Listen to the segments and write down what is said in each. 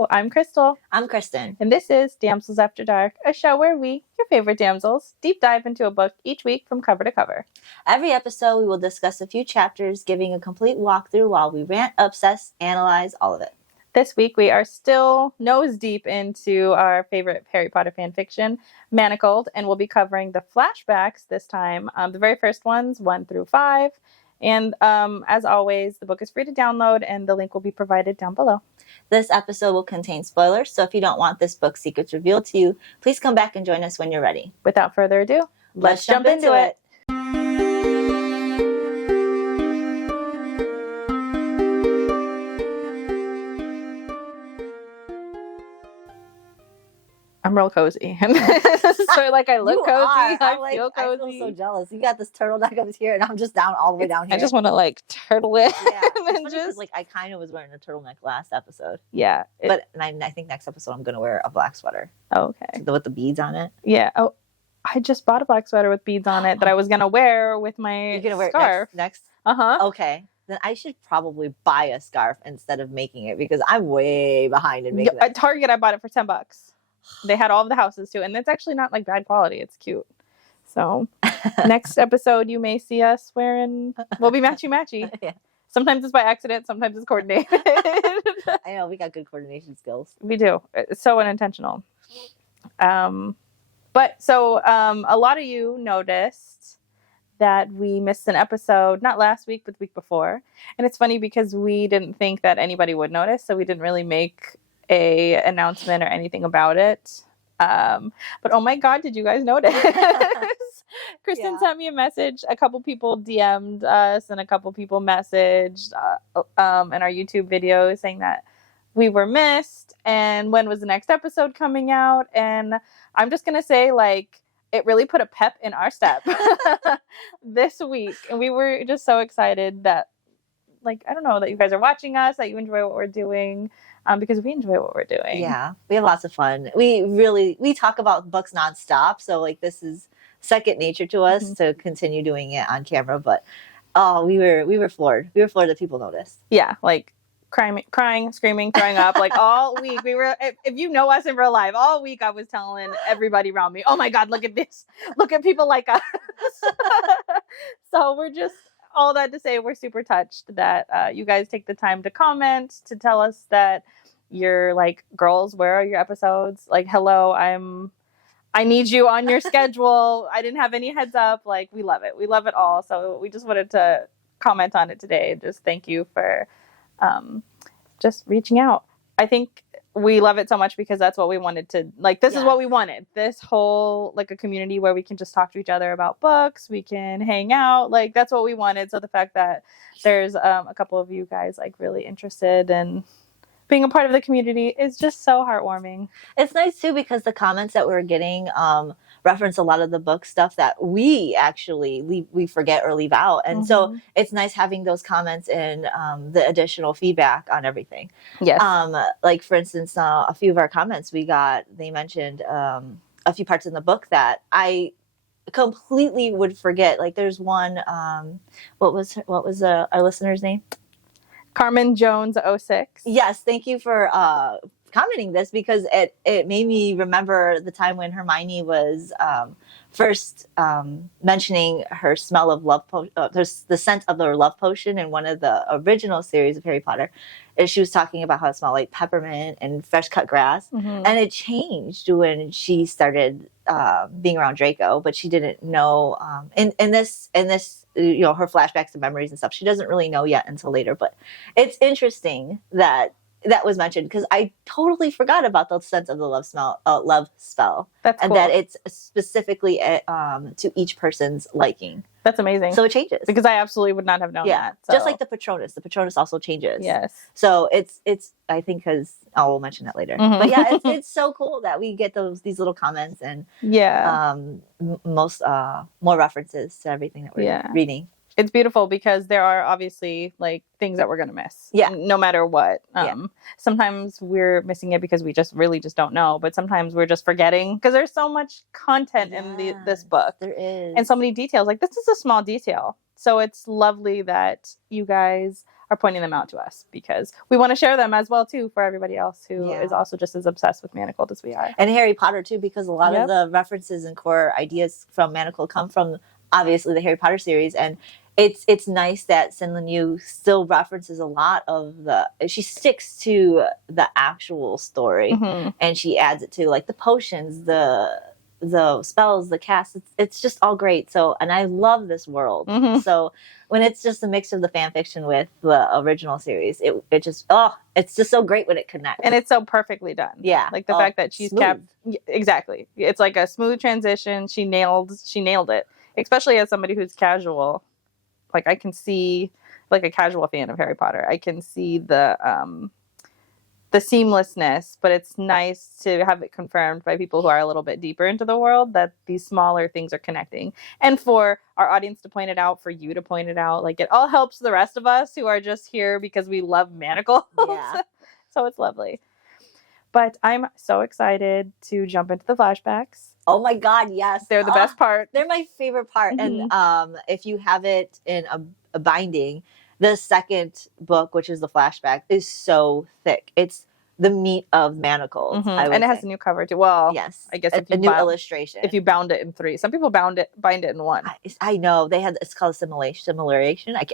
Hello, I'm Crystal. I'm Kristen. And this is Damsels After Dark, a show where we, your favorite damsels, deep dive into a book each week from cover to cover. Every episode, we will discuss a few chapters, giving a complete walkthrough while we rant, obsess, analyze all of it. This week, we are still nose deep into our favorite Harry Potter fan fiction, Manacled, and we'll be covering the flashbacks this time, the very first ones, 1 through 5. And as always, the book is free to download, and the link will be provided down below. This episode will contain spoilers, so if you don't want this book's secrets revealed to you, please come back and join us when you're ready. Without further ado, let's jump into it. I'm real cozy. So I look cozy. I feel cozy. I feel so jealous. You got this turtleneck up here, and I'm just down all the way down here. I just want to turtle it. Yeah, and just I kind of was wearing a turtleneck last episode. Yeah, but I think next episode I'm gonna wear a black sweater. Okay, with the beads on it. Yeah. Oh, I just bought a black sweater with beads on it that I was gonna wear with my You're gonna wear scarf it next. Okay. Then I should probably buy a scarf instead of making it because I'm way behind in making it. At Target, I bought it for $10. They had all of the houses too, and it's actually not bad quality. It's cute. So next episode, you may see us wearing. We'll be matchy. Yeah. Sometimes it's by accident. Sometimes it's coordinated. I know we got good coordination skills. We do. It's so unintentional. But a lot of you noticed that we missed an episode, not last week, but the week before. And it's funny because we didn't think that anybody would notice, so we didn't really make a announcement or anything about it. But oh my God, did you guys notice? Kristen sent me a message. A couple people DM'd us and a couple people messaged in our YouTube video saying that we were missed and when was the next episode coming out. And I'm just going to say it really put a pep in our step this week. And we were just so excited that I don't know, that you guys are watching us, that you enjoy what we're doing. Because we enjoy what we're doing. Yeah, we have lots of fun. We talk about books nonstop, so this is second nature to us to continue doing it on camera. But we were floored. We were floored that people noticed. Yeah, crying, screaming, throwing up, all week. We were. If you know us in real life, all week I was telling everybody around me, "Oh my God, look at this! Look at people like us." So we're just. All that to say, we're super touched that you guys take the time to comment, to tell us that you're girls, where are your episodes? Hello, I need you on your schedule. I didn't have any heads up. We love it. We love it all. So we just wanted to comment on it today. Just thank you for just reaching out. I think we love it so much because that's what we wanted to this is what we wanted, this whole a community where we can just talk to each other about books, we can hang out, that's what we wanted. So the fact that there's a couple of you guys really interested in being a part of the community is just so heartwarming. It's nice too because the comments that we're getting reference a lot of the book stuff that we actually we forget or leave out, and so it's nice having those comments and the additional feedback on everything. Yes. For instance, a few of our comments they mentioned a few parts in the book that I completely would forget. There's one. What was our listener's name? Carmen Jones 06. Yes, thank you for commenting this because it made me remember the time when Hermione was first mentioning her smell of love the scent of their love potion in one of the original series of Harry Potter. And she was talking about how it smelled like peppermint and fresh cut grass, and it changed when she started being around Draco, but she didn't know in this her flashbacks and memories and stuff, she doesn't really know yet until later. But it's interesting that was mentioned because I totally forgot about the sense of the love spell. That's cool. And that it's specifically to each person's liking. That's amazing. So it changes because I absolutely would not have known that. So. Just like the Patronus also changes. Yes. So it's I think because we'll mention that later. But yeah, it's so cool that we get these little comments and more references to everything that we're reading. It's beautiful because there are obviously things that we're going to miss. Yeah. No matter what. Sometimes we're missing it because we just don't know. But sometimes we're just forgetting because there's so much content in this book. There is. And so many details. This is a small detail. So it's lovely that you guys are pointing them out to us because we want to share them as well too for everybody else who is also just as obsessed with Manacled as we are. And Harry Potter too, because a lot of the references and core ideas from Manacled come from obviously the Harry Potter series, and it's nice that Sin Yu still references a lot of she sticks to the actual story, and she adds it to like the potions, the spells, the cast. It's just all great. So, and I love this world. So when it's just a mix of the fan fiction with the original series, it just it's just so great when it connects. And it's so perfectly done. Yeah, like the fact that she's kept exactly. It's like a smooth transition. She nailed it, especially as somebody who's casual. Like I can see, like a casual fan of Harry Potter, I can see the seamlessness, but it's nice to have it confirmed by people who are a little bit deeper into the world that these smaller things are connecting. And for our audience to point it out, for you to point it out, like it all helps the rest of us who are just here because we love Manacled. Yeah. So it's lovely. But I'm so excited to jump into the flashbacks. Oh my God, yes. They're the best part. They're my favorite part. And if you have it in a binding, the second book, which is the flashback, is so thick. It's the meat of Manacled. And it has a new cover too. Well, yes, I guess if you new illustration. If you bound it in 3, some people bind it in 1. I know it's called assimilation.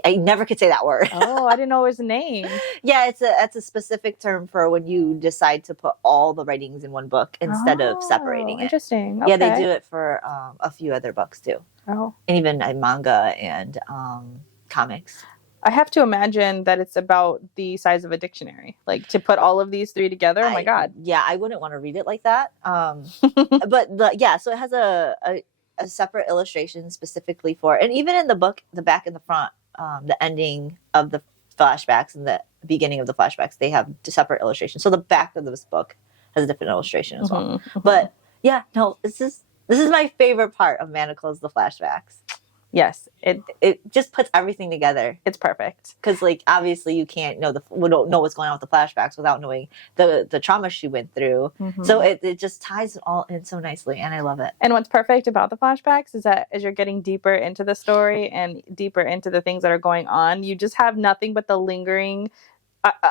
I never could say that word. Oh, I didn't know it was a name. Yeah, it's a specific term for when you decide to put all the writings in one book instead of separating it. Interesting. Okay. Yeah, they do it for a few other books too. Oh, and even manga and comics. I have to imagine that it's about the size of a dictionary. Like to put all of these 3 together. Oh my God. Yeah, I wouldn't want to read it like that. But so it has a separate illustration specifically for, and even in the book, the back and the front, the ending of the flashbacks and the beginning of the flashbacks, they have separate illustrations. So the back of this book has a different illustration as well. But yeah, no, this is my favorite part of Manacled, the flashbacks. Yes, it just puts everything together. It's perfect because, like, obviously you can't we don't know what's going on with the flashbacks without knowing the trauma she went through. So it just ties it all in so nicely, and I love it. And what's perfect about the flashbacks is that as you're getting deeper into the story and deeper into the things that are going on, you just have nothing but the lingering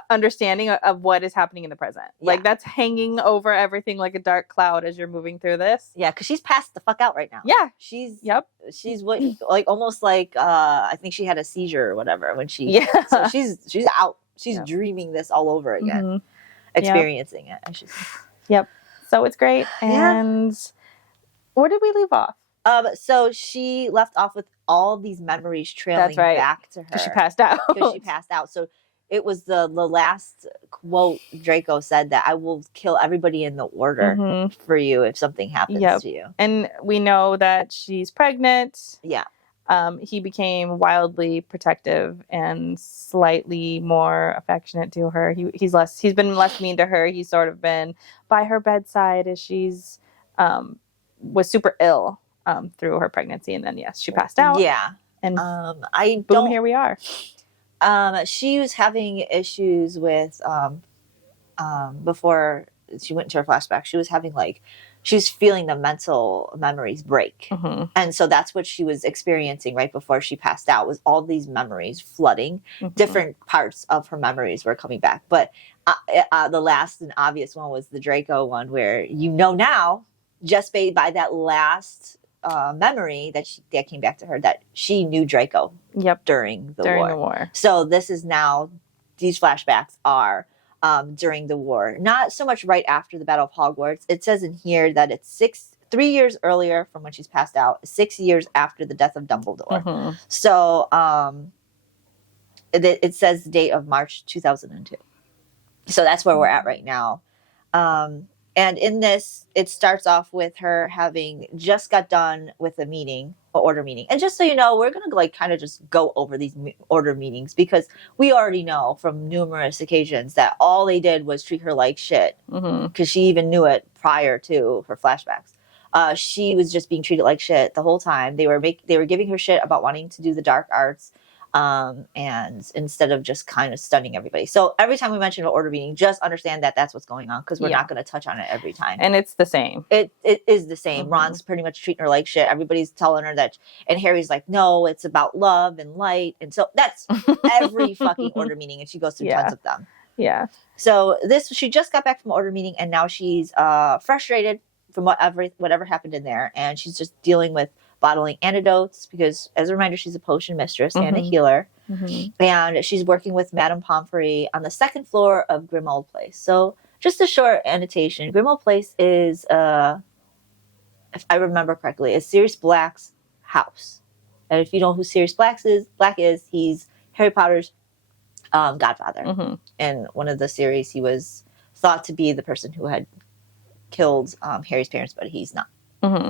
understanding of what is happening in the present. Yeah. Like that's hanging over everything like a dark cloud as you're moving through this. Yeah, because she's passed the fuck out right now. Yeah, she's what, like almost like I think she had a seizure or whatever when she. Yeah. So she's out. She's dreaming this all over again, experiencing it. I should say. Yep. So it's great. And where did we leave off? So she left off with all these memories trailing back to her because she passed out. So it was the last quote Draco said that I will kill everybody in the order for you if something happens to you. And we know that she's pregnant. Yeah. He became wildly protective and slightly more affectionate to her. He's been less mean to her. He's sort of been by her bedside as she's was super ill through her pregnancy, and then she passed out. Yeah. And boom, here we are. She was having issues with before she went into her flashback. She was feeling the mental memories break, and so that's what she was experiencing right before she passed out. Was all these memories flooding, different parts of her memories were coming back. But the last and obvious one was the Draco one, where now just by that last memory that came back to her that she knew Draco during the war. So this is now, these flashbacks are during the war. Not so much right after the Battle of Hogwarts. It says in here that it's 3 years earlier from when she's passed out, 6 years after the death of Dumbledore. So it says the date of March 2002. So that's where we're at right now. And in this, it starts off with her having just got done with a meeting, an order meeting. And just so you know, we're going to kind of just go over these order meetings because we already know from numerous occasions that all they did was treat her like shit. Because she even knew it prior to her flashbacks. She was just being treated like shit the whole time. They were giving her shit about wanting to do the dark arts. and instead of just kind of stunning everybody. So every time we mention an order meeting, just understand that that's what's going on, because we're not going to touch on it every time. And it's the same. It is the same. Ron's pretty much treating her like shit. Everybody's telling her that, and Harry's like, no, it's about love and light. And so that's every fucking order meeting, and she goes through tons of them. Yeah. So she just got back from order meeting, and now she's frustrated from whatever happened in there, and she's just dealing with bottling antidotes, because as a reminder, she's a potion mistress and a healer. And she's working with Madame Pomfrey on the second floor of Grimmauld Place. So just a short annotation, Grimmauld Place is, if I remember correctly, is Sirius Black's house. And if you know who Sirius Black is, he's Harry Potter's godfather. In one of the series, he was thought to be the person who had killed Harry's parents, but he's not.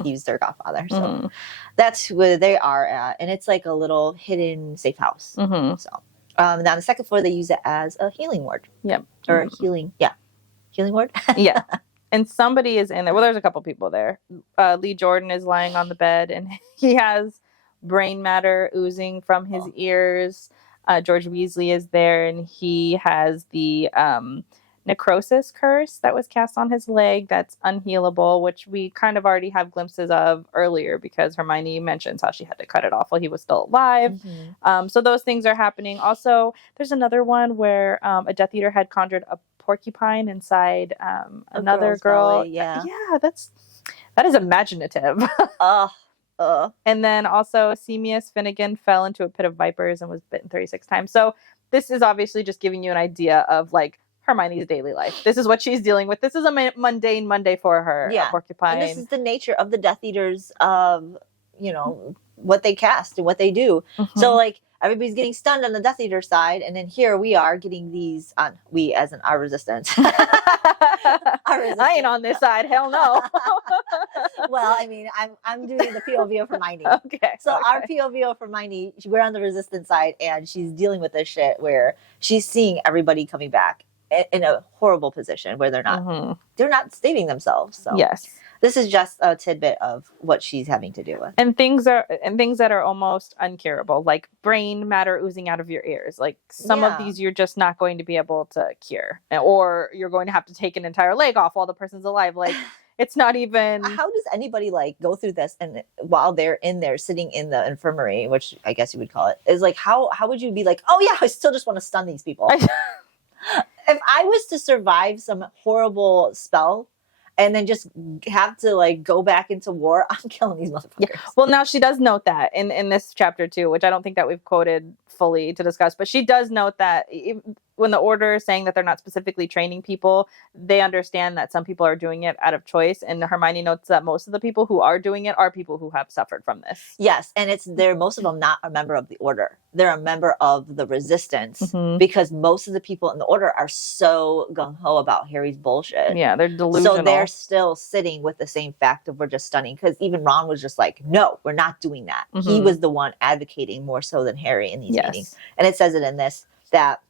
He's their godfather. So that's where they are at. And it's like a little hidden safe house. So now on the second floor, they use it as a healing ward. Or a healing ward. And somebody is in there. Well, there's a couple people there. Lee Jordan is lying on the bed, and he has brain matter oozing from his ears. George Weasley is there, and he has the necrosis curse that was cast on his leg that's unhealable, which we kind of already have glimpses of earlier, because Hermione mentions how she had to cut it off while he was still alive. So those things are happening. Also, there's another one where a Death Eater had conjured a porcupine inside another girl. Belly, yeah, that is imaginative. And then also Semius Finnegan fell into a pit of vipers and was bitten 36 times. So this is obviously just giving you an idea of like Hermione's daily life. This is what she's dealing with. This is a mundane Monday for her. A porcupine. And this is the nature of the Death Eaters, what they cast and what they do. So like everybody's getting stunned on the Death Eater side, and then here we are getting these on we as in our resistance. I ain't on this side. Hell no. Well, I mean, I'm doing the POV of Hermione. Our POV of Hermione, we're on the resistance side, and she's dealing with this shit where she's seeing everybody coming back in a horrible position where they're not saving themselves. So this is just a tidbit of what she's having to deal with. And things that are almost uncurable, like brain matter oozing out of your ears. Like some of these you're just not going to be able to cure, or you're going to have to take an entire leg off while the person's alive. Like it's not even. How does anybody like go through this and while they're in there sitting in the infirmary, which I guess you would call it, is like how would you be like, oh yeah, I still just want to stun these people. If I was to survive some horrible spell and then just have to like go back into war, I'm killing these motherfuckers. Well, now she does note that in this chapter too, which I don't think that we've quoted fully to discuss, but she does note that when the order is saying that they're not specifically training people, they understand that some people are doing it out of choice. And Hermione notes that most of the people who are doing it are people who have suffered from this. Yes, and they're most of them not a member of the order. They're a member of the resistance, because most of the people in the order are so gung-ho about Harry's bullshit. Yeah, they're delusional. So they're still sitting with the same fact of we're just stunning, because even Ron was just like, no, we're not doing that. He was the one advocating more so than Harry in these meetings. And it says it in this, that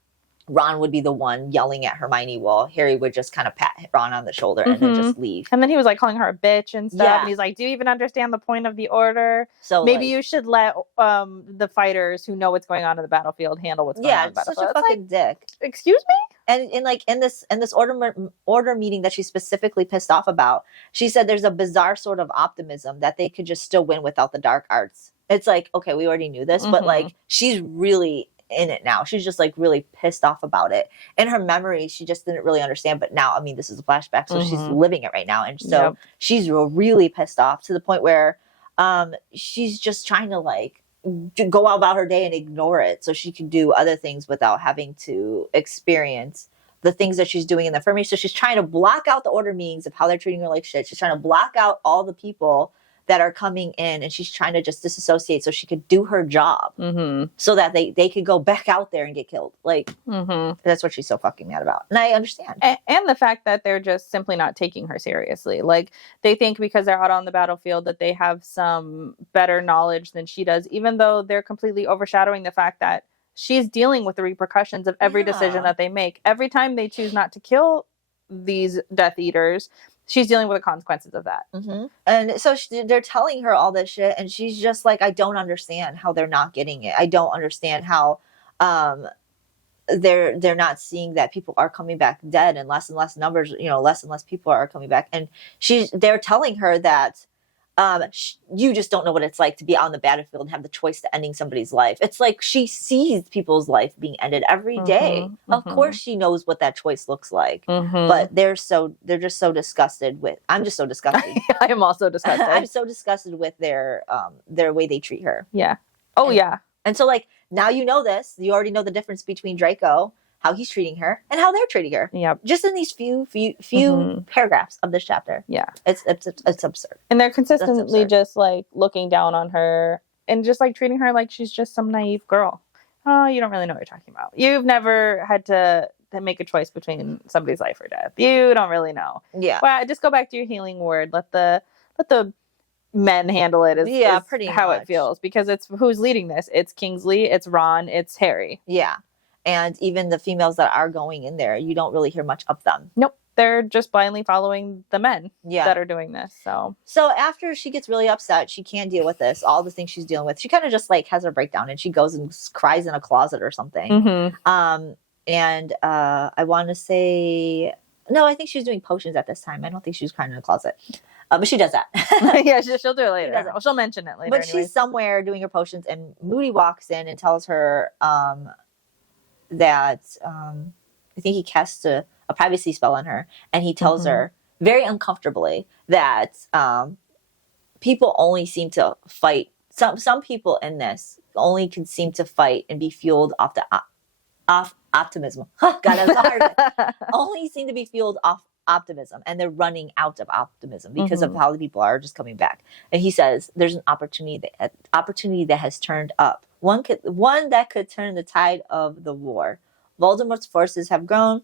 Ron would be the one yelling at Hermione while Harry would just kind of pat Ron on the shoulder and then just leave. And then he was like calling her a bitch and stuff. And he's like, do you even understand the point of the order? So maybe you should let the fighters who know what's going on in the battlefield handle what's going on in the battlefield. Yeah, such a fucking dick. Excuse me? And in this order meeting that she specifically pissed off about, she said there's a bizarre sort of optimism that they could just still win without the dark arts. It's like, okay, we already knew this, but like she's really in it now. She's just like really pissed off about it. In her memory, she just didn't really understand, but now, I mean, this is a flashback, so she's living it right now. And so she's really pissed off to the point where she's just trying to like go about her day and ignore it so she can do other things without having to experience the things that she's doing in the infirmary. So she's trying to block out the order meetings of how they're treating her like shit. She's trying to block out all the people that are coming in, and she's trying to just disassociate so she could do her job so that they could go back out there and get killed. Like, that's what she's so fucking mad about. And I understand. And the fact that they're just simply not taking her seriously. Like, they think because they're out on the battlefield that they have some better knowledge than she does, even though they're completely overshadowing the fact that she's dealing with the repercussions of every decision that they make. Every time they choose not to kill these Death Eaters, she's dealing with the consequences of that. And so they're telling her all this shit, and she's just like, I don't understand how they're not getting it. I don't understand how they're not seeing that people are coming back dead, and less numbers, less and less people are coming back. And they're telling her that you just don't know what it's like to be on the battlefield and have the choice to ending somebody's life. It's like she sees people's life being ended every day. Of course she knows what that choice looks like. But they're just so disgusted with, I'm just so disgusted. I am also disgusted. I'm so disgusted with their way they treat her. Yeah. Oh, yeah. And so, like, now you know this. You already know the difference between Draco, how he's treating her, and how they're treating her. Yeah. Just in these few paragraphs of this chapter. Yeah. It's absurd. And they're consistently just, like, looking down on her and just, like, treating her like she's just some naive girl. Oh, you don't really know what you're talking about. You've never had to make a choice between somebody's life or death. You don't really know. Yeah. Well, just go back to your healing word. Let the men handle it is pretty how much. It feels, because it's who's leading this. It's Kingsley, it's Ron, it's Harry. Yeah. And even the females that are going in there, you don't really hear much of them. Nope. They're just blindly following the men that are doing this. So after she gets really upset, she can't deal with this, all the things she's dealing with. She kind of just like has a breakdown, and she goes and cries in a closet or something. And I want to say, no, I think she was doing potions at this time. I don't think she was crying in a closet. But she does that. Yeah, she'll do it later. She'll mention it later. But she's somewhere doing her potions, and Moody walks in and tells her that I think he casts a privacy spell on her, and he tells her very uncomfortably that people only seem to fight. Some people in this only can seem to fight and be fueled off optimism. God, that's hard. Only seem to be fueled off optimism, and they're running out of optimism because of how the people are just coming back. And he says there's an opportunity that has turned up, one that could turn the tide of the war. Voldemort's forces have grown.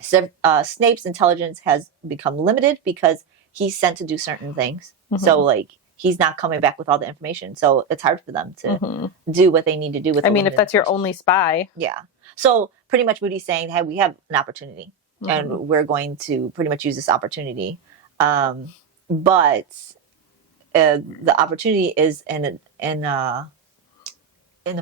Snape's intelligence has become limited because he's sent to do certain things. So like he's not coming back with all the information, so it's hard for them to do what they need to do with. I mean, if that's your only spy. Yeah. So pretty much Moody's saying, hey, we have an opportunity. And we're going to pretty much use this opportunity. But the opportunity is in the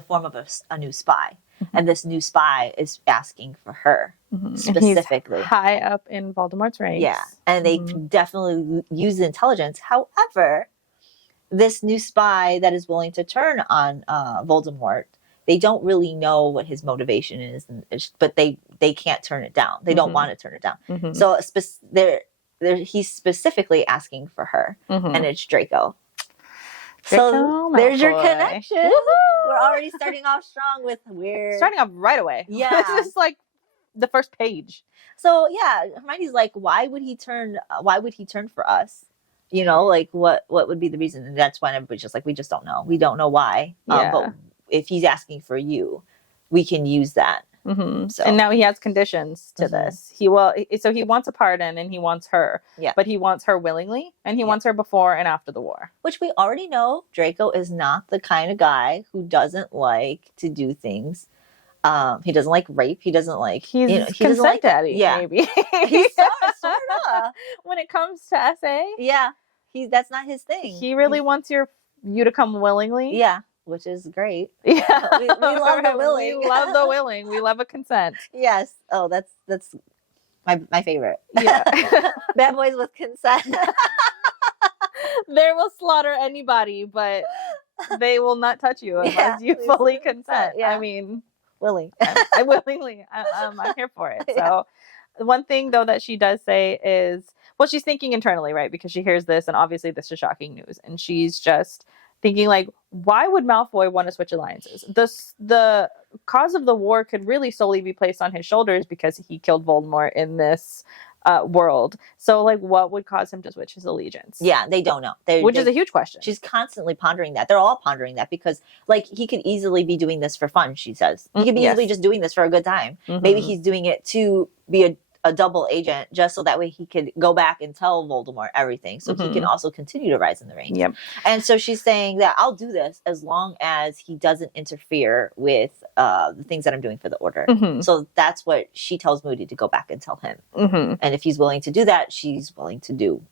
form of a new spy. And this new spy is asking for her specifically. He's high up in Voldemort's ranks. Yeah. And they definitely use the intelligence. However, this new spy that is willing to turn on Voldemort, they don't really know what his motivation is, but they can't turn it down. They don't want to turn it down. So he's specifically asking for her, and it's Draco. So there's your connection. We're already starting off strong with starting off right away. Yeah, this is like the first page. So yeah, Hermione's like, why would he turn for us? Like what would be the reason? And that's when everybody's just like, we just don't know. We don't know why. But if he's asking for you, we can use that. So. And now he has conditions to this. So he wants a pardon, and he wants her. Yeah. But he wants her willingly, and he wants her before and after the war. Which we already know Draco is not the kind of guy who doesn't like to do things. He doesn't like rape. He doesn't like... He doesn't like daddy, maybe. He's sort of. When it comes to SA. Yeah. That's not his thing. He really wants you to come willingly. Yeah. Which is great. Yeah. we love the willing. We love the willing. We love a consent. Yes. Oh, that's my favorite. Yeah. Bad boys with consent. They will slaughter anybody, but they will not touch you unless you fully consent. Yeah. I mean, willing. I willingly. I'm here for it. So one thing though that she does say is, well, she's thinking internally, right? Because she hears this, and obviously this is shocking news, and she's just thinking like, why would Malfoy want to switch alliances? The cause of the war could really solely be placed on his shoulders because he killed Voldemort in this world. So like, what would cause him to switch his allegiance? Yeah, they don't know. Which is a huge question. She's constantly pondering that. They're all pondering that because like he could easily be doing this for fun, she says. He could be easily just doing this for a good time. Maybe he's doing it to be a double agent just so that way he could go back and tell Voldemort everything, so he can also continue to rise in the ranks. Yep. And so she's saying that I'll do this as long as he doesn't interfere with the things that I'm doing for the Order. So that's what she tells Moody to go back and tell him. And if he's willing to do that, she's willing to do.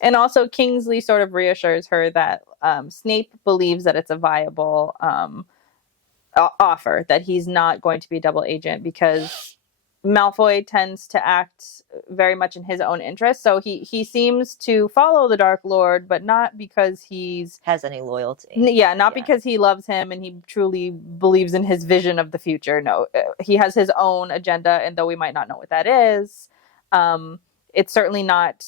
And also Kingsley sort of reassures her that Snape believes that it's a viable offer, that he's not going to be a double agent, because Malfoy tends to act very much in his own interest. So he seems to follow the Dark Lord, but not because has any loyalty. Not because he loves him and he truly believes in his vision of the future. No, he has his own agenda, and though we might not know what that is, it's certainly not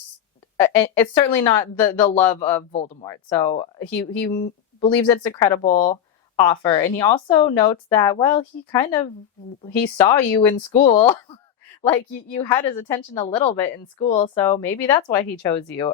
the love of Voldemort. So he believes it's a credible offer. And he also notes that, well, he saw you in school. Like you had his attention a little bit in school, so maybe that's why he chose you.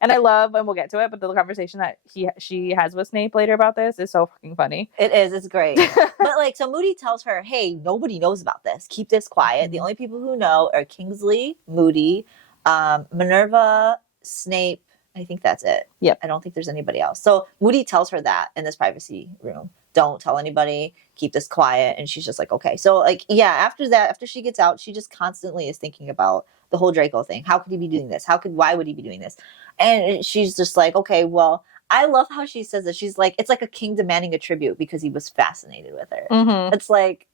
And I love, and we'll get to it, but the conversation that she has with Snape later about this is so fucking funny. It is. It's great. But like, so Moody tells her, hey, nobody knows about this. Keep this quiet. The only people who know are Kingsley, Moody, Minerva, Snape. I think that's it. Yep. I don't think there's anybody else. So Moody tells her that in this privacy room. Don't tell anybody. Keep this quiet. And she's just like, okay. So like, yeah, after that, after she gets out, she just constantly is thinking about the whole Draco thing. How could he be doing this? Why would he be doing this? And she's just like, okay, well, I love how she says it. She's like, it's like a king demanding a tribute because he was fascinated with her. It's like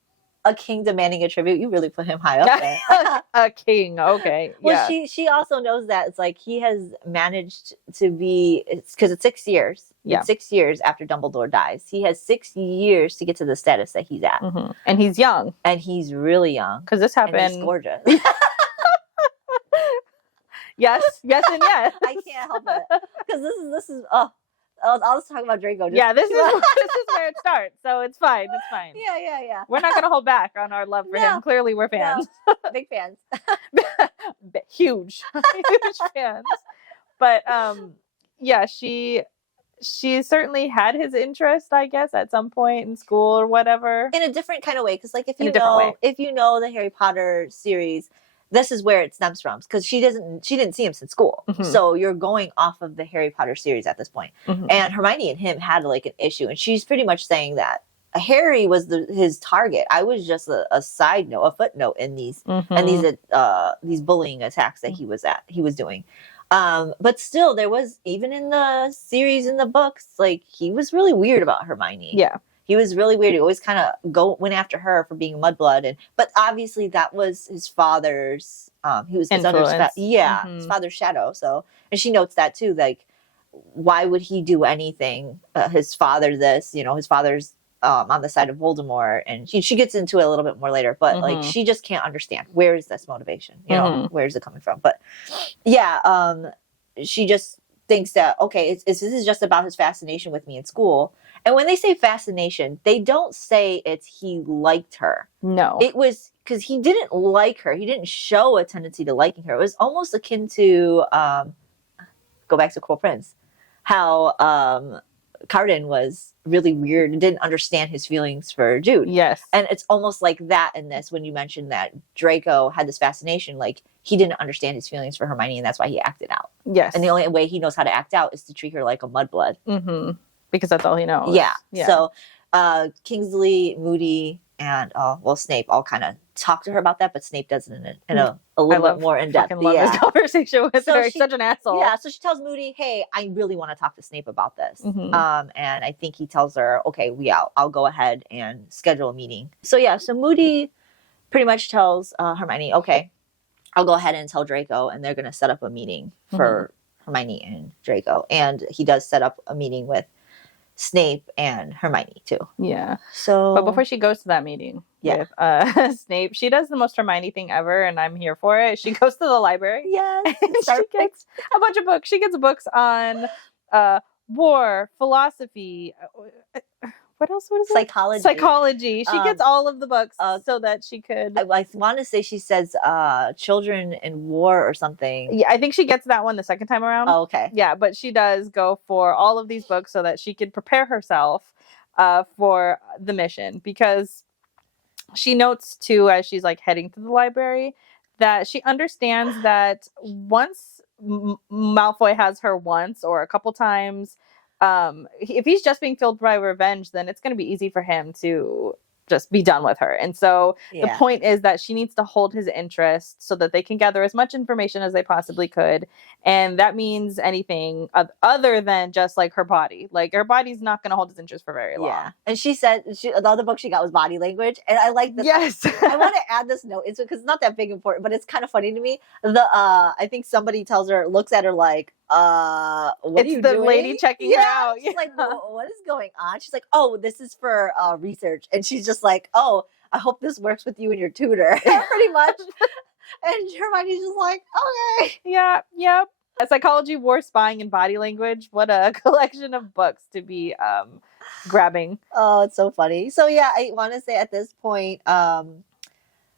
a king demanding a tribute. You really put him high up there. A king, okay. Well, she also knows that it's like he has managed to be, it's because it's 6 years. Yeah. It's 6 years after Dumbledore dies. He has 6 years to get to the status that he's at. And he's young. And he's really young. Because this happened. And he's gorgeous. Yes, and yes. I can't help it. Because this is I'll just talk about Draco. This is where it starts. So it's fine. It's fine. Yeah. We're not going to hold back on our love for him. Clearly, we're fans. No. Big fans. Huge fans. But she certainly had his interest, I guess, at some point in school or whatever. In a different kind of way, because like if you know the Harry Potter series, this is where it stems from, because she didn't see him since school. So you're going off of the Harry Potter series at this point. And Hermione and him had like an issue, and she's pretty much saying that Harry was his target. I was just a side note, a footnote in these these bullying attacks that he was doing. But still, there was, even in the series, in the books, like he was really weird about Hermione. Yeah. He was really weird. He always kind of went after her for being a mudblood, but obviously that was his father's. He was his his father's shadow. So, and she notes that too. Like, why would he do anything? His father, his father's on the side of Voldemort, and she gets into it a little bit more later. But like, she just can't understand, where is this motivation? Where is it coming from? But yeah, she just thinks that, okay, this is just about his fascination with me in school. And when they say fascination, they don't say it's he liked her. No. It was because he didn't like her. He didn't show a tendency to liking her. It was almost akin to, go back to Cruel Prince, how Cardan was really weird and didn't understand his feelings for Jude. Yes. And it's almost like that in this, when you mentioned that Draco had this fascination, like he didn't understand his feelings for Hermione, and that's why he acted out. Yes. And the only way he knows how to act out is to treat her like a mudblood. Because that's all he knows. Yeah. So Kingsley, Moody, and Snape all kind of talk to her about that, but Snape does it in a little bit more in depth. I love this conversation with her. He's such an asshole. Yeah. So she tells Moody, "Hey, I really want to talk to Snape about this." And I think he tells her, "Okay, I'll go ahead and schedule a meeting." So yeah. So Moody pretty much tells Hermione, "Okay, I'll go ahead and tell Draco, and they're going to set up a meeting for Hermione and Draco." And he does set up a meeting with Snape and Hermione too. Yeah. So, but before she goes to that meeting with Snape, she does the most Hermione thing ever, and I'm here for it. She goes to the library. Yes. And she gets a bunch of books. She gets books on war, philosophy. What else? What is it? Psychology. She gets all of the books so that she could. I want to say she says children in war or something. Yeah, I think she gets that one the second time around. Oh, okay. Yeah, but she does go for all of these books so that she could prepare herself for the mission, because she notes too, as she's like heading to the library, that she understands that once Malfoy has her once or a couple times, if he's just being filled by revenge, then it's going to be easy for him to just be done with her. And so the point is that she needs to hold his interest so that they can gather as much information as they possibly could. And that means anything other than just like her body. Like her body's not going to hold his interest for very long. Yeah. And she said the other book she got was body language. And I like this. Yes. I want to add this note because it's not that big important, but it's kind of funny to me. I think somebody tells her, looks at her like, what are you doing? Lady checking her out. She's like, what is going on? She's like, oh, this is for research. And she's just like, oh, I hope this works with you and your tutor. Pretty much. And Hermione's just like, okay. Yeah. A Psychology, War, Spying, and Body Language. What a collection of books to be grabbing. Oh, it's so funny. So yeah, I want to say at this point,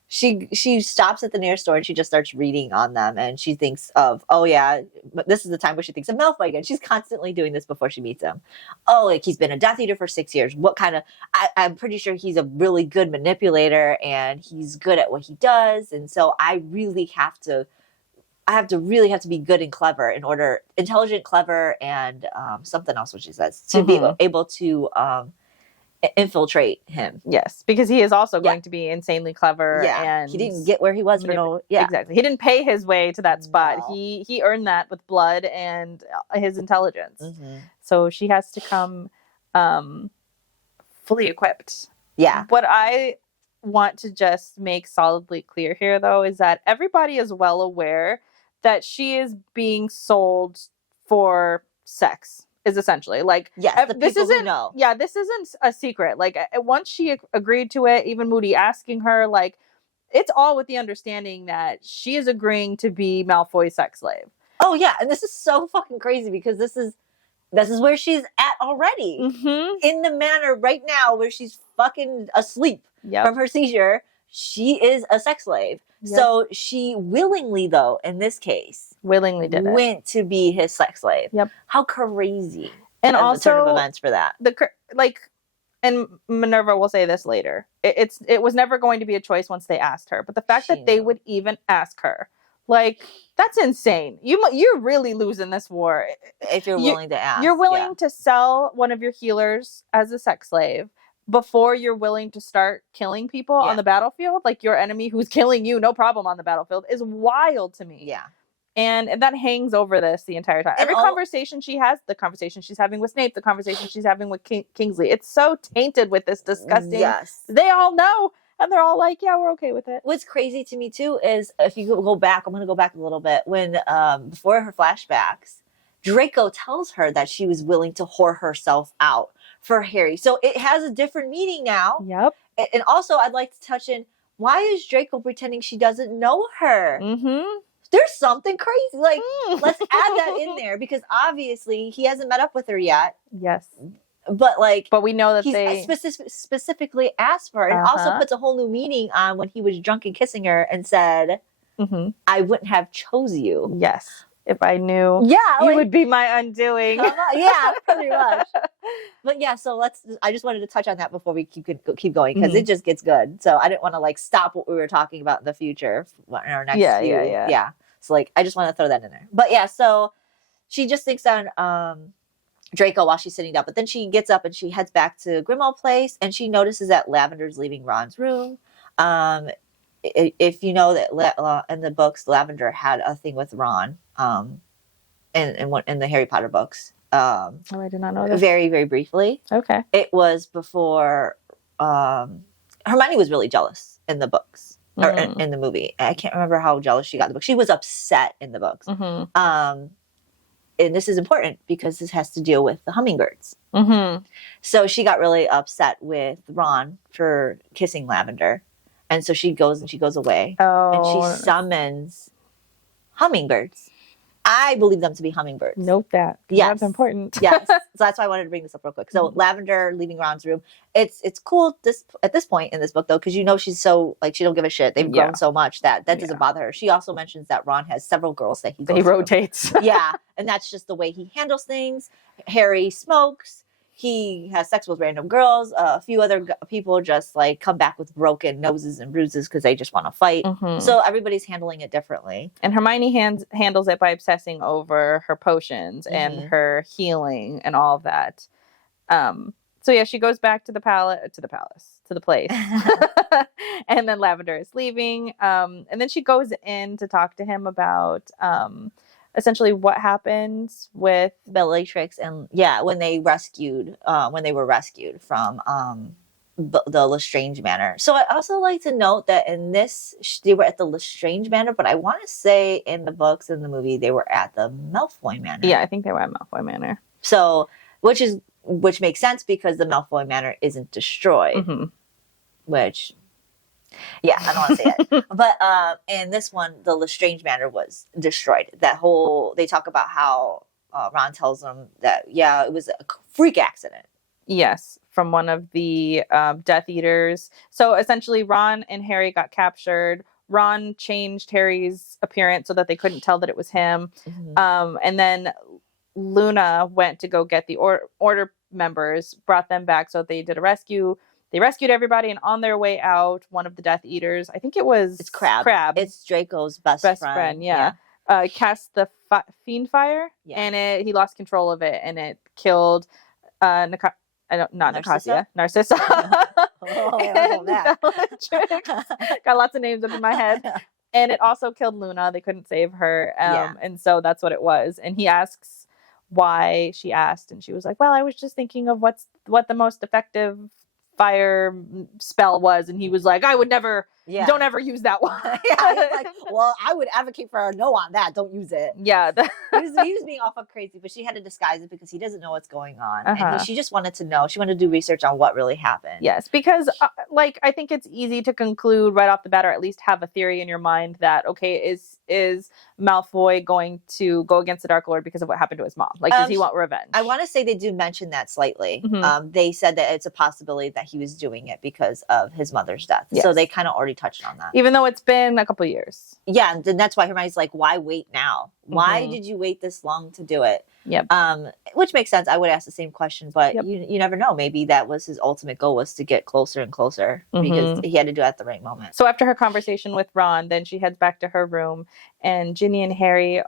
she stops at the nearest store and she just starts reading on them, and she thinks of, oh yeah, but this is the time where she thinks of Malfoy again. She's constantly doing this before she meets him. Oh, like he's been a Death Eater for 6 years. What kind of? I'm pretty sure he's a really good manipulator and he's good at what he does. And so I have to be good and clever intelligent, clever, and something else, which she says, to be able to infiltrate him. Yes, because he is also going to be insanely clever. Yeah, and he didn't get where he was for no. Yeah, exactly. He didn't pay his way to that spot. No. He earned that with blood and his intelligence. So she has to come fully equipped. Yeah. What I want to just make solidly clear here, though, is that everybody is well aware that she is being sold for sex. Is essentially like, yes, this isn't this isn't a secret. Like once she agreed to it, even Moody asking her, like it's all with the understanding that she is agreeing to be Malfoy's sex slave. Oh yeah, and this is so fucking crazy because this is where she's at already in the manor right now where she's fucking asleep from her seizure. She is a sex slave. Yep. So she willingly, though, in this case, went to be his sex slave. Yep. How crazy. And also the turn of events for that. And Minerva will say this later. It was never going to be a choice once they asked her. But the fact that they would even ask her, like, that's insane. You're really losing this war. If you're willing to ask. You're willing to sell one of your healers as a sex slave before you're willing to start killing people on the battlefield. Like your enemy who's killing you, no problem on the battlefield, is wild to me. Yeah. And that hangs over this the entire time. Every conversation she has, the conversation she's having with Snape, the conversation she's having with Kingsley, it's so tainted with this disgusting. Yes. They all know, and they're all like, yeah, we're okay with it. What's crazy to me, too, is if you go back, I'm going to go back a little bit. When, before her flashbacks, Draco tells her that she was willing to whore herself out for Harry. So it has a different meaning now. Yep. And also, I'd like to touch in, why is Draco pretending she doesn't know her? There's something crazy. Like, let's add that in there because obviously he hasn't met up with her yet. Yes. But we know that he specifically asked for her and also puts a whole new meaning on when he was drunk and kissing her and said, I wouldn't have chose you. Yes. If I knew you would be my undoing. Yeah, pretty much. But yeah, so I just wanted to touch on that before we keep going because it just gets good. So I didn't want to stop what we were talking about in the future in our next Yeah. So I just want to throw that in there. But yeah, so she just thinks on Draco while she's sitting down. But then she gets up and she heads back to Grimmauld Place and she notices that Lavender's leaving Ron's room. If you know that in the books, Lavender had a thing with Ron in the Harry Potter books. I did not know that. Very, very briefly. Okay. It was before Hermione was really jealous in the books or in the movie. I can't remember how jealous she got in the book. She was upset in the books. And this is important because this has to deal with the hummingbirds. So she got really upset with Ron for kissing Lavender. And so she goes away. And she summons hummingbirds. I believe them to be hummingbirds. Note that. Yes. That's important. Yes. So that's why I wanted to bring this up real quick. So Lavender leaving Ron's room. It's cool at this point in this book, though, because she's so, she don't give a shit. They've grown so much that doesn't bother her. She also mentions that Ron has several girls that he rotates. Yeah. And that's just the way he handles things. Harry smokes. he has sex with random girls. A few other people just like come back with broken noses and bruises because they just want to fight. Mhm. So everybody's handling it differently. And Hermione handles it by obsessing over her potions and Mhm. her healing and all of that. So yeah, she goes back to the place. And then Lavender is leaving. And then she goes in to talk to him about essentially what happened with Bellatrix and when they were rescued from the Lestrange Manor. So I also like to note that in this they were at the Lestrange Manor, but I want to say in the books and the movie they were at the Malfoy Manor. Yeah, I think they were at Malfoy Manor. So which makes sense because the Malfoy Manor isn't destroyed. Mm-hmm. Which, yeah, I don't want to say it. But in this one, the Lestrange Manor was destroyed. They talk about how Ron tells them that, it was a freak accident. Yes, from one of the Death Eaters. So essentially, Ron and Harry got captured. Ron changed Harry's appearance so that they couldn't tell that it was him. Mm-hmm. And then Luna went to go get the order members, brought them back, so they did a rescue. They rescued everybody, and on their way out, one of the Death Eaters, I think it's Crab. It's Draco's best friend. Yeah. Cast the fiend fire, and he lost control of it, and it killed Narcissa. Oh, that. Got lots of names up in my head. And it also killed Luna. They couldn't save her. And so that's what it was. And he asks why she asked. And she was like, well, I was just thinking of what the most effective fire spell was. And he was like, I would never, don't ever use that one. He's like, well, I would advocate for a no on that. Don't use it. Yeah. he was being awful crazy, but she had to disguise it because he doesn't know what's going on. And she just wanted to know. She wanted to do research on what really happened. Yes, because I think it's easy to conclude right off the bat, or at least have a theory in your mind that, okay, is Malfoy going to go against the Dark Lord because of what happened to his mom? Like, does he want revenge? I want to say they do mention that slightly. Mm-hmm. They said that it's a possibility that he was doing it because of his mother's death. Yes. So they kind of already touched on that. Even though it's been a couple years. Yeah, and then that's why Hermione's like, why wait now? Why did you wait this long to do it? Yep. Which makes sense. I would ask the same question, but Yep. you never know. Maybe that was his ultimate goal, was to get closer and closer because he had to do it at the right moment. So after her conversation with Ron, then she heads back to her room, and Ginny and Harry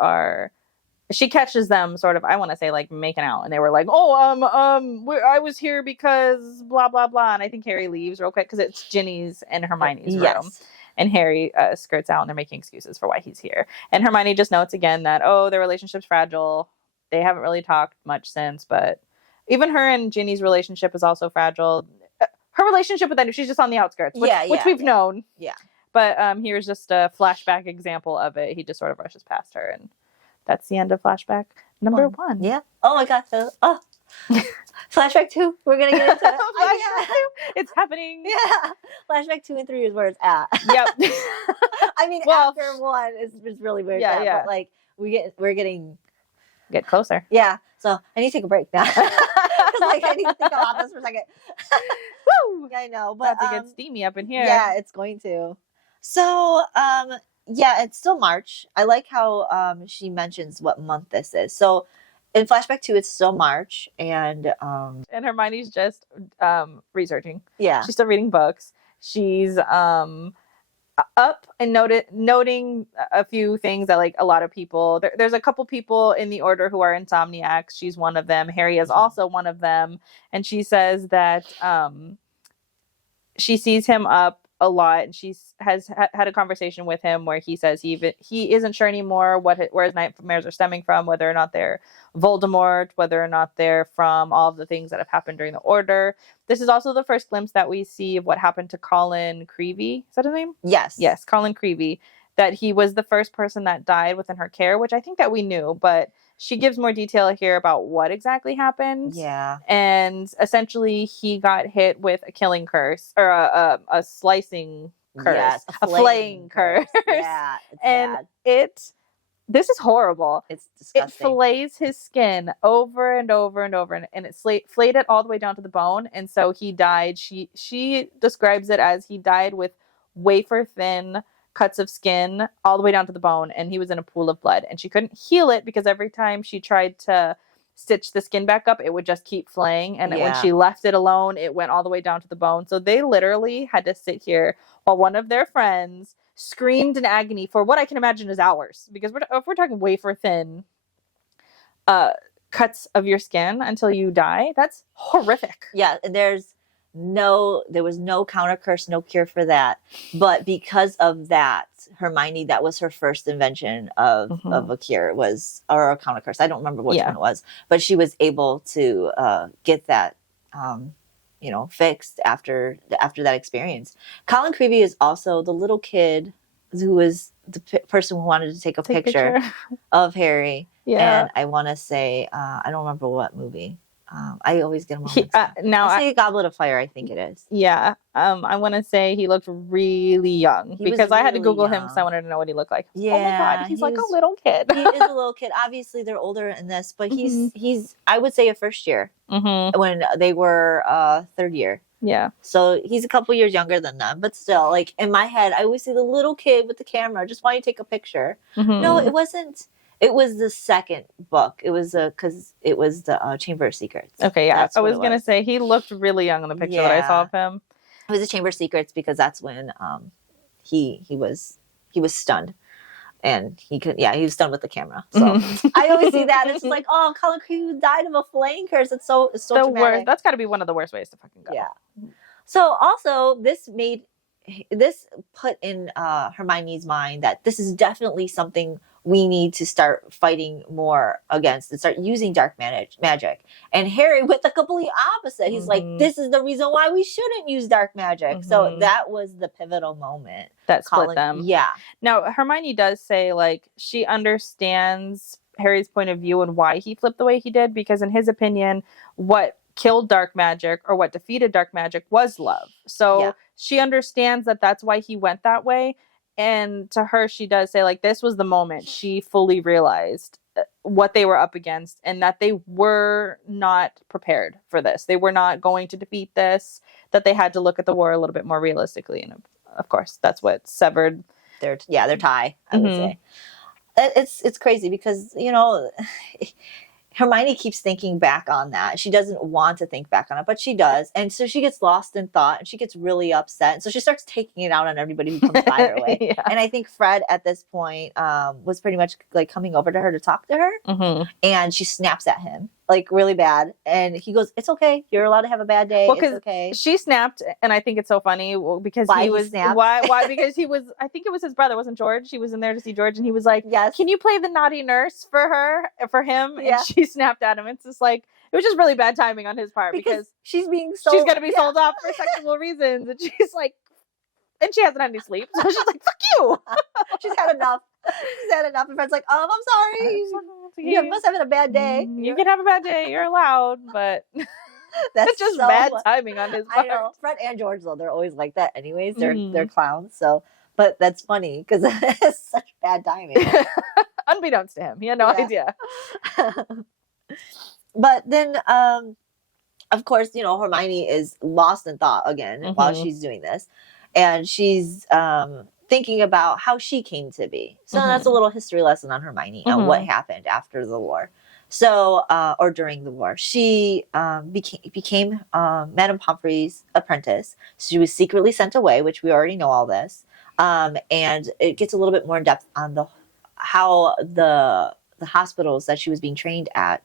she catches them sort of, I want to say, like, making out, and they were like, I was here because blah blah blah, and I think Harry leaves real quick because it's Ginny's and Hermione's room, and Harry skirts out, and they're making excuses for why he's here, and Hermione just notes again that their relationship's fragile. They haven't really talked much since, but even her and Ginny's relationship is also fragile. Her relationship with Andrew, she's just on the outskirts, which we've known. Yeah, but here's just a flashback example of it. He just sort of rushes past her, and that's the end of flashback number 1. Yeah. Oh my gosh. Flashback 2. We're going to get into it. Flashback 2. It's happening. Yeah. Flashback 2 and 3 is where it's at. Yep. I mean, after 1 is really weird. Yeah. But like, we're getting... Get closer. Yeah. So I need to take a break now. Because I need to think about this for a second. Woo! I know. But about to get steamy up in here. Yeah, it's going to. So, it's still March. I like how she mentions what month this is. So in Flashback 2, it's still March, and Hermione's just researching. Yeah. She's still reading books. She's up and noting a few things that, like, a lot of people, there's a couple people in the order who are insomniacs. She's one of them. Harry is also one of them. And she says that she sees him up a lot, and she has had a conversation with him where he says he isn't sure anymore where his nightmares are stemming from, whether or not they're Voldemort, whether or not they're from all of the things that have happened during the Order. This is also the first glimpse that we see of what happened to Colin Creevey. Is that his name? Yes, Colin Creevey. That he was the first person that died within her care, which I think that we knew, but she gives more detail here about what exactly happened. Yeah. And essentially, he got hit with a killing curse, or a slicing curse. Yes, a flaying curse. Yeah. And sad. This is horrible. It's disgusting. It fillets his skin over and over and over, and it flayed it all the way down to the bone. And so he died. She describes it as he died with wafer thin cuts of skin all the way down to the bone, and he was in a pool of blood, and she couldn't heal it because every time she tried to stitch the skin back up, it would just keep flaying. And when Yeah. she left it alone, it went all the way down to the bone. So they literally had to sit here while one of their friends screamed in agony for what I can imagine is hours. Because if we're talking wafer thin cuts of your skin until you die, that's horrific. Yeah, there was no counter curse, no cure for that. But because of that, Hermione, that was her first invention of a cure, or a counter curse. I don't remember which one it was, but she was able to get that fixed after that experience. Colin Creevey is also the little kid who was the person who wanted to take a picture of Harry. Yeah. And I want to say, I don't remember what movie. I always get him on. Now I say Goblet of Fire, I think it is. Yeah. I want to say he looked really young because I had to Google him because I wanted to know what he looked like. Yeah. Oh my God, he's like a little kid. He is a little kid. Obviously, they're older in this, but he's I would say a first year when they were third year. Yeah. So he's a couple years younger than them, but still, like in my head, I always see the little kid with the camera just wanting to take a picture. No, it wasn't. It was the second book. It was because it was the Chamber of Secrets. Okay, yeah. I was gonna say he looked really young in the picture that I saw of him. It was the Chamber of Secrets because that's when he was stunned, and he was stunned with the camera. So I always see that. It's just like, oh, Colin Creevey died of a flaying curse. It's so the worst. That's got to be one of the worst ways to fucking go. Yeah. So also this put in Hermione's mind that this is definitely something we need to start fighting more against and start using dark magic. And Harry with the complete opposite. He's like, this is the reason why we shouldn't use dark magic. So that was the pivotal moment. That split them. Yeah. Now, Hermione does say, like, she understands Harry's point of view and why he flipped the way he did, because in his opinion, what killed dark magic or what defeated dark magic was love. So she understands that that's why he went that way. And to her, she does say, like, this was the moment she fully realized what they were up against and that they were not prepared for this. They were not going to defeat this, that they had to look at the war a little bit more realistically. And of course, that's what severed their tie, I would say. It's crazy because, Hermione keeps thinking back on that. She doesn't want to think back on it, but she does. And so she gets lost in thought and she gets really upset. And so she starts taking it out on everybody who comes by her way. And I think Fred at this point was pretty much like coming over to her to talk to her. And she snaps at him like really bad. And he goes, "It's okay. You're allowed to have a bad day. It's okay." She snapped. And I think it's so funny because why? Because he was, I think it was his brother, wasn't George? He was in there to see George and he was like, "Yes, can you play the naughty nurse for him?" And she snapped at him. It's just like, it was just really bad timing on his part because she's going to be sold off for sexual reasons. And she's like, and she hasn't had any sleep. So she's like, fuck you. She's had enough. And Fred's like, I'm sorry. You must have had a bad day. You can have a bad day. You're allowed. But that's just bad timing on his part. I know. Fred and George, though, they're always like that anyways. They're clowns. So, but that's funny because it's such bad timing. Unbeknownst to him. He had no idea. But then, of course, Hermione is lost in thought again while she's doing this. And she's thinking about how she came to be. So that's a little history lesson on Hermione and what happened after the war. So, or during the war. She became Madame Pomfrey's apprentice. She was secretly sent away, which we already know all this. And it gets a little bit more in depth on how the hospitals that she was being trained at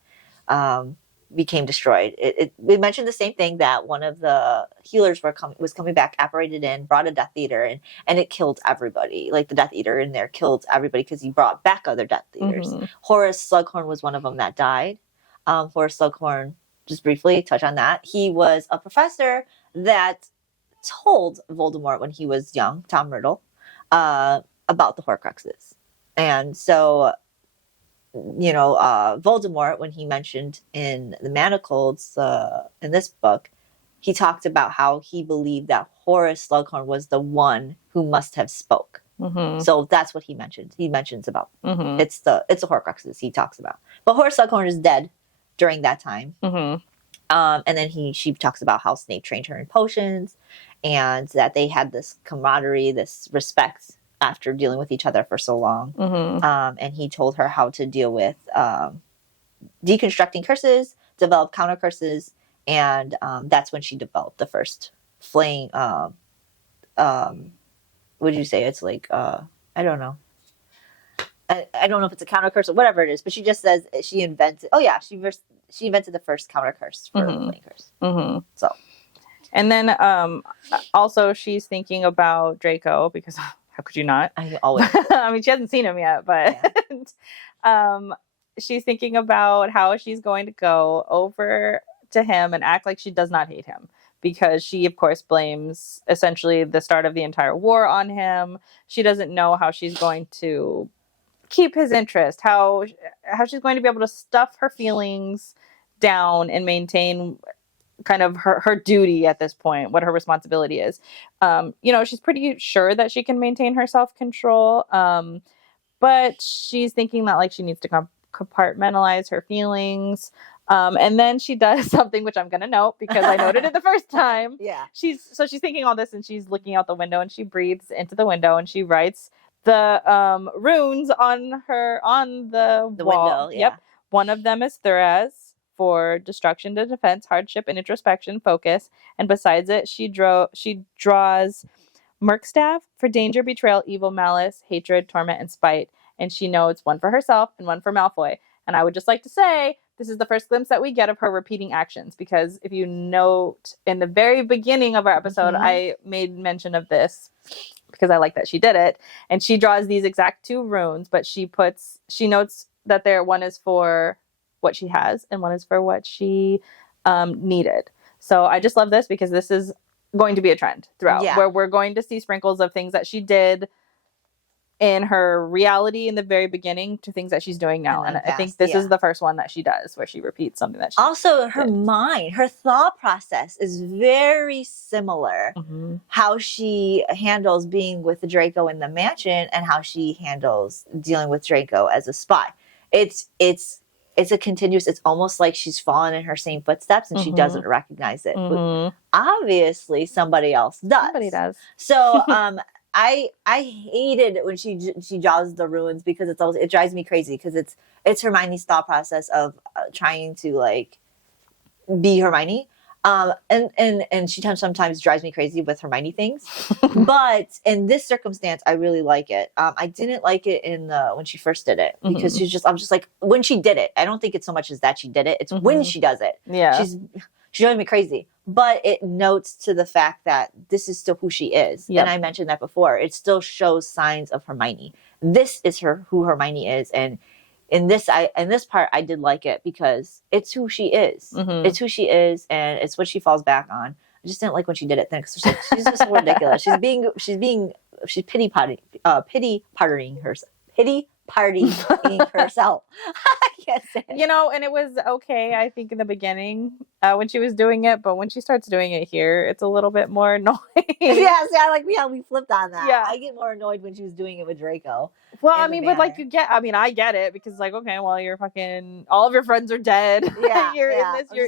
became destroyed. We mentioned the same thing, that one of the healers was coming back, apparated in, brought a Death Eater, and it killed everybody. Like the Death Eater in there killed everybody because he brought back other Death Eaters. Horace Slughorn was one of them that died. Horace Slughorn, just briefly touch on that. He was a professor that told Voldemort when he was young, Tom Riddle, about the Horcruxes. And so, Voldemort, when he mentioned in the Manacleds, in this book, he talked about how he believed that Horace Slughorn was the one who must have spoke. So that's what he mentioned. He mentions about it's the Horcruxes he talks about. But Horace Slughorn is dead during that time. And then she talks about how Snape trained her in potions, and that they had this camaraderie, this respect after dealing with each other for so long. And he told her how to deal with deconstructing curses, develop counter curses, and that's when she developed the first flame. Would you say it's like I don't know. I don't know if it's a counter curse or whatever it is, but she just says she invented. Oh yeah, she invented the first counter curse for the flame curse. Mm-hmm. So, and then also she's thinking about Draco because how could you not? I always. I mean, she hasn't seen him yet, but she's thinking about how she's going to go over to him and act like she does not hate him. Because she, of course, blames essentially the start of the entire war on him. She doesn't know how she's going to keep his interest, how she's going to be able to stuff her feelings down and maintain kind of her duty at this point, what her responsibility is. She's pretty sure that she can maintain her self-control, but she's thinking that like she needs to compartmentalize her feelings. And then she does something which I'm going to note because I noted it the first time. Yeah. She's thinking all this and she's looking out the window and she breathes into the window and she writes the runes on the wall. Window. Yeah. Yep. One of them is Thuraz for destruction to defense, hardship and introspection, focus. And besides it, she draws Merkstaff for danger, betrayal, evil, malice, hatred, torment, and spite. And she notes one for herself and one for Malfoy. And I would just like to say, this is the first glimpse that we get of her repeating actions. Because if you note in the very beginning of our episode, I made mention of this because I like that she did it. And she draws these exact two runes, but she notes that one is for what she has and one is for what she needed. So I just love this because this is going to be a trend throughout where we're going to see sprinkles of things that she did in her reality in the very beginning to things that she's doing now. And I think this is the first one that she does where she repeats something that she also her mind, her thought process is very similar. How she handles being with Draco in the mansion and how she handles dealing with Draco as a spy. It's a continuous, it's almost like she's fallen in her same footsteps and she doesn't recognize it. But obviously somebody else does. Somebody does. So I hated when she draws the runes because it drives me crazy because it's Hermione's thought process of trying to like be Hermione. And she sometimes drives me crazy with Hermione things. But in this circumstance, I really like it. I didn't like it when she first did it because I'm just like, when she did it, I don't think it's so much as that she did it. It's when she does it. Yeah. She's driving me crazy. But it notes to the fact that this is still who she is. Yep. And I mentioned that before. It still shows signs of Hermione. This is who Hermione is. And in this part, I did like it because it's who she is. It's who she is, and it's what she falls back on. I just didn't like when she did it then because she's just so ridiculous. She's pity partying herself. I can't say it. And it was okay, I think, in the beginning when she was doing it, but when she starts doing it here, it's a little bit more annoying. We flipped on that. Yeah. I get more annoyed when she was doing it with Draco. Well, I mean, but like I get it because like, okay, well, you're fucking, all of your friends are dead. Yeah. You're in this, you're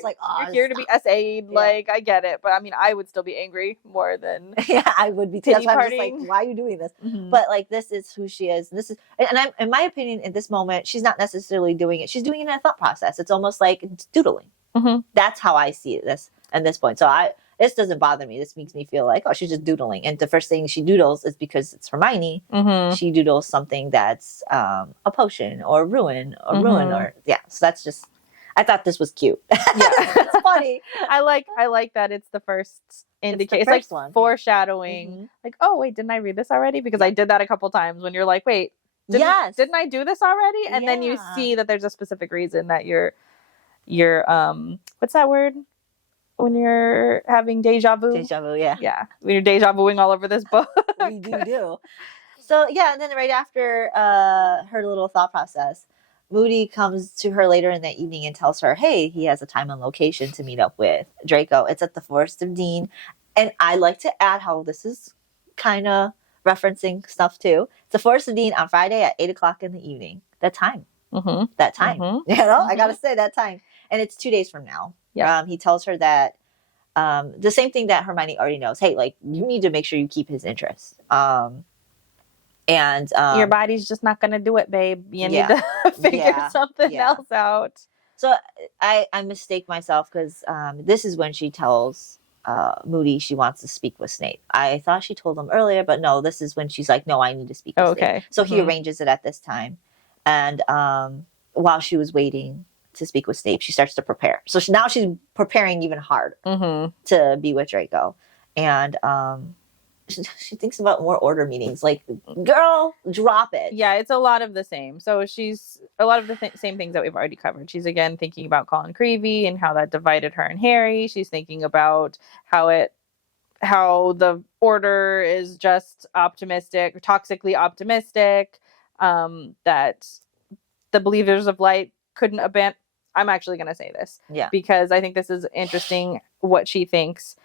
here to be SA'd. Yeah. Like, I get it. But I mean, I would still be angry more than. Yeah, I would be too. That's why I'm just like, why are you doing this? But like, this is who she is. And I'm, in my opinion, in this moment, she's not necessarily doing it. She's doing it in a thought process. It's almost like it's doodling. That's how I see this at this point. So this doesn't bother me. This makes me feel like, oh, she's just doodling. And the first thing she doodles is because it's Hermione. She doodles something that's a potion or ruin or So that's just, I thought this was cute. Yeah, it's funny. I like that it's the first indication. It's like foreshadowing. Like, oh wait, didn't I read this already? Because I did that a couple times when you're like, wait, didn't I do this already? And then you see that there's a specific reason that you're what's that word? When you're having deja vu? Deja vu, yeah. Yeah. When you're deja vuing all over this book. We do. So, yeah, and then right after her little thought process, Moody comes to her later in that evening and tells her, hey, he has a time and location to meet up with Draco. It's at the Forest of Dean. And I like to add how this is kind of referencing stuff, too. It's the Forest of Dean on Friday at 8 o'clock in the evening. That time. That time. I got to say that time. And it's 2 days from now. Yeah. He tells her that the same thing that Hermione already knows. Hey, like, you need to make sure you keep his interest. And your body's just not going to do it, babe. You need to figure something else out. So I mistake myself because this is when she tells Moody she wants to speak with Snape. I thought she told him earlier, but no, this is when she's like, no, I need to speak with Snape. So he arranges it at this time. And while she was waiting to speak with Snape, she starts to prepare. So now she's preparing even harder to be with Draco. And she thinks about more order meetings. Like, girl, drop it. Yeah, it's a lot of the same. So she's a lot of the same things that we've already covered. She's again thinking about Colin Creevey and how that divided her and Harry. She's thinking about how the order is just optimistic, toxically optimistic. That the Believers of Light couldn't abandon. I'm actually going to say this, because I think this is interesting what she thinks.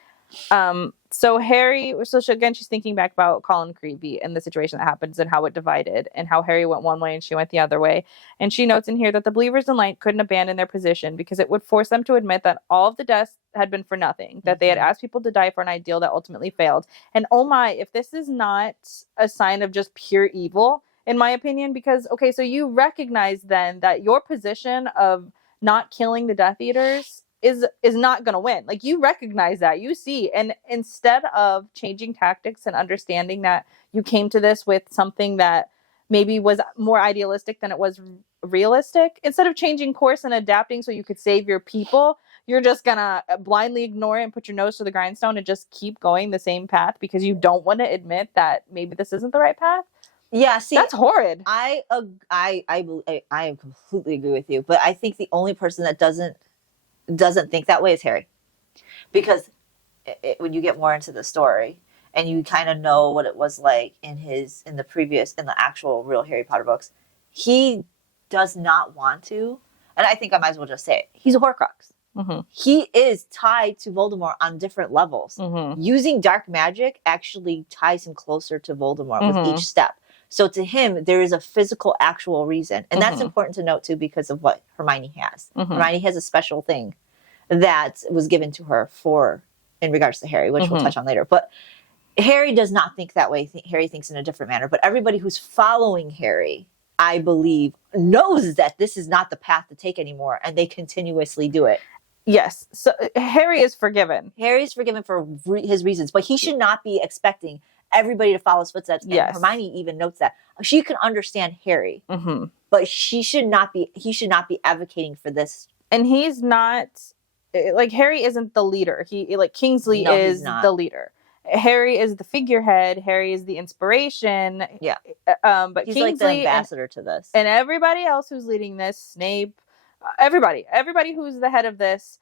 So Harry, she's thinking back about Colin Creevey and the situation that happens and how it divided and how Harry went one way and she went the other way. And she notes in here that the Believers in Light couldn't abandon their position because it would force them to admit that all of the deaths had been for nothing, that they had asked people to die for an ideal that ultimately failed. And oh my, if this is not a sign of just pure evil, in my opinion, because, okay, so you recognize then that your position of not killing the Death Eaters is not going to win. Like, you recognize that, you see, and instead of changing tactics and understanding that you came to this with something that maybe was more idealistic than it was realistic, instead of changing course and adapting so you could save your people, you're just gonna blindly ignore it and put your nose to the grindstone and just keep going the same path because you don't want to admit that maybe this isn't the right path. Yeah, see, that's horrid. I completely agree with you, but I think the only person that doesn't think that way is Harry, because when you get more into the story and you kind of know what it was like in the actual real Harry Potter books, he does not want to, and I think I might as well just say it. He's a Horcrux. He is tied to Voldemort on different levels. Using dark magic actually ties him closer to Voldemort with each step. So to him, there is a physical, actual reason. And that's important to note, too, because of what Hermione has. Hermione has a special thing that was given to her in regards to Harry, which we'll touch on later. But Harry does not think that way. Harry thinks in a different manner. But everybody who's following Harry, I believe, knows that this is not the path to take anymore. And they continuously do it. Yes. So Harry is forgiven. Harry's forgiven for his reasons. But he should not be expecting everybody to follow his footsteps. And Hermione even notes that. She can understand Harry. But he should not be advocating for this. And he's not, like, Harry isn't the leader. Kingsley is the leader. Harry is the figurehead. Harry is the inspiration. Yeah. But he's Kingsley, like the ambassador to this. And everybody else who's leading this, Snape, everybody who's the head of this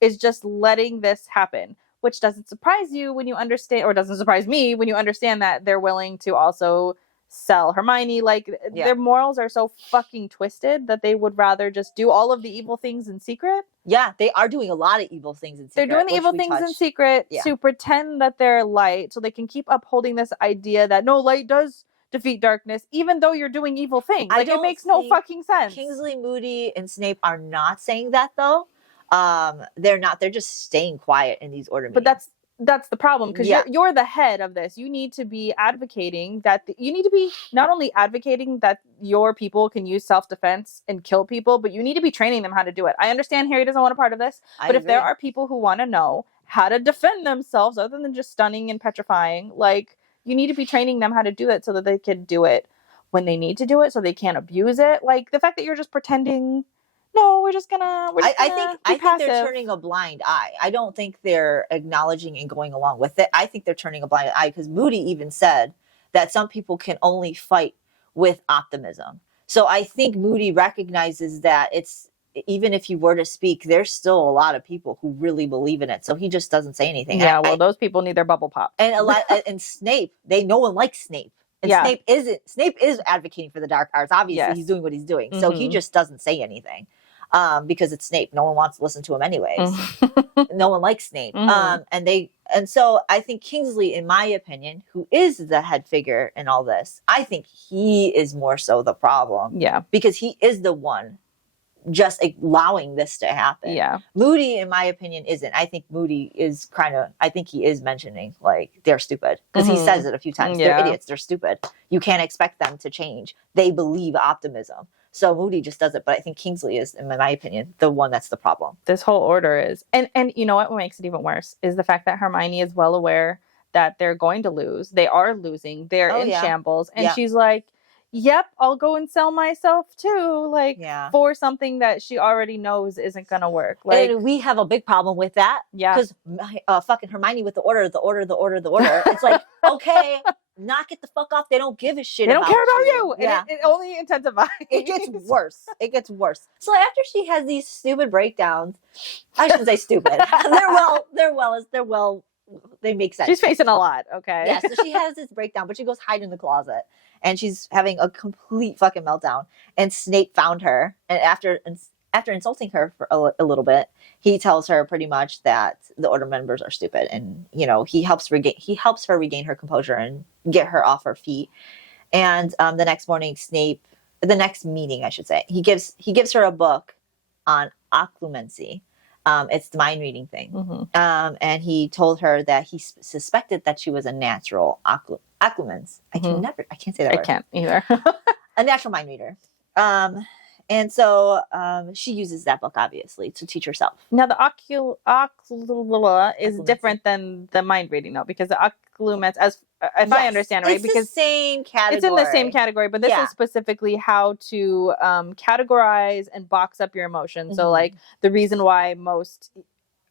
is just letting this happen, which doesn't surprise you when you understand, or doesn't surprise me when you understand that they're willing to also sell Hermione. Their morals are so fucking twisted that they would rather just do all of the evil things in secret. Yeah, they are doing a lot of evil things in secret. They're doing the evil things in secret to pretend that they're light, so they can keep upholding this idea that no, light does defeat darkness, even though you're doing evil things. It makes no fucking sense. Kingsley, Moody, and Snape are not saying that, though. They're not. They're just staying quiet in these order meetings. But that's the problem, because you're the head of this. You need to be advocating that you need to be not only advocating that your people can use self-defense and kill people, but you need to be training them how to do it. I understand Harry doesn't want a part of this, but if there are people who want to know how to defend themselves other than just stunning and petrifying, you need to be training them how to do it so that they can do it when they need to do it, so they can't abuse it. The fact that you're just pretending, no, we're just gonna I think they're turning a blind eye. I don't think they're acknowledging and going along with it. I think they're turning a blind eye because Moody even said that some people can only fight with optimism. So I think Moody recognizes that even if you were to speak, there's still a lot of people who really believe in it. So he just doesn't say anything. Yeah, those people need their bubble pop. And and Snape, no one likes Snape. And Snape is advocating for the dark arts. Obviously, he's doing what he's doing. So he just doesn't say anything. Because it's Snape. No one wants to listen to him anyways. No one likes Snape. And so I think Kingsley, in my opinion, who is the head figure in all this, I think he is more so the problem. Yeah. Because he is the one just allowing this to happen. Yeah. Moody, in my opinion, isn't. I think Moody is I think he is mentioning, they're stupid. Because he says it a few times. They're idiots. They're stupid. You can't expect them to change. They believe optimism. So Moody just does it. But I think Kingsley is, in my opinion, the one that's the problem. This whole order is. And you know what makes it even worse is the fact that Hermione is well aware that they're going to lose. They are losing. They're in shambles. And she's like, yep, I'll go and sell myself too. Like, for something that she already knows isn't going to work. Like, and we have a big problem with that. Yeah. Because fucking Hermione with the order. It's like, okay, knock it the fuck off. They don't give a shit. They don't care about you. Yeah. And it only intensifies. It gets worse. So after she has these stupid breakdowns, I shouldn't say stupid. They make sense. She's facing a lot. Okay. Yeah. So she has this breakdown, but she goes hide in the closet. And she's having a complete fucking meltdown. And Snape found her. And after insulting her for a little bit, he tells her pretty much that the Order members are stupid. And, you know, he helps her regain her composure and get her off her feet. And the next meeting, I should say, he gives her a book on occlumency. It's the mind reading thing. Mm-hmm. And he told her that he suspected that she was a natural occlumens. I can't say that word. I can't either. A natural mind reader. And so she uses that book, obviously, to teach herself. Now, the occlula is different than the mind reading, though, because the occlumens, if I understand right, because the same category. It's in the same category, but this is specifically how to categorize and box up your emotions. Mm-hmm. So, like, the reason why most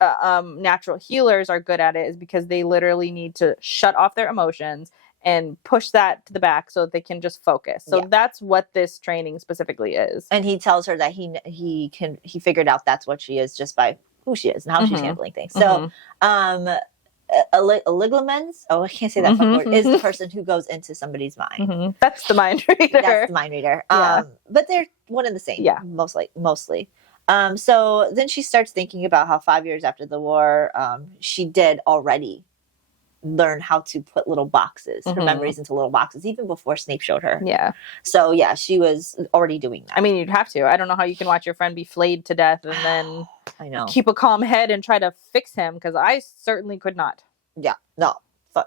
natural healers are good at it is because they literally need to shut off their emotions and push that to the back so that they can just focus. So that's what this training specifically is. And he tells her that he figured out that's what she is just by who she is and how she's handling things. So, Oliglamens, I can't say that fuck word, is the person who goes into somebody's mind. Mm-hmm. That's the mind reader. But they're one and the same. Yeah, mostly. So then she starts thinking about how 5 years after the war, she did already learn how to put little boxes, her memories into little boxes, even before Snape showed her. Yeah. So yeah, she was already doing that. I mean, you'd have to. I don't know how you can watch your friend be flayed to death and then I know keep a calm head and try to fix him, because I certainly could not. Yeah. No.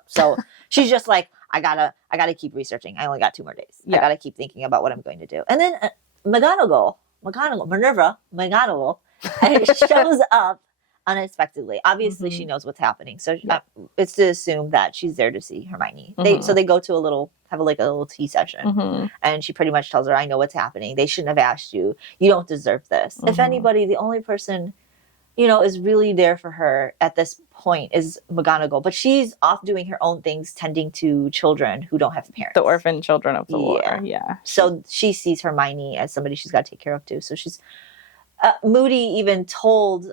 So she's just like, I gotta keep researching. I only got 2 more days. I gotta keep thinking about what I'm going to do. And then Minerva shows up unexpectedly. Obviously, she knows what's happening, so it's to assume that she's there to see Hermione. They go to a little tea session, and she pretty much tells her, "I know what's happening. They shouldn't have asked you. You don't deserve this." If anybody, the only person, is really there for her at this point is McGonagall, but she's off doing her own things, tending to children who don't have parents, the orphan children of the war. Yeah. So she sees Hermione as somebody she's got to take care of too. So she's Moody even told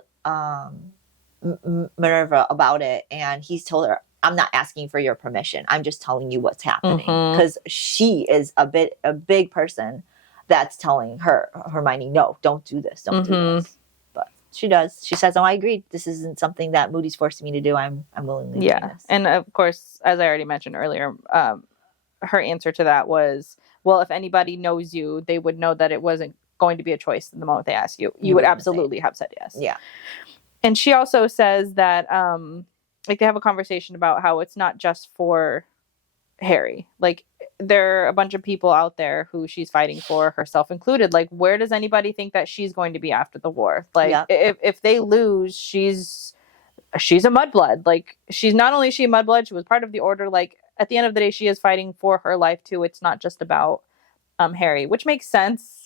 Minerva about it, and he's told her, I'm not asking for your permission, I'm just telling you what's happening, because she is a big person that's telling Hermione, no, don't do this, don't do this. But she does. She says, oh, I agree, this isn't something that Moody's forcing me to do. I'm willingly doing this. And of course, as I already mentioned earlier, her answer to that was, well, if anybody knows you, they would know that it wasn't going to be a choice the moment they ask you. You would absolutely have said yes. Yeah. And she also says that they have a conversation about how it's not just for Harry. Like, there are a bunch of people out there who she's fighting for, herself included. Like, where does anybody think that she's going to be after the war? Like, if they lose, she's a mudblood. Like, she's not only a mudblood, she was part of the Order. Like, at the end of the day, she is fighting for her life too. It's not just about Harry, which makes sense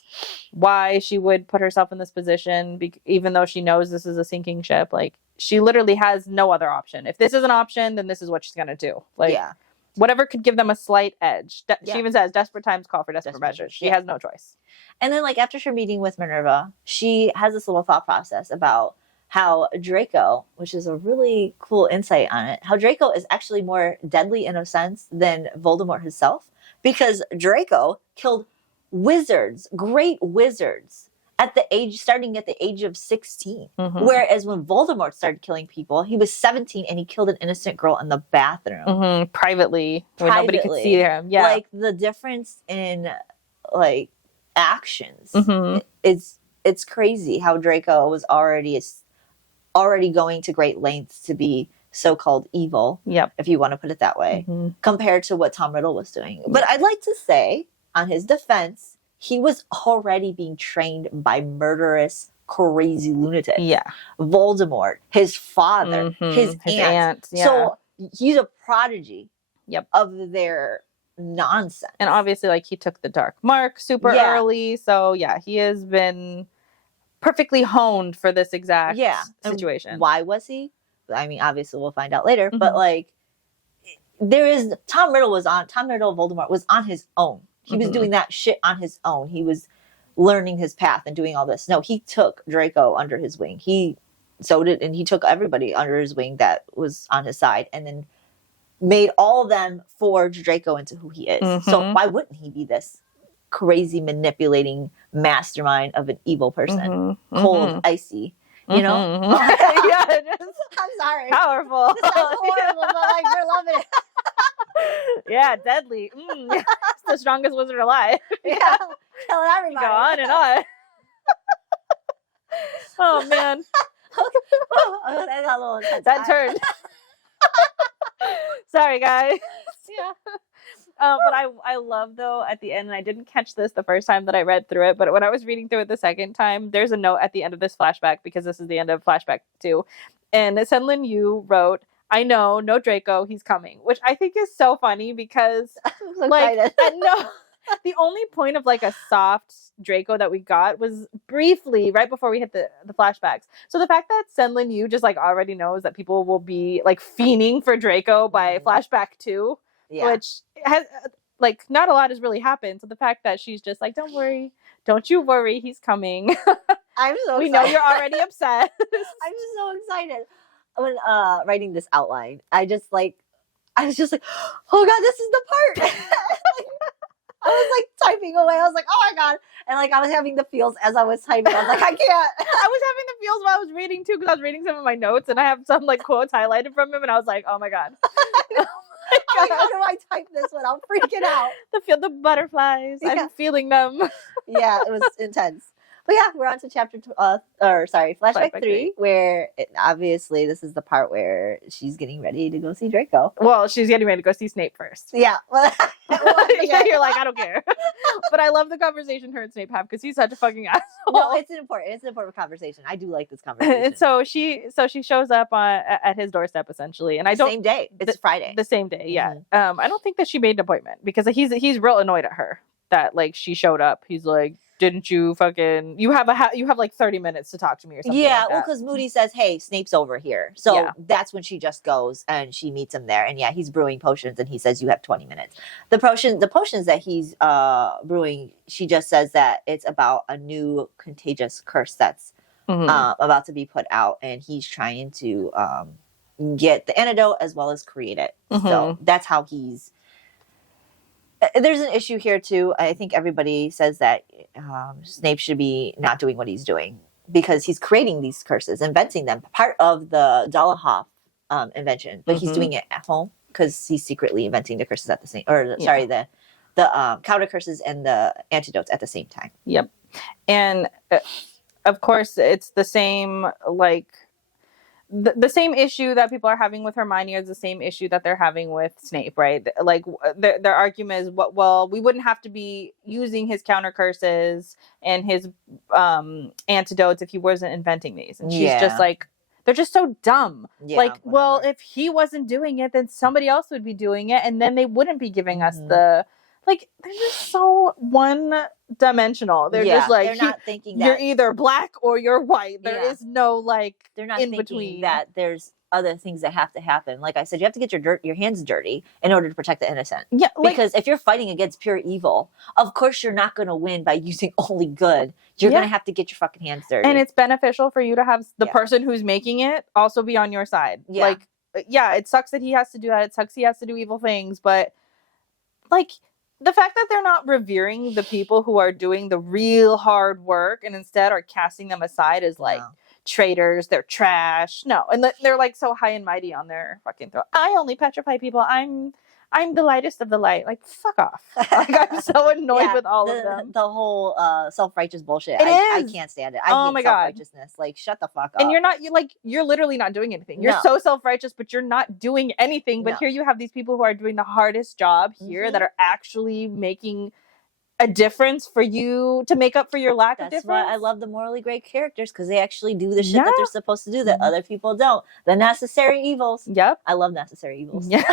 why she would put herself in this position, even though she knows this is a sinking ship. Like, she literally has no other option. If this is an option, then this is what she's gonna do. Like, whatever could give them a slight edge. She even says, desperate times call for desperate measures. She has no choice. And then, like, after her meeting with Minerva, she has this little thought process about how Draco, which is a really cool insight on it, how Draco is actually more deadly in a sense than Voldemort himself, because Draco killed wizards, great wizards, starting at the age of 16. Whereas when Voldemort started killing people, he was 17 and he killed an innocent girl in the bathroom. Privately, when nobody could see him. Yeah. Like, the difference in, like, actions it's crazy how Draco was already going to great lengths to be so-called evil, if you want to put it that way, compared to what Tom Riddle was doing. But I'd like to say, on his defense, he was already being trained by murderous, crazy lunatics. Yeah. Voldemort, his father, his aunt. Yeah. So he's a prodigy. Yep. Of their nonsense. And obviously, like, he took the dark mark super early. So yeah, he has been perfectly honed for this exact situation. And why was he? I mean, obviously we'll find out later, but like Tom Riddle, Voldemort was on his own. He was doing that shit on his own. He was learning his path and doing all this. No, he took Draco under his wing. He took everybody under his wing that was on his side, and then made all of them forge Draco into who he is. So why wouldn't he be this crazy manipulating mastermind of an evil person? Cold, icy, you know? Yeah, it is. I'm sorry. Powerful. This sounds horrible, but like we're loving it. Yeah, deadly. It's the strongest wizard alive. Yeah, killing everybody. Go on and on. Oh man. That got a little intense. That turned. Sorry, guys. Yeah. But I love, though, at the end, and I didn't catch this the first time that I read through it, but when I was reading through it the second time, there's a note at the end of this flashback, because this is the end of flashback 2. And Senlin Yu wrote, "I know, no Draco, he's coming," which I think is so funny because, so like, no, the only point of like a soft Draco that we got was briefly right before we hit the flashbacks. So the fact that Senlin Yu just like already knows that people will be like fiending for Draco by flashback 2, which has like not a lot has really happened. So the fact that she's just like, don't you worry, he's coming. I'm so we excited. know you're already upset. I'm just so excited. When writing this outline, I was just like, oh god, this is the part. I was like typing away. I was like, oh my god. And like I was having the feels as I was typing. I was like, I can't. I was having the feels while I was reading too, because I was reading some of my notes and I have some like quotes highlighted from him, and I was like, oh my god. Like, how do I type this one? I'm freaking out. The butterflies. Yeah. I'm feeling them. Yeah, it was intense. But yeah, we're on to flashback 3, where obviously this is the part where she's getting ready to go see Draco. Well, she's getting ready to go see Snape first. Yeah. Yeah, you're like, I don't care. But I love the conversation her and Snape have, because he's such a fucking asshole. No, it's an important conversation. I do like this conversation. And so she shows up at his doorstep essentially, and same day. It's Friday. The same day, yeah. I don't think that she made an appointment, because he's real annoyed at her that like she showed up. He's like, didn't you fucking you have like 30 minutes to talk to me or something? Yeah, like well, because Moody says, hey, Snape's over here. So that's when she just goes and she meets him there. And yeah, he's brewing potions, and he says you have 20 minutes. The potions that he's brewing, she just says that it's about a new contagious curse that's about to be put out, and he's trying to get the antidote as well as create it. So that's how he's. There's an issue here too. I think everybody says that Snape should be not doing what he's doing, because he's creating these curses, inventing them, part of the Dolohov invention, but he's doing it at home because he's secretly inventing the curses at the same, the counter curses and the antidotes at the same time. Yep. And of course, it's the same like. The same issue that people are having with Hermione is the same issue that they're having with Snape, right? Like their argument is, well, we wouldn't have to be using his counter curses and his antidotes if he wasn't inventing these. And she's just like, they're just so dumb. Yeah, like, whatever. Well, if he wasn't doing it, then somebody else would be doing it, and then they wouldn't be giving us the. Like, they're just so one-dimensional. They're just like, they're not thinking that you're either black or you're white. There is no, like, they're not in thinking between. That there's other things that have to happen. Like I said, you have to get your hands dirty in order to protect the innocent. Yeah, because if you're fighting against pure evil, of course you're not going to win by using only good. You're going to have to get your fucking hands dirty. And it's beneficial for you to have the person who's making it also be on your side. Yeah. Like, yeah, it sucks that he has to do that. It sucks he has to do evil things. But, like, the fact that they're not revering the people who are doing the real hard work and instead are casting them aside as like traitors, they're trash. No, and they're like so high and mighty on their fucking throat. I only petrify people. I'm the lightest of the light. Like, fuck off. Like, I'm so annoyed with all of them. The whole self-righteous bullshit. I can't stand it. I hate self-righteousness. Like, shut the fuck up. And you're literally not doing anything. You're so self-righteous, but you're not doing anything. But here you have these people who are doing the hardest job here that are actually making a difference for you to make up for your lack of That's difference. why I love the morally gray characters, because they actually do the shit Yeah. that they're supposed to do that other people don't. The necessary evils. Yep. I love necessary evils. Yeah.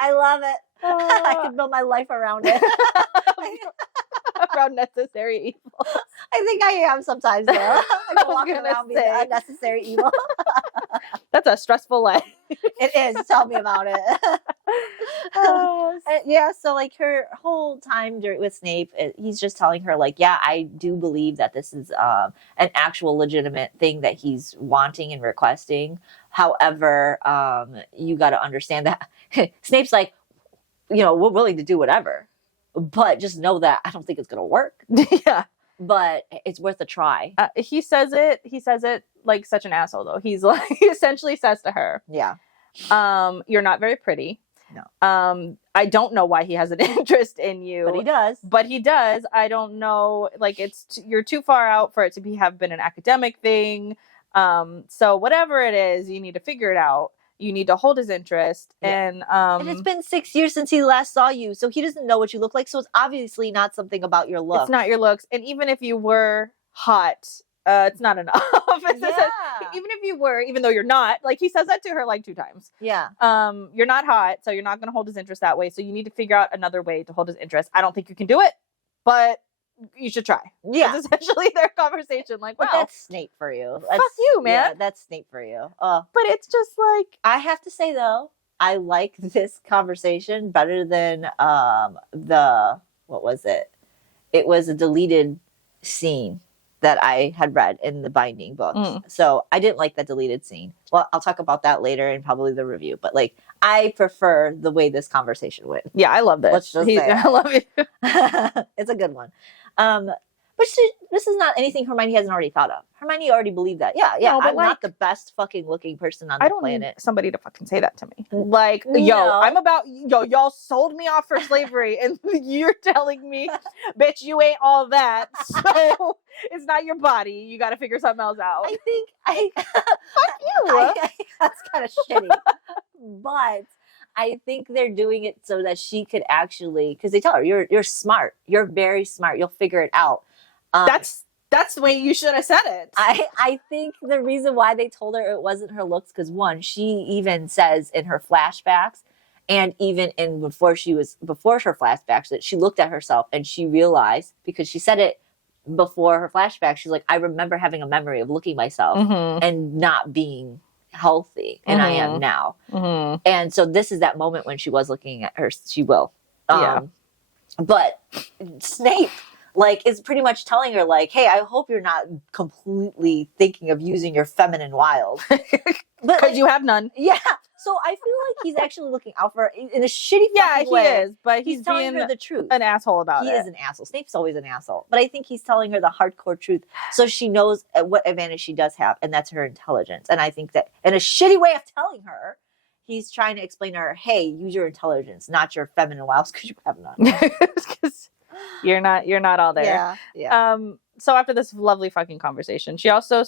I love it. I could build my life around it. Around necessary evil. I think I am sometimes, though. I'm walking gonna around being say. unnecessary evil. That's a stressful life. It is. Tell me about it. Yeah, so like her whole time with Snape, he's just telling her like, yeah, I do believe that this is an actual legitimate thing that he's wanting and requesting. However, you got to understand that Snape's like, we're willing to do whatever, but just know that I don't think it's gonna work. Yeah, but it's worth a try. He says it like such an asshole though. He's like, he essentially says to her, yeah, you're not very pretty. No. I don't know why he has an interest in you, but he does. I don't know, like you're too far out for it to have been an academic thing. So whatever it is, you need to figure it out. You need to hold his interest. Yeah. And it's been 6 years since he last saw you, so he doesn't know what you look like. So it's obviously not something about your looks. It's not your looks. And even if you were hot, it's not enough. Even if you were, even though you're not, like he says that to her like 2 times. Yeah. You're not hot, so you're not going to hold his interest that way. So you need to figure out another way to hold his interest. I don't think you can do it, but you should try. Yeah. That's essentially their conversation. Like, wow. But that's Snape for you. Fuck you, man. Yeah, that's Snape for you. But it's just like, I have to say though, I like this conversation better than what was it? It was a deleted scene that I had read in the Binding books. So I didn't like that deleted scene. Well, I'll talk about that later in probably the review. But like, I prefer the way this conversation went. Yeah, I love this. Let's just say I love it. It's a good one. But this is not anything Hermione hasn't already thought of. Hermione already believed that. Yeah, No, but I'm like, not the best fucking looking person on the I don't planet. need somebody to fucking say that to me. Like, No. y'all sold me off for slavery, and you're telling me, bitch, you ain't all that. So it's not your body. You got to figure something else out. I think Fuck you. that's kind of shitty. But I think they're doing it so that she could actually, because they tell her, you're smart. You're very smart. You'll figure it out. That's the way you should have said it. I think the reason why they told her it wasn't her looks, because one, she even says in her flashbacks, and even before her flashbacks, that she looked at herself and she realized, because she said it before her flashback, she's like, I remember having a memory of looking myself and not being healthy, and I am now. And so this is that moment when she was looking at her. She will. But Snape, like, is pretty much telling her, like, hey, I hope you're not completely thinking of using your feminine wiles. Because you have none. Yeah. So I feel like he's actually looking out for her in a shitty fucking way. Yeah, he is. But he's telling her the truth. An asshole about it. He is an asshole. Snape's always an asshole. But I think he's telling her the hardcore truth, so she knows what advantage she does have, and that's her intelligence. And I think that in a shitty way of telling her, he's trying to explain to her, hey, use your intelligence, not your feminine wiles, because you have none. Because you're not all there. Yeah. So after this lovely fucking conversation, she also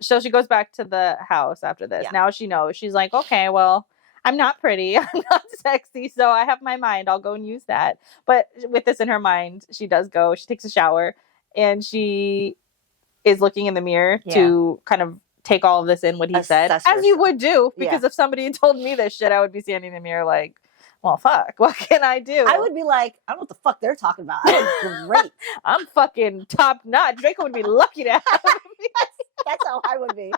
she goes back to the house after this. Yeah. Now she knows. She's like, okay, well, I'm not pretty. I'm not sexy. So I have my mind. I'll go and use that. But with this in her mind, she does go. She takes a shower and she is looking in the mirror to kind of take all of this in, what he said. As you would do. Because if somebody had told me this shit, I would be standing in the mirror like, well, fuck, what can I do? I would be like, I don't know what the fuck they're talking about. I'm great. I'm fucking top notch. Draco would be lucky to have me. That's how I would be.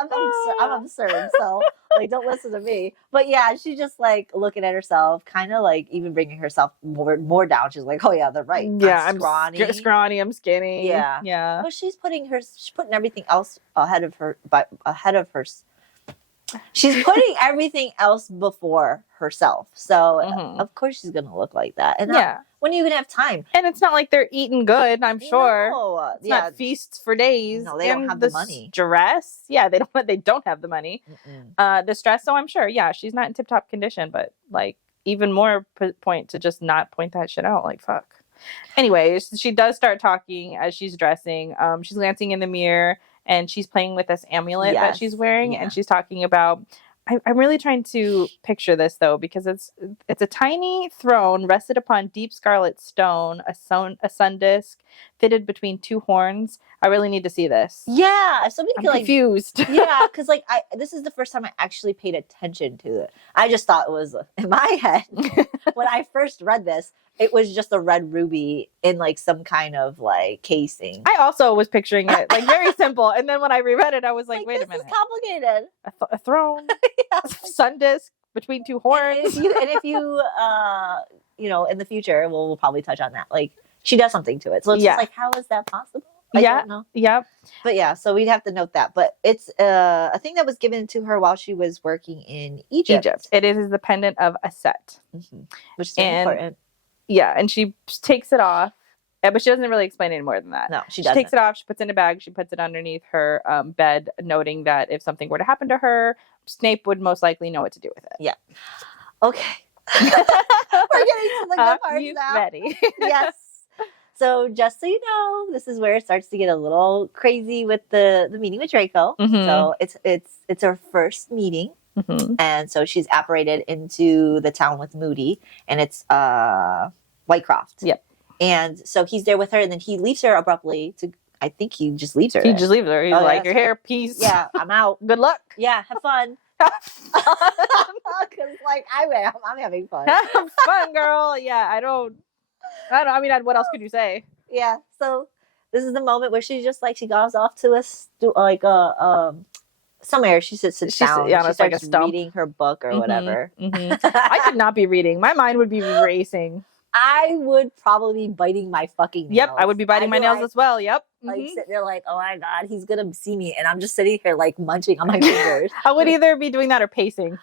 I'm absurd. So, like, don't listen to me. But yeah, she's just like looking at herself, kind of like even bringing herself more down. She's like, oh yeah, they're right. Yeah, I'm scrawny. Scrawny. I'm skinny. Yeah. But she's putting everything else ahead of her. She's putting everything else before herself. So of course she's gonna look like that. And when are you gonna have time? And it's not like they're eating good, I'm sure. No. It's not feasts for days. No, they don't have the money. Stress. Yeah, they don't have the money. The stress, so I'm sure, she's not in tip top condition, but like even more point to just not point that shit out. Like, fuck. Anyways, she does start talking as she's dressing. She's glancing in the mirror and she's playing with this amulet that she's wearing, and she's talking about I'm really trying to picture this though, because it's a tiny throne rested upon deep scarlet stone, a sun disk fitted between two horns. I really need to see this. Yeah, if somebody I'm could confused. yeah, because like this is the first time I actually paid attention to it. I just thought it was in my head when I first read this. It was just a red ruby in like some kind of like casing. I also was picturing it like very simple, and then when I reread it, I was like, wait a minute, this is complicated. A throne, Yeah. sun disk between two horns. And if you you know, in the future, we'll probably touch on that. Like she does something to it, so it's just like, how is that possible? I don't know. Yep. But yeah, so we'd have to note that. But it's a thing that was given to her while she was working in Egypt. It is the pendant of a set, which is very important. Yeah, and she takes it off, but she doesn't really explain any more than that. No, she doesn't. She takes it off, she puts it in a bag, she puts it underneath her bed, noting that if something were to happen to her, Snape would most likely know what to do with it. Yeah. Okay. We're getting to the good parts now. Ready? Yes. So just so you know, this is where it starts to get a little crazy with the meeting with Draco. So it's her first meeting. And so she's apparated into the town with Moody, and it's Whitecroft. Yep. And so he's there with her, and then he leaves her abruptly to, I think he just leaves her. He just leaves her. He's like, you're here, peace. Yeah, I'm out. Good luck. Yeah, have fun. Because like I'm having fun. Have fun, girl. Yeah, I don't. I mean, what else could you say? Yeah. So this is the moment where she just like she goes off to somewhere. She sits down. Yeah, she starts like a stump. reading her book or whatever. I could not be reading. My mind would be racing. I would probably be biting my fucking nails. Yep, I would be biting my nails as well. Yep. Like sitting there like, oh my God, he's going to see me. And I'm just sitting here like munching on my fingers. I would either be doing that or pacing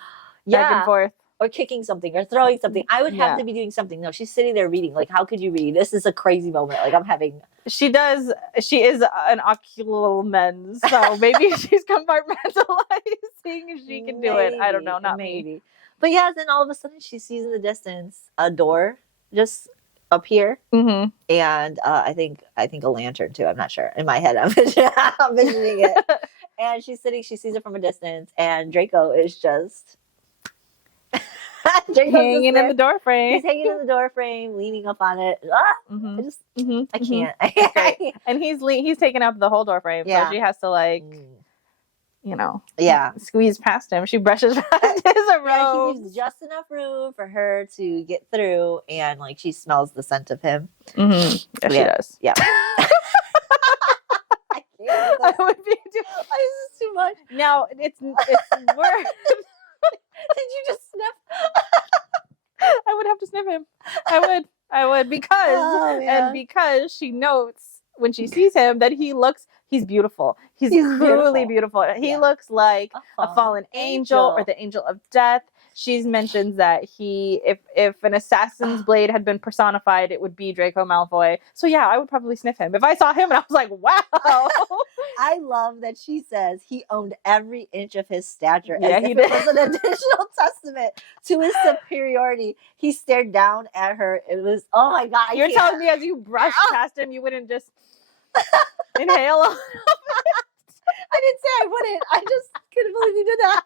back and forth. Or kicking something or throwing something. I would have to be doing something. No, she's sitting there reading. Like, how could you read? This is a crazy moment. Like, I'm having... She is an ocular lens. So maybe she's compartmentalizing. She can do it. I don't know. Not me. But yeah, then all of a sudden she sees in the distance a door just appear. And I think a lantern too. I'm not sure. In my head, I'm visioning it. And she's sitting, she sees it from a distance. And Draco is just... hanging in the door frame. He's hanging in the door frame, leaning up on it. I can't. And he's taking up the whole door frame, so she has to like, squeeze past him. She brushes past his robe. He leaves just enough room for her to get through, and like she smells the scent of him. Yeah, she does. Yeah. I can't. I would be this is too much. Now it's worse. Did you just sniff? I would have to sniff him. I would because she notes when she sees him that he's beautiful. He's truly beautiful. He looks like a fallen angel or the angel of death. She mentions that if an assassin's blade had been personified, it would be Draco Malfoy. So yeah, I would probably sniff him. If I saw him and I was like, wow. I love that she says he owned every inch of his stature. Yeah, he did. It was an additional testament to his superiority. He stared down at her. It was, oh my God. You're telling me as you brushed past him, you wouldn't just inhale? I didn't say I wouldn't. I just couldn't believe you did that.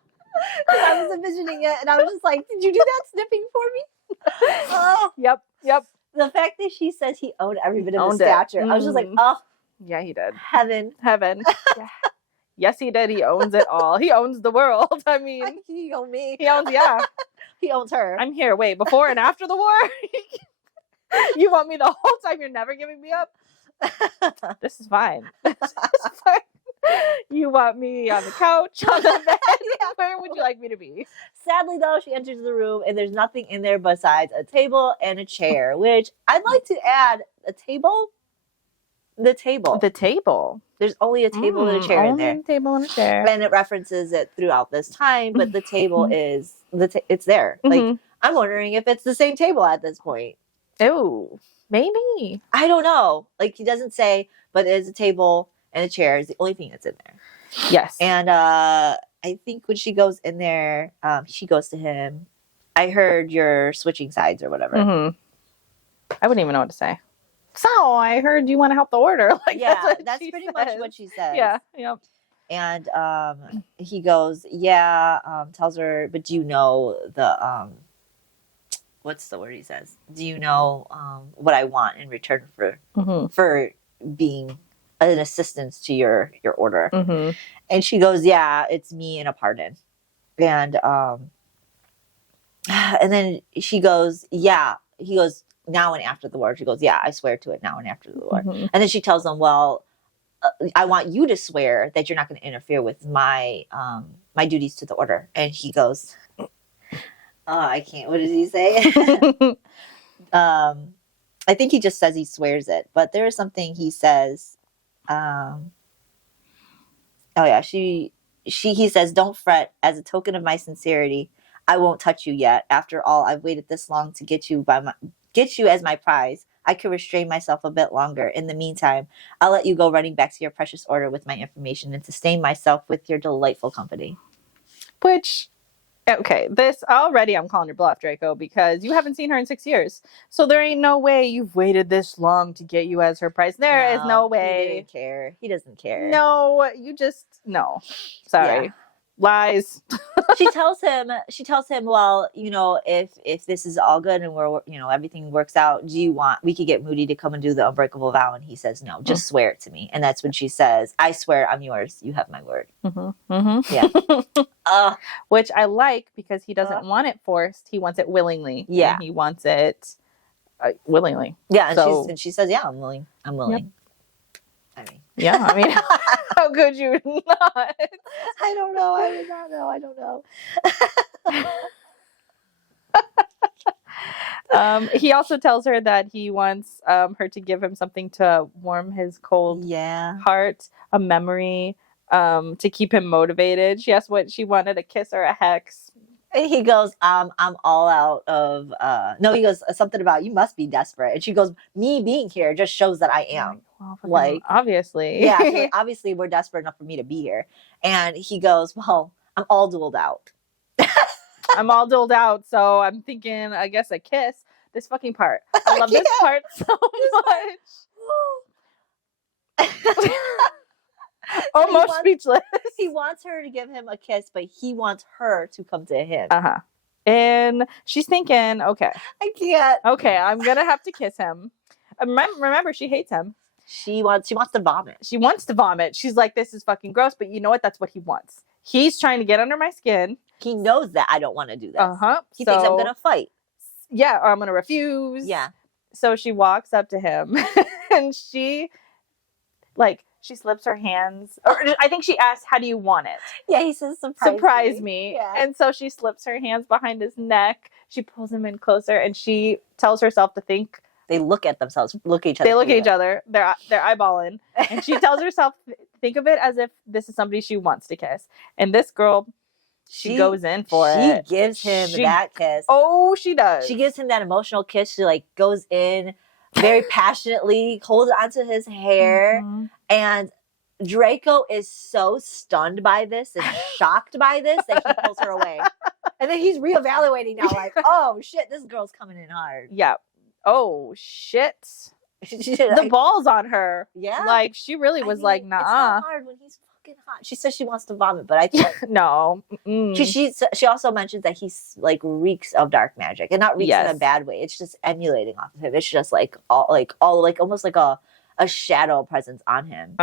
I was envisioning it, and I was just like, "Did you do that sniffing for me?" Oh. Yep. The fact that she says he owned every bit of his stature, I was just like, "Oh, yeah, he did. Heaven." Yeah. Yes, he did. He owns it all. He owns the world. I mean, he owns me. He owns he owns her. I'm here. Wait, before and after the war? You want me the whole time? You're never giving me up. This is fine. You want me on the couch, on the bed? Where would you like me to be? Sadly, though, she enters the room and there's nothing in there besides a table and a chair, which I'd like to add a table. The table. There's only a table and a chair in there. Only a table and a chair. And it references it throughout this time, but the table is it's there. Like, I'm wondering if it's the same table at this point. Oh, maybe. I don't know. Like, he doesn't say, but it is a table and a chair is the only thing that's in there. Yes. And I think when she goes in there, she goes to him. I heard you're switching sides or whatever. I wouldn't even know what to say. So I heard you want to help the order. Like, yeah, that's pretty much what she says. Yeah. Yep. And he goes, yeah, tells her, but do you know the, what's the word he says? Do you know what I want in return for being an assistance to your order? And she goes, yeah, it's me and a pardon. And then she goes, yeah. He goes, now and after the war. She goes, yeah, I swear to it now and after the war. And then she tells him, well, I want you to swear that you're not going to interfere with my my duties to the order. And he goes, oh, I can't. What does he say? I think he just says he swears it, but there is something he says. Oh yeah, he says, don't fret. As a token of my sincerity, I won't touch you yet. After all, I've waited this long to get you as my prize. I could restrain myself a bit longer. In the meantime, I'll let you go running back to your precious order with my information and sustain myself with your delightful company. Which, okay, this already I'm calling your bluff, Draco, because you haven't seen her in 6 years. So there ain't no way you've waited this long to get you as her prize. There is no way. He doesn't care. No, no. Sorry. Yeah. Lies. she tells him, well, if this is all good and we're, everything works out, we could get Moody to come and do the unbreakable vow? And he says, no, just swear it to me. And that's when she says, I swear I'm yours. You have my word. Yeah. Which I like, because he doesn't want it forced. He wants it willingly. Yeah. And he wants it willingly. Yeah. And she says, yeah, I'm willing. Yep. I mean, how could you not? I don't know. I would not know. I don't know. He also tells her that he wants her to give him something to warm his cold heart, a memory, to keep him motivated. She asked what she wanted, a kiss or a hex. And he goes, I'm all out of, no, he goes, something about, you must be desperate. And she goes, me being here just shows that I am. Well, obviously. Yeah, like, obviously we're desperate enough for me to be here. And he goes, well, I'm all doled out. I'm all doled out, so I'm thinking, I guess, a kiss. This fucking part. I love this part so much. Almost speechless. He wants her to give him a kiss, but he wants her to come to him. And she's thinking, okay, I can't. Okay, I'm gonna have to kiss him. Remember, she hates him. She wants to vomit. She wants to vomit. She's like, this is fucking gross, but you know what? That's what he wants. He's trying to get under my skin. He knows that I don't want to do this. He thinks I'm gonna fight. Yeah, or I'm gonna refuse. Yeah. So she walks up to him and she slips her hands, or I think she asks, how do you want it? Yeah, he says, surprise me. Yeah. And so she slips her hands behind his neck. She pulls him in closer, and she tells herself to think. They look at themselves, look at each other. They look at each other. They're eyeballing. And she tells herself, think of it as if this is somebody she wants to kiss. And this girl, she goes in for it. She gives him that kiss. Oh, she does. She gives him that emotional kiss. She goes in very passionately, holds onto his hair. And Draco is so stunned by this and shocked by this that he pulls her away. And then he's reevaluating now, like, oh shit, this girl's coming in hard. Yeah. Oh shit. The balls on her. Yeah. Like, she really was like, nah. It's not hard when he's fucking hot. She says she wants to vomit, but I think no. She also mentions that he's reeks of dark magic, and not reeks in a bad way. It's just emulating off of him. It's just almost like a shadow presence on him.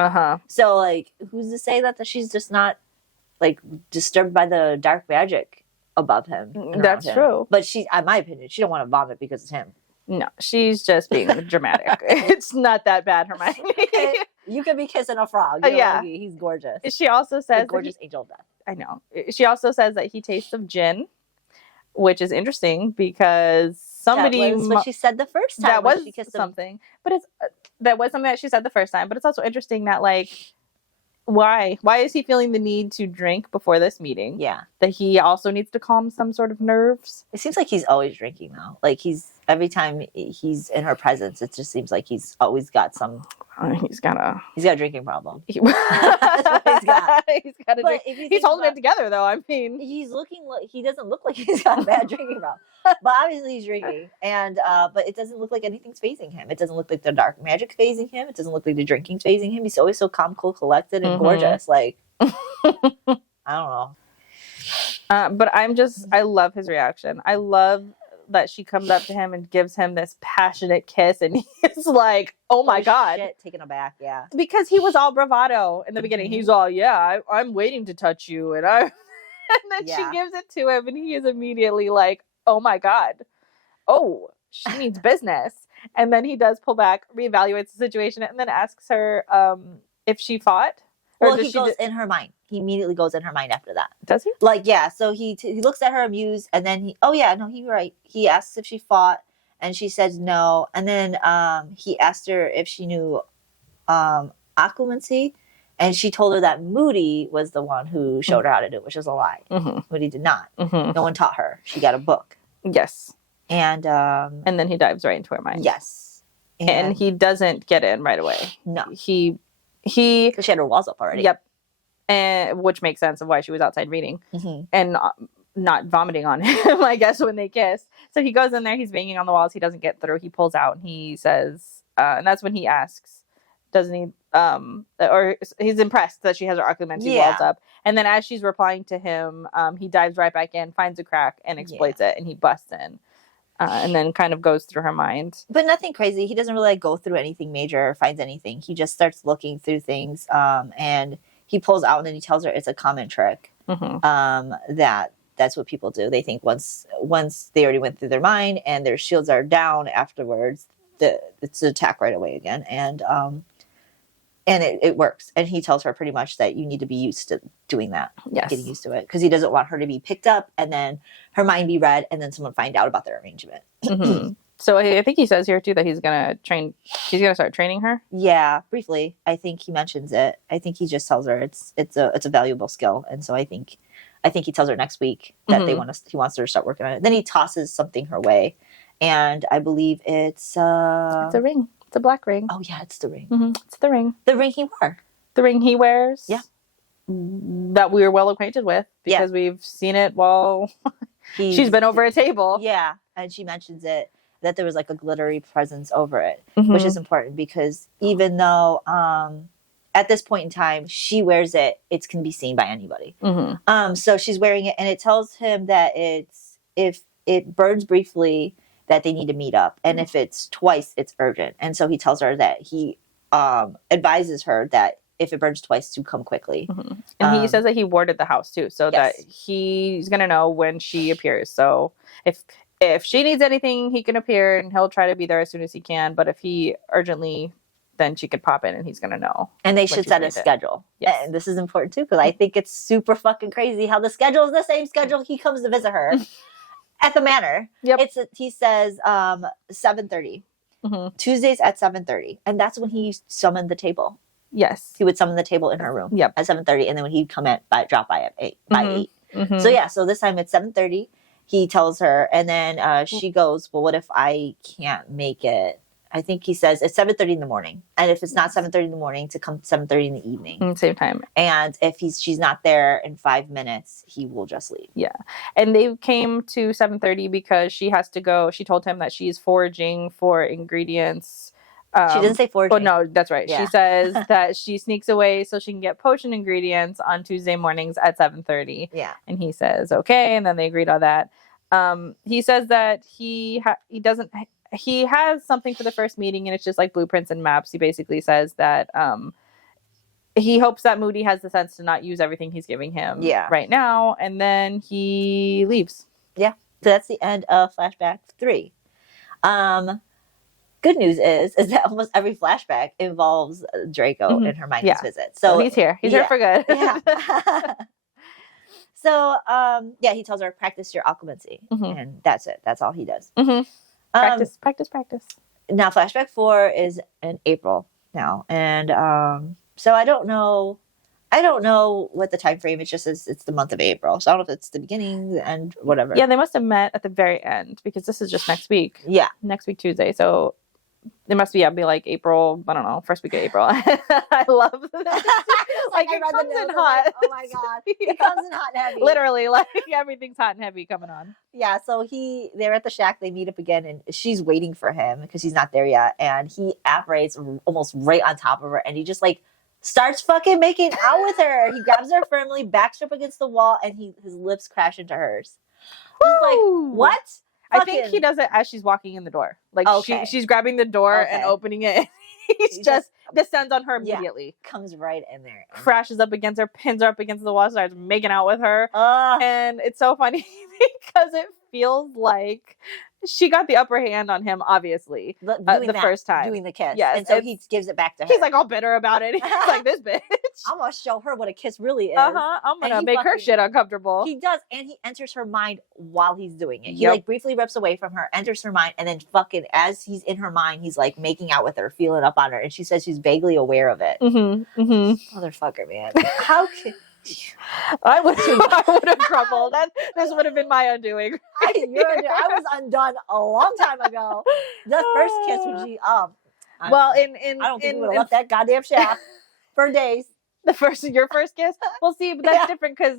So who's to say that she's just not disturbed by the dark magic above him? That's true. But she, in my opinion, she don't want to vomit because it's him. No, she's just being dramatic. It's not that bad, Hermione. You could be kissing a frog. He's gorgeous. She also says, the gorgeous angel of death. I know. She also says that he tastes of gin, which is interesting because somebody. That was what she said the first time. That was something, but that was something that she said the first time. But it's also interesting that why is he feeling the need to drink before this meeting? Yeah, that he also needs to calm some sort of nerves. It seems like he's always drinking though. Every time he's in her presence, it just seems like he's always got some. He's got a drinking problem. That's what he's got. He's got a drink. He's holding it together, though. I mean, he doesn't look like he's got a bad drinking problem, but obviously he's drinking, and but it doesn't look like anything's phasing him. It doesn't look like the dark magic's phasing him. It doesn't look like the drinking's phasing him. He's always so calm, cool, collected, and gorgeous. I don't know. But I love his reaction. I love that she comes up to him and gives him this passionate kiss, and he's like, "Oh my god!" Shit, taken aback, yeah. Because he was all bravado in the beginning. He's all, "Yeah, I'm waiting to touch you," and and then she gives it to him, and he is immediately like, "Oh my god, oh, she means business." And then he does pull back, reevaluates the situation, and then asks her if she fought. Well, he goes in her mind. He immediately goes in her mind after that. Does he? Like, yeah. So he looks at her amused, and then you're right. He asks if she fought, and she says no. And then he asked her if she knew occlumency, and she told her that Moody was the one who showed her how to do it, which is a lie. Moody did not. No one taught her. She got a book. Yes. And then he dives right into her mind. Yes. And he doesn't get in right away. No. Because she had her walls up already. Yep. And which makes sense of why she was outside reading and not vomiting on him, I guess, when they kiss. So he goes in there, he's banging on the walls, he doesn't get through, he pulls out, and he says, and that's when he asks, doesn't he, or he's impressed that she has her occlumency walls up. And then as she's replying to him, he dives right back in, finds a crack, and exploits it, and he busts in. And then kind of goes through her mind. But nothing crazy. He doesn't really like, go through anything major or finds anything. He just starts looking through things, and he pulls out, and then he tells her it's a common trick. That's what people do. They think once they already went through their mind and their shields are down afterwards, it's an attack right away again. And it works. And he tells her pretty much that you need to be used to doing that. Yes. Getting used to it. Because he doesn't want her to be picked up and then her mind be read and then someone find out about their arrangement. So I think he says here too that he's going to start training her. Yeah, briefly. I think he mentions it. I think he just tells her it's a valuable skill. And so I think he tells her next week that he wants her to start working on it. Then he tosses something her way. And I believe it's a ring. It's a black ring. Oh, yeah, it's the ring. It's the ring. The ring he wore. The ring he wears. Yeah. That we are well acquainted with because we've seen it while she's been over a table. Yeah. And she mentions it, that there was like a glittery presence over it, which is important because even though at this point in time she wears it, it can be seen by anybody. So she's wearing it, and it tells him that if it burns briefly, that they need to meet up, and if it's twice, it's urgent. And so he tells her that he advises her that if it burns twice, to come quickly. And he says that he warded the house too, so that he's gonna know when she appears. So if she needs anything, he can appear, and he'll try to be there as soon as he can. But if he urgently, then she could pop in, and he's gonna know. And they should set a schedule. Yes. And this is important too, because I think it's super fucking crazy how the schedule is the same schedule he comes to visit her. At the manor. Yep. He says 7:30. Tuesdays at 7:30. And that's when he summoned the table. Yes. He would summon the table in her room. Yep. At 7:30. And then when he'd come drop by at 8. By 8. So this time it's 7:30. He tells her, and then she goes, well, what if I can't make it? I think he says it's 7:30 in the morning. And if it's not 7:30 in the morning, to come 7:30 in the evening. Same time. And if she's not there in 5 minutes, he will just leave. Yeah. And they came to 7:30 because she has to go. She told him that she's foraging for ingredients. She didn't say foraging. Oh, no, that's right. Yeah. She says that she sneaks away so she can get potion ingredients on Tuesday mornings at 7:30. Yeah. And he says, okay. And then they agreed on that. He says that he has something for the first meeting, and it's just like blueprints and maps. He basically says that he hopes that Moody has the sense to not use everything he's giving him right now, and then he leaves. Yeah. So that's the end of Flashback 3. Good news is that almost every flashback involves Draco and Hermione's visit. So he's here. He's here for good. Yeah. So, he tells her, practice your occlumency. And that's it. That's all he does. Practice. Now, Flashback 4 is in April now. And so I don't know what the time frame. It just says it's the month of April. So I don't know if it's the beginning, the end, whatever. Yeah, they must have met at the very end because this is just next week. Yeah. Next week, Tuesday. So it must be like April, I don't know, first week of April. I love this. Like it comes in hot. Like, oh my God. It comes in hot and heavy. Literally, like everything's hot and heavy coming on. Yeah, so they're at the shack, they meet up again, and she's waiting for him because he's not there yet. And he apparates almost right on top of her, and he just like starts fucking making out with her. He grabs her firmly, backs her up against the wall, and his lips crash into hers. Just like, what? I think he does it as she's walking in the door. Like she's grabbing the door and opening it. He's just descends on her immediately. Comes right in there. Crashes up against her, pins her up against the wall, starts making out with her. And it's so funny because it feels like she got the upper hand on him, obviously, the first time. Doing the kiss. Yes. And so he gives it back to her. He's like all bitter about it. He's like, this bitch. I'm going to show her what a kiss really is. I'm going to make her shit uncomfortable. He does. And he enters her mind while he's doing it. He like briefly rips away from her, enters her mind, and then fucking as he's in her mind, he's like making out with her, feeling up on her. And she says she's vaguely aware of it. Motherfucker, man. How can... I would have crumbled. This would have been my undoing. I was undone a long time ago. The first kiss when she I don't think we would have left that goddamn shaft for days. Your first kiss? Well, see, but that's different because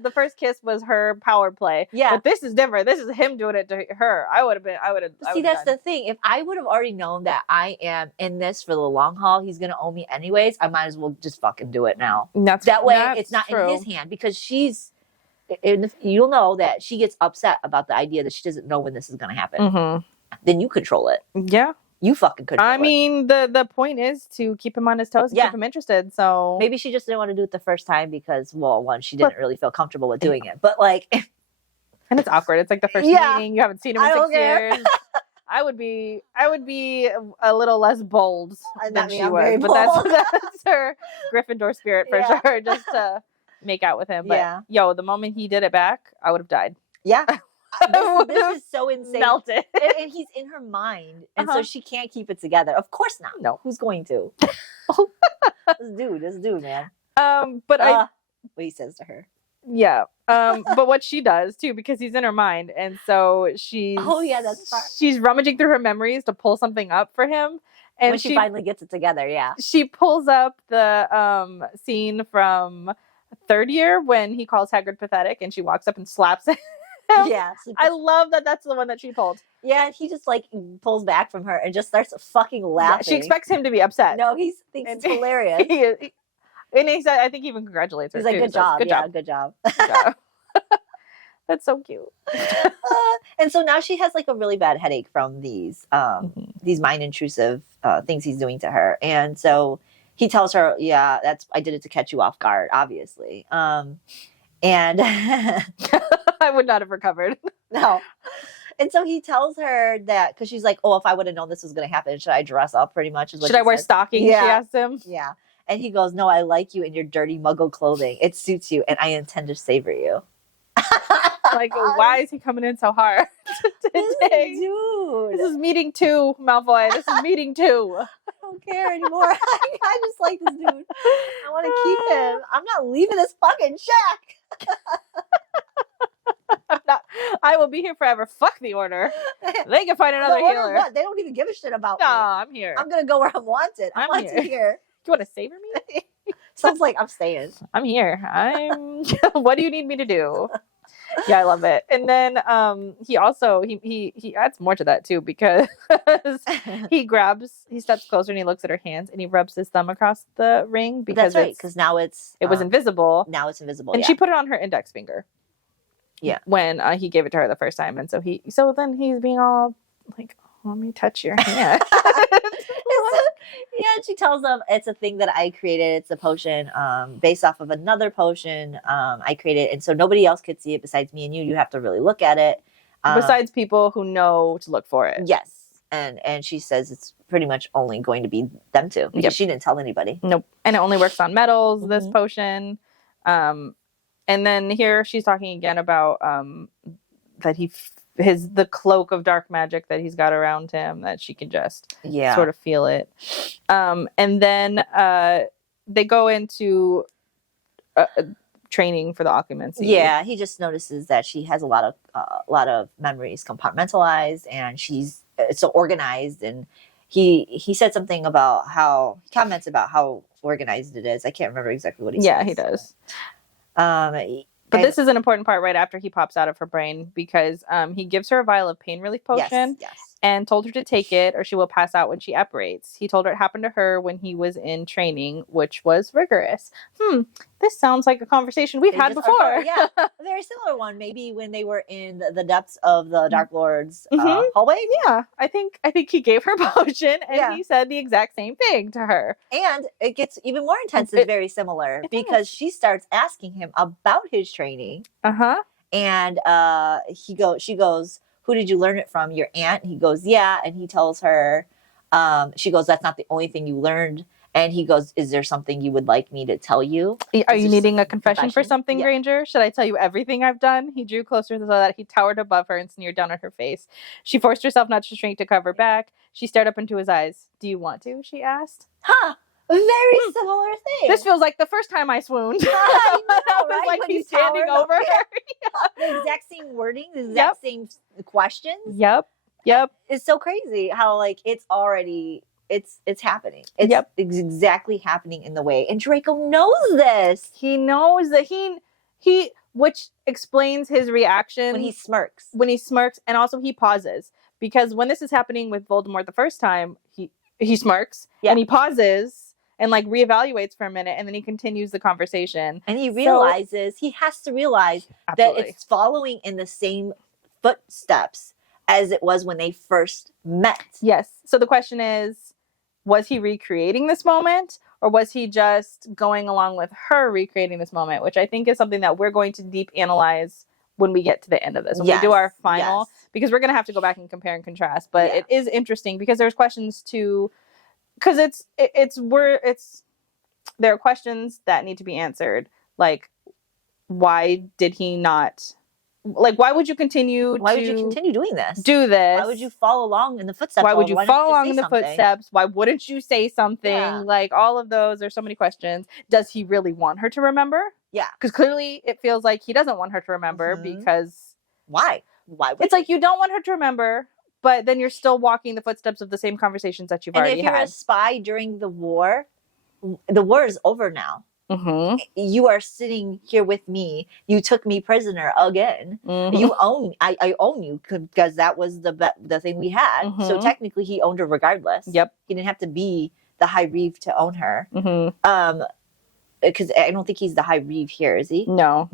the first kiss was her power play. Yeah. But this is different. This is him doing it to her. I would have. See, that's the thing. If I would have already known that I am in this for the long haul, he's going to owe me anyways, I might as well just fucking do it now. That way it's not in his hand because you'll know that she gets upset about the idea that she doesn't know when this is going to happen. Then you control it. Yeah. You fucking control it. I mean, the point is to keep him on his toes and keep him interested. So maybe she just didn't want to do it the first time because, well, one, she didn't really feel comfortable with doing it. But like, and it's awkward. It's like the first meeting. You haven't seen him in 6 years. I would be a little less bold than she was, but that's her Gryffindor spirit for sure. Just to make out with him. But the moment he did it back, I would have died. Yeah. This is so insane. Melted. And he's in her mind. And so she can't keep it together. Of course not. No. Who's going to? This dude, man. But what he says to her. Yeah. But what she does too, because he's in her mind. And so she's she's rummaging through her memories to pull something up for him. And when she finally gets it together, she pulls up the scene from third year when he calls Hagrid pathetic and she walks up and slaps him. Yeah, I love that that's the one that she pulled. Yeah, he just like pulls back from her and just starts fucking laughing. Yeah, she expects him to be upset. No, he thinks it's hilarious. And I think he even congratulates her. He's like, good job. Good job. Good job. That's so cute. And so now she has like a really bad headache from these mind intrusive things he's doing to her. And so he tells her, I did it to catch you off guard, obviously. And I would not have recovered. No. And so he tells her that, because she's like, if I would have known this was going to happen, should I dress up pretty much? Should I wear stockings? Yeah. She asked him. Yeah. And he goes, no, I like you in your dirty muggle clothing. It suits you and I intend to savor you. Like, why is he coming in so hard today? Dude. This is meeting 2, Malfoy. This is meeting 2. I don't care anymore. I just like this dude. I want to keep him. I'm not leaving this fucking shack. I will be here forever. Fuck the order. They can find another healer. What? They don't even give a shit about me. No, I'm here. I'm going to go where I'm wanted. I'm wanted here. You want to savor me? Sounds like I'm staying. I'm here. What do you need me to do? Yeah, I love it. And then he also he adds more to that too, because he steps closer and he looks at her hands and he rubs his thumb across the ring because because now it was invisible. Now it's invisible. And she put it on her index finger. Yeah. When he gave it to her the first time. And so then he's being all like, let me touch your hand. Yeah, she tells them it's a thing that I created. It's a potion based off of another potion I created. And so nobody else could see it besides me and you. You have to really look at it. Besides people who know to look for it. Yes. And she says it's pretty much only going to be them two. Because she didn't tell anybody. Nope. And it only works on metals, this potion. And then here she's talking again about that the cloak of dark magic that he's got around him, that she can just sort of feel it. And then they go into training for the occlumency. Yeah, he just notices that she has a lot of memories compartmentalized, and she's so organized. And he said something about he comments about how organized it is. I can't remember exactly what he says. Yeah, he does. But this is an important part right after he pops out of her brain, because he gives her a vial of pain relief potion. Yes. and told her to take it or she will pass out when she apparates. He told her it happened to her when he was in training, which was rigorous. This sounds like a conversation we've had before. Yeah, a very similar one. Maybe when they were in the depths of the Dark Lord's hallway. Yeah, I think he gave her potion and he said the exact same thing to her. And it gets even more intense. It's very similar because she starts asking him about his training. And she goes, "Who did you learn it from? Your aunt?" He goes, "Yeah." And he tells her, she goes, "That's not the only thing you learned." And he goes, "Is there something you would like me to tell you?" Are you needing a confession for something, Granger? Should I tell you everything I've done? He drew closer so that he towered above her and sneered down at her face. She forced herself not to shrink to cover back. She stared up into his eyes. "Do you want to?" she asked. Very similar thing. This feels like the first time I swooned. I know, right? Like when he's standing over her. The exact same wording, the exact same questions. Yep. It's so crazy how like it's already it's happening. It's exactly happening in the way. And Draco knows this. He knows that he which explains his reaction when he smirks. And also he pauses. Because when this is happening with Voldemort the first time, he smirks and he pauses and like reevaluates for a minute and then he continues the conversation. And he realizes, he has to realize that it's following in the same footsteps as it was when they first met. Yes. So the question is, was he recreating this moment or was he just going along with her recreating this moment? Which I think is something that we're going to deep analyze when we get to the end of this. When we do our final, because we're going to have to go back and compare and contrast. But it is interesting because there's questions to... Because there are questions that need to be answered. Like, why did he not... Like, why would you continue doing this? Do this? Why would you follow along in the footsteps? Why would you follow along in the footsteps? Why wouldn't you say something? Yeah. Like, all of those, there's so many questions. Does he really want her to remember? Yeah. Because clearly it feels like he doesn't want her to remember because... Why? Why would it's like you don't want her to remember, but then you're still walking the footsteps of the same conversations that you've already had. And if you're a spy during the war is over now. You are sitting here with me. You took me prisoner again. I own you because that was the thing we had. So technically he owned her regardless. Yep. He didn't have to be the High Reeve to own her. Because I don't think he's the High Reeve here, is he? No.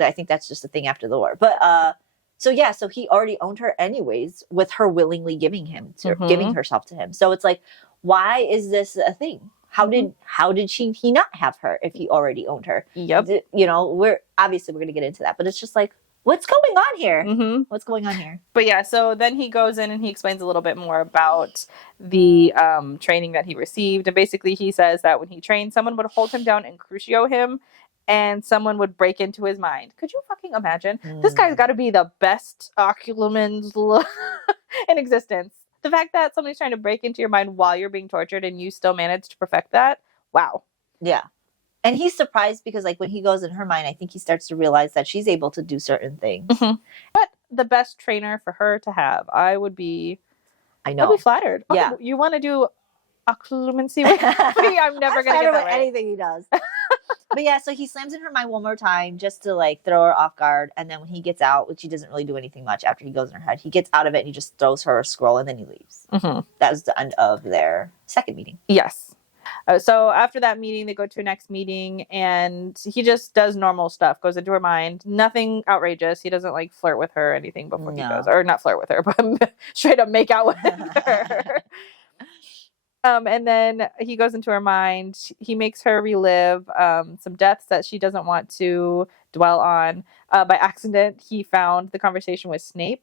I think that's just a thing after the war. But so he already owned her anyways with her willingly giving herself to him. So it's like, why is this a thing? How did he not have her if he already owned her? Yep. We're going to get into that, but it's just like, what's going on here? What's going on here? But yeah, so then he goes in and he explains a little bit more about the training that he received. And basically he says that when he trained, someone would hold him down and crucio him and someone would break into his mind. Could you fucking imagine? This guy's got to be the best occlumens in existence. The fact that somebody's trying to break into your mind while you're being tortured and you still manage to perfect that. Wow. Yeah. And he's surprised because like when he goes in her mind, I think he starts to realize that she's able to do certain things. But the best trainer for her to have, I would be flattered. Yeah. Oh, you want to do occlumency with me? I'm never going to get that right. Anything he does. But yeah, so he slams in her mind one more time just to like throw her off guard. And then when he gets out, which he doesn't really do anything much after he goes in her head, he gets out of it and he just throws her a scroll and then he leaves. That was the end of their second meeting. Yes. So after that meeting, they go to a next meeting and he just does normal stuff, goes into her mind. Nothing outrageous. He doesn't like flirt with her or anything before he goes. Or not flirt with her, but straight up make out with her. And then he goes into her mind. He makes her relive some deaths that she doesn't want to dwell on. By accident, he found the conversation with Snape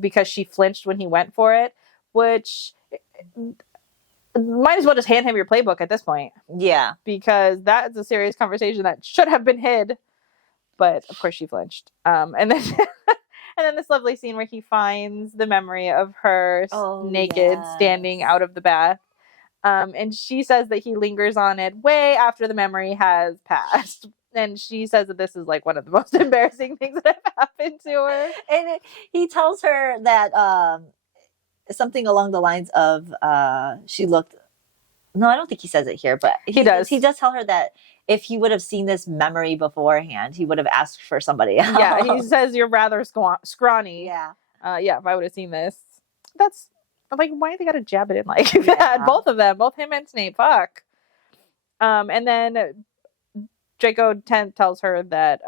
because she flinched when he went for it, which might as well just hand him your playbook at this point. Yeah. Because that is a serious conversation that should have been hid. But, of course, she flinched. And then... And then this lovely scene where he finds the memory of her naked, standing out of the bath. And she says that he lingers on it way after the memory has passed. And she says that this is like one of the most embarrassing things that have happened to her. And he tells her that something along the lines of she looked... No, I don't think he says it here, but he does. He does tell her that if he would have seen this memory beforehand, he would have asked for somebody else. Yeah, he says you're rather scrawny. Yeah. If I would have seen this. That's like, why they gotta jab it in like Yeah. that? Both of them, both him and Snape. Fuck. And then Draco tells her that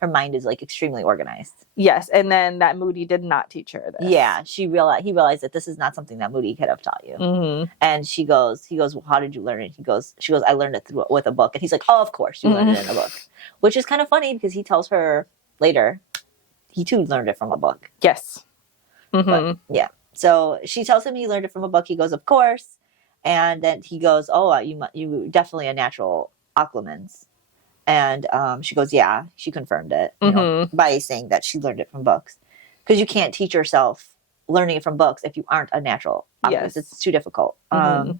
her mind is like extremely organized. yes, and then that Moody did not teach her this. Yeah, he realized that this is not something that Moody could have taught you. Mm-hmm. And he goes, well, how did you learn it? She goes, I learned it with a book. And he's like, oh, of course, you learned it in a book, which is kind of funny because he tells her later he too learned it from a book. Yes. Mm-hmm. But, yeah. So she tells him he learned it from a book. He goes, of course. And then he goes, oh, you definitely a natural occlumens. And she goes, yeah, she confirmed it by saying that she learned it from books. Because you can't teach yourself learning it from books if you aren't a natural occlumens. Yes. It's too difficult. And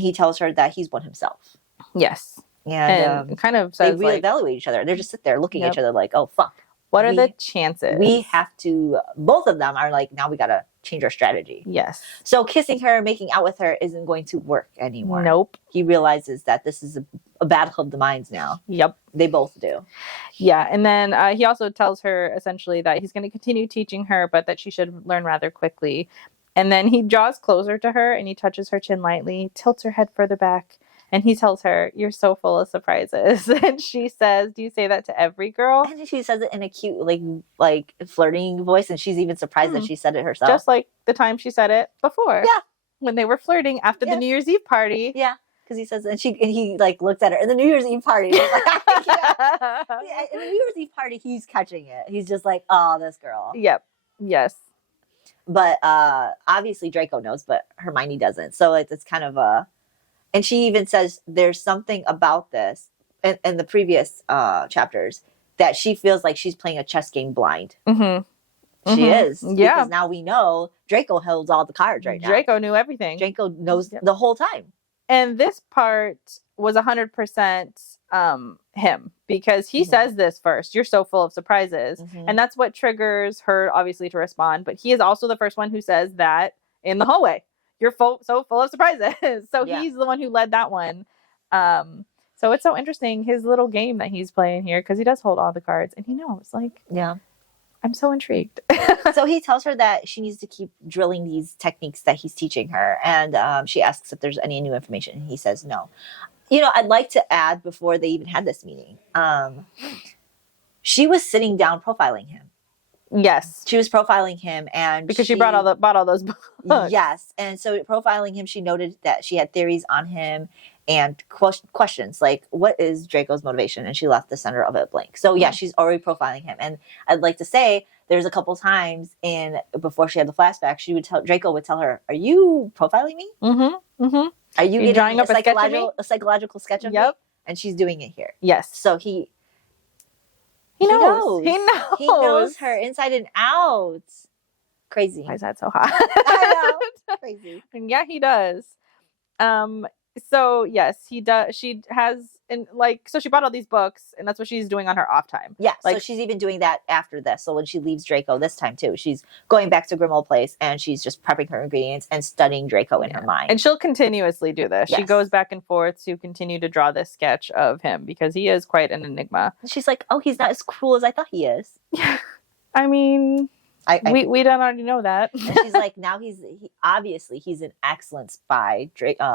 he tells her that he's one himself. Yes. And kind of says, they reevaluate each other. They're just sit there looking at each other like, oh, fuck. What are the chances? We have to, both of them are like, now we got to change our strategy. Yes. So kissing her, making out with her isn't going to work anymore. Nope. He realizes that this is a battle of the minds now. Yep. They both do. Yeah. And then he also tells her essentially that he's going to continue teaching her, but that she should learn rather quickly. And then he draws closer to her and he touches her chin lightly, tilts her head further back. And he tells her, you're so full of surprises. And she says, do you say that to every girl? And she says it in a cute, like flirting voice. And she's even surprised that she said it herself. Just like the time she said it before. Yeah. When they were flirting after the New Year's Eve party. Yeah. Because he says, and he like looked at her in the New Year's Eve party. Like, yeah. In the New Year's Eve party, he's catching it. He's just like, oh, this girl. Yep. Yes. But obviously Draco knows, but Hermione doesn't. So it's kind of a... And she even says there's something about this in the previous chapters that she feels like she's playing a chess game blind. Mm-hmm. She is. Yeah. Because now we know Draco holds all the cards right now. Draco knew everything. Draco knows the whole time. And this part was 100% him because he says this first. You're so full of surprises. And that's what triggers her, obviously, to respond. But he is also the first one who says that in the hallway. You're so full of surprises. So he's the one who led that one. So it's so interesting, his little game that he's playing here, because he does hold all the cards and he knows, like, yeah, I'm so intrigued. So he tells her that she needs to keep drilling these techniques that he's teaching her. And she asks if there's any new information. And he says no. You know, I'd like to add before they even had this meeting, she was sitting down profiling him. Yes. She was profiling him and because she bought all those books. Yes. And so profiling him, she noted that she had theories on him and questions like, what is Draco's motivation? And she left the center of it blank. So yeah, she's already profiling him. And I'd like to say there's a couple times before she had the flashback, Draco would tell her, are you profiling me? Mm-hmm. Mm-hmm. Are you drawing up a psychological sketch of me? And she's doing it here. Yes. So He knows. He knows her inside and out. Crazy. Why is that so hot? I know. Crazy. And yeah, he does. So yes, he does. She has, so she bought all these books, and that's what she's doing on her off time. Yeah. So she's even doing that after this. So when she leaves Draco this time too, she's going back to Grimmauld Place, and she's just prepping her ingredients and studying Draco in her mind. And she'll continuously do this. Yes. She goes back and forth to continue to draw this sketch of him because he is quite an enigma. And she's like, oh, he's not as cruel as I thought he is. Yeah. I mean... we don't already know that. And she's like, now obviously he's an excellent spy.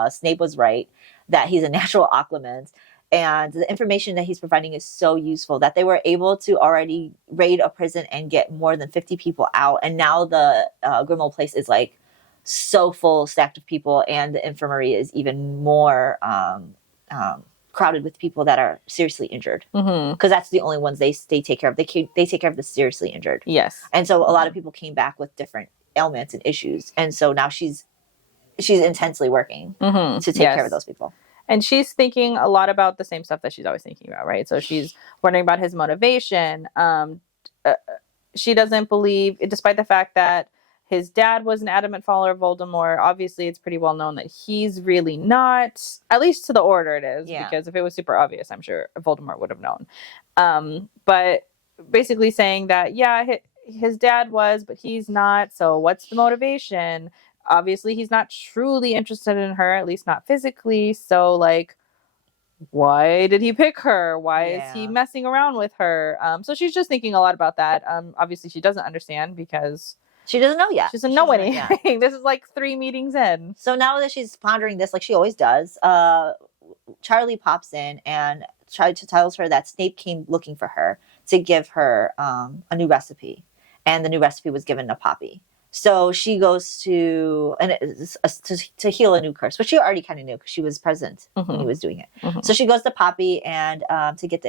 Snape was right that he's a natural occlumens, and the information that he's providing is so useful that they were able to already raid a prison and get more than 50 people out. And now the Grimmauld Place is like so full, stacked of people, and the infirmary is even more crowded with people that are seriously injured, because that's the only ones they take care of. They take care of the seriously injured. Yes. And so a lot of people came back with different ailments and issues, and so now she's intensely working to take care of those people. And she's thinking a lot about the same stuff that she's always thinking about, right? So she's wondering about his motivation. She doesn't believe, despite the fact that his dad was an adamant follower of Voldemort, obviously it's pretty well known that he's really not, at least to the Order it is, because if it was super obvious, I'm sure Voldemort would have known. But basically saying that, his dad was, but he's not, so what's the motivation? Obviously he's not truly interested in her, at least not physically, so like, why did he pick her? Why is he messing around with her? So she's just thinking a lot about that. Obviously she doesn't understand because She doesn't know yet. She doesn't know anything. This is like 3 meetings in. So now that she's pondering this, like she always does, Charlie pops in and tells her that Snape came looking for her to give her a new recipe, and the new recipe was given to Poppy. So she goes to to heal a new curse, which she already kind of knew because she was present when he was doing it. So she goes to Poppy and to get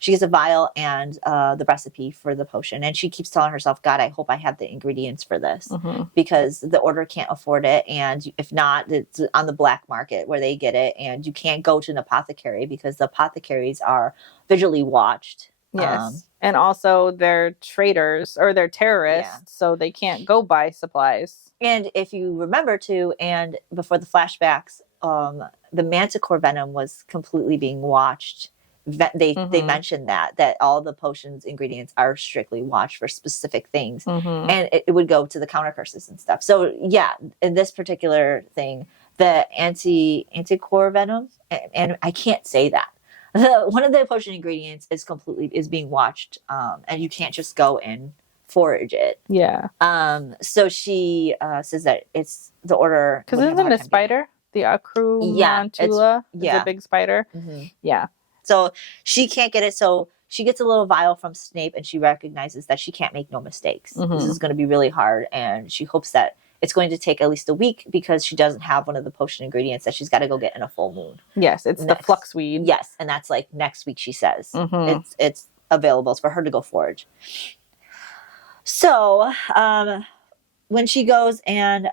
she gets a vial and the recipe for the potion, and she keeps telling herself, "God, I hope I have the ingredients for this because the Order can't afford it, and if not, it's on the black market where they get it, and you can't go to an apothecary because the apothecaries are visually watched." Yes. And also they're traitors or they're terrorists, so they can't go buy supplies. And if you remember too, and before the flashbacks, the Manticore venom was completely being watched. They mentioned that all the potions ingredients are strictly watched for specific things, and it would go to the counter curses and stuff. So yeah, in this particular thing, the anticore venom, and I can't say that. One of the potion ingredients is being watched, and you can't just go and forage it. Yeah. So she says that it's the Order, because isn't it a spider? The Acromantula is a big spider. Yeah. So she can't get it. So she gets a little vial from Snape, and she recognizes that she can't make no mistakes. This is going to be really hard, and she hopes that it's going to take at least a week because she doesn't have one of the potion ingredients that she's got to go get in a full moon. Yes, it's the fluxweed. Yes, and that's like next week, she says. It's available. It's for her to go forage. So when she goes and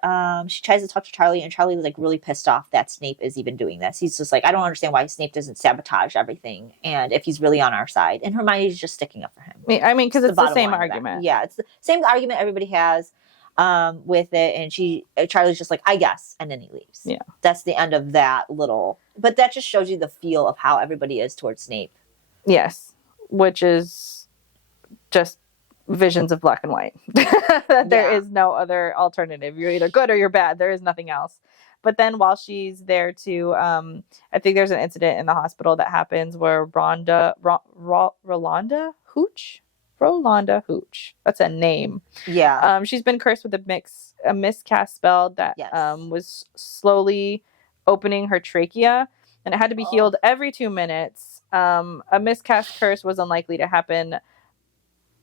she tries to talk to Charlie, and Charlie was like really pissed off that Snape is even doing this. He's just like, I don't understand why Snape doesn't sabotage everything, and if he's really on our side. And Hermione's just sticking up for him. I mean, because it's the same argument. Yeah, it's the same argument everybody has with it. And Charlie's just like, I guess, and then he leaves. Yeah, that's the end of that little. But that just shows you the feel of how everybody is towards Snape. Yes, which is just visions of black and white. That there is no other alternative. You're either good or you're bad. There is nothing else. But then while she's there to, I think there's an incident in the hospital that happens where Rolanda Hooch. That's a name. Yeah. She's been cursed with a miscast spell that was slowly opening her trachea, and it had to be healed every 2 minutes. A miscast curse was unlikely to happen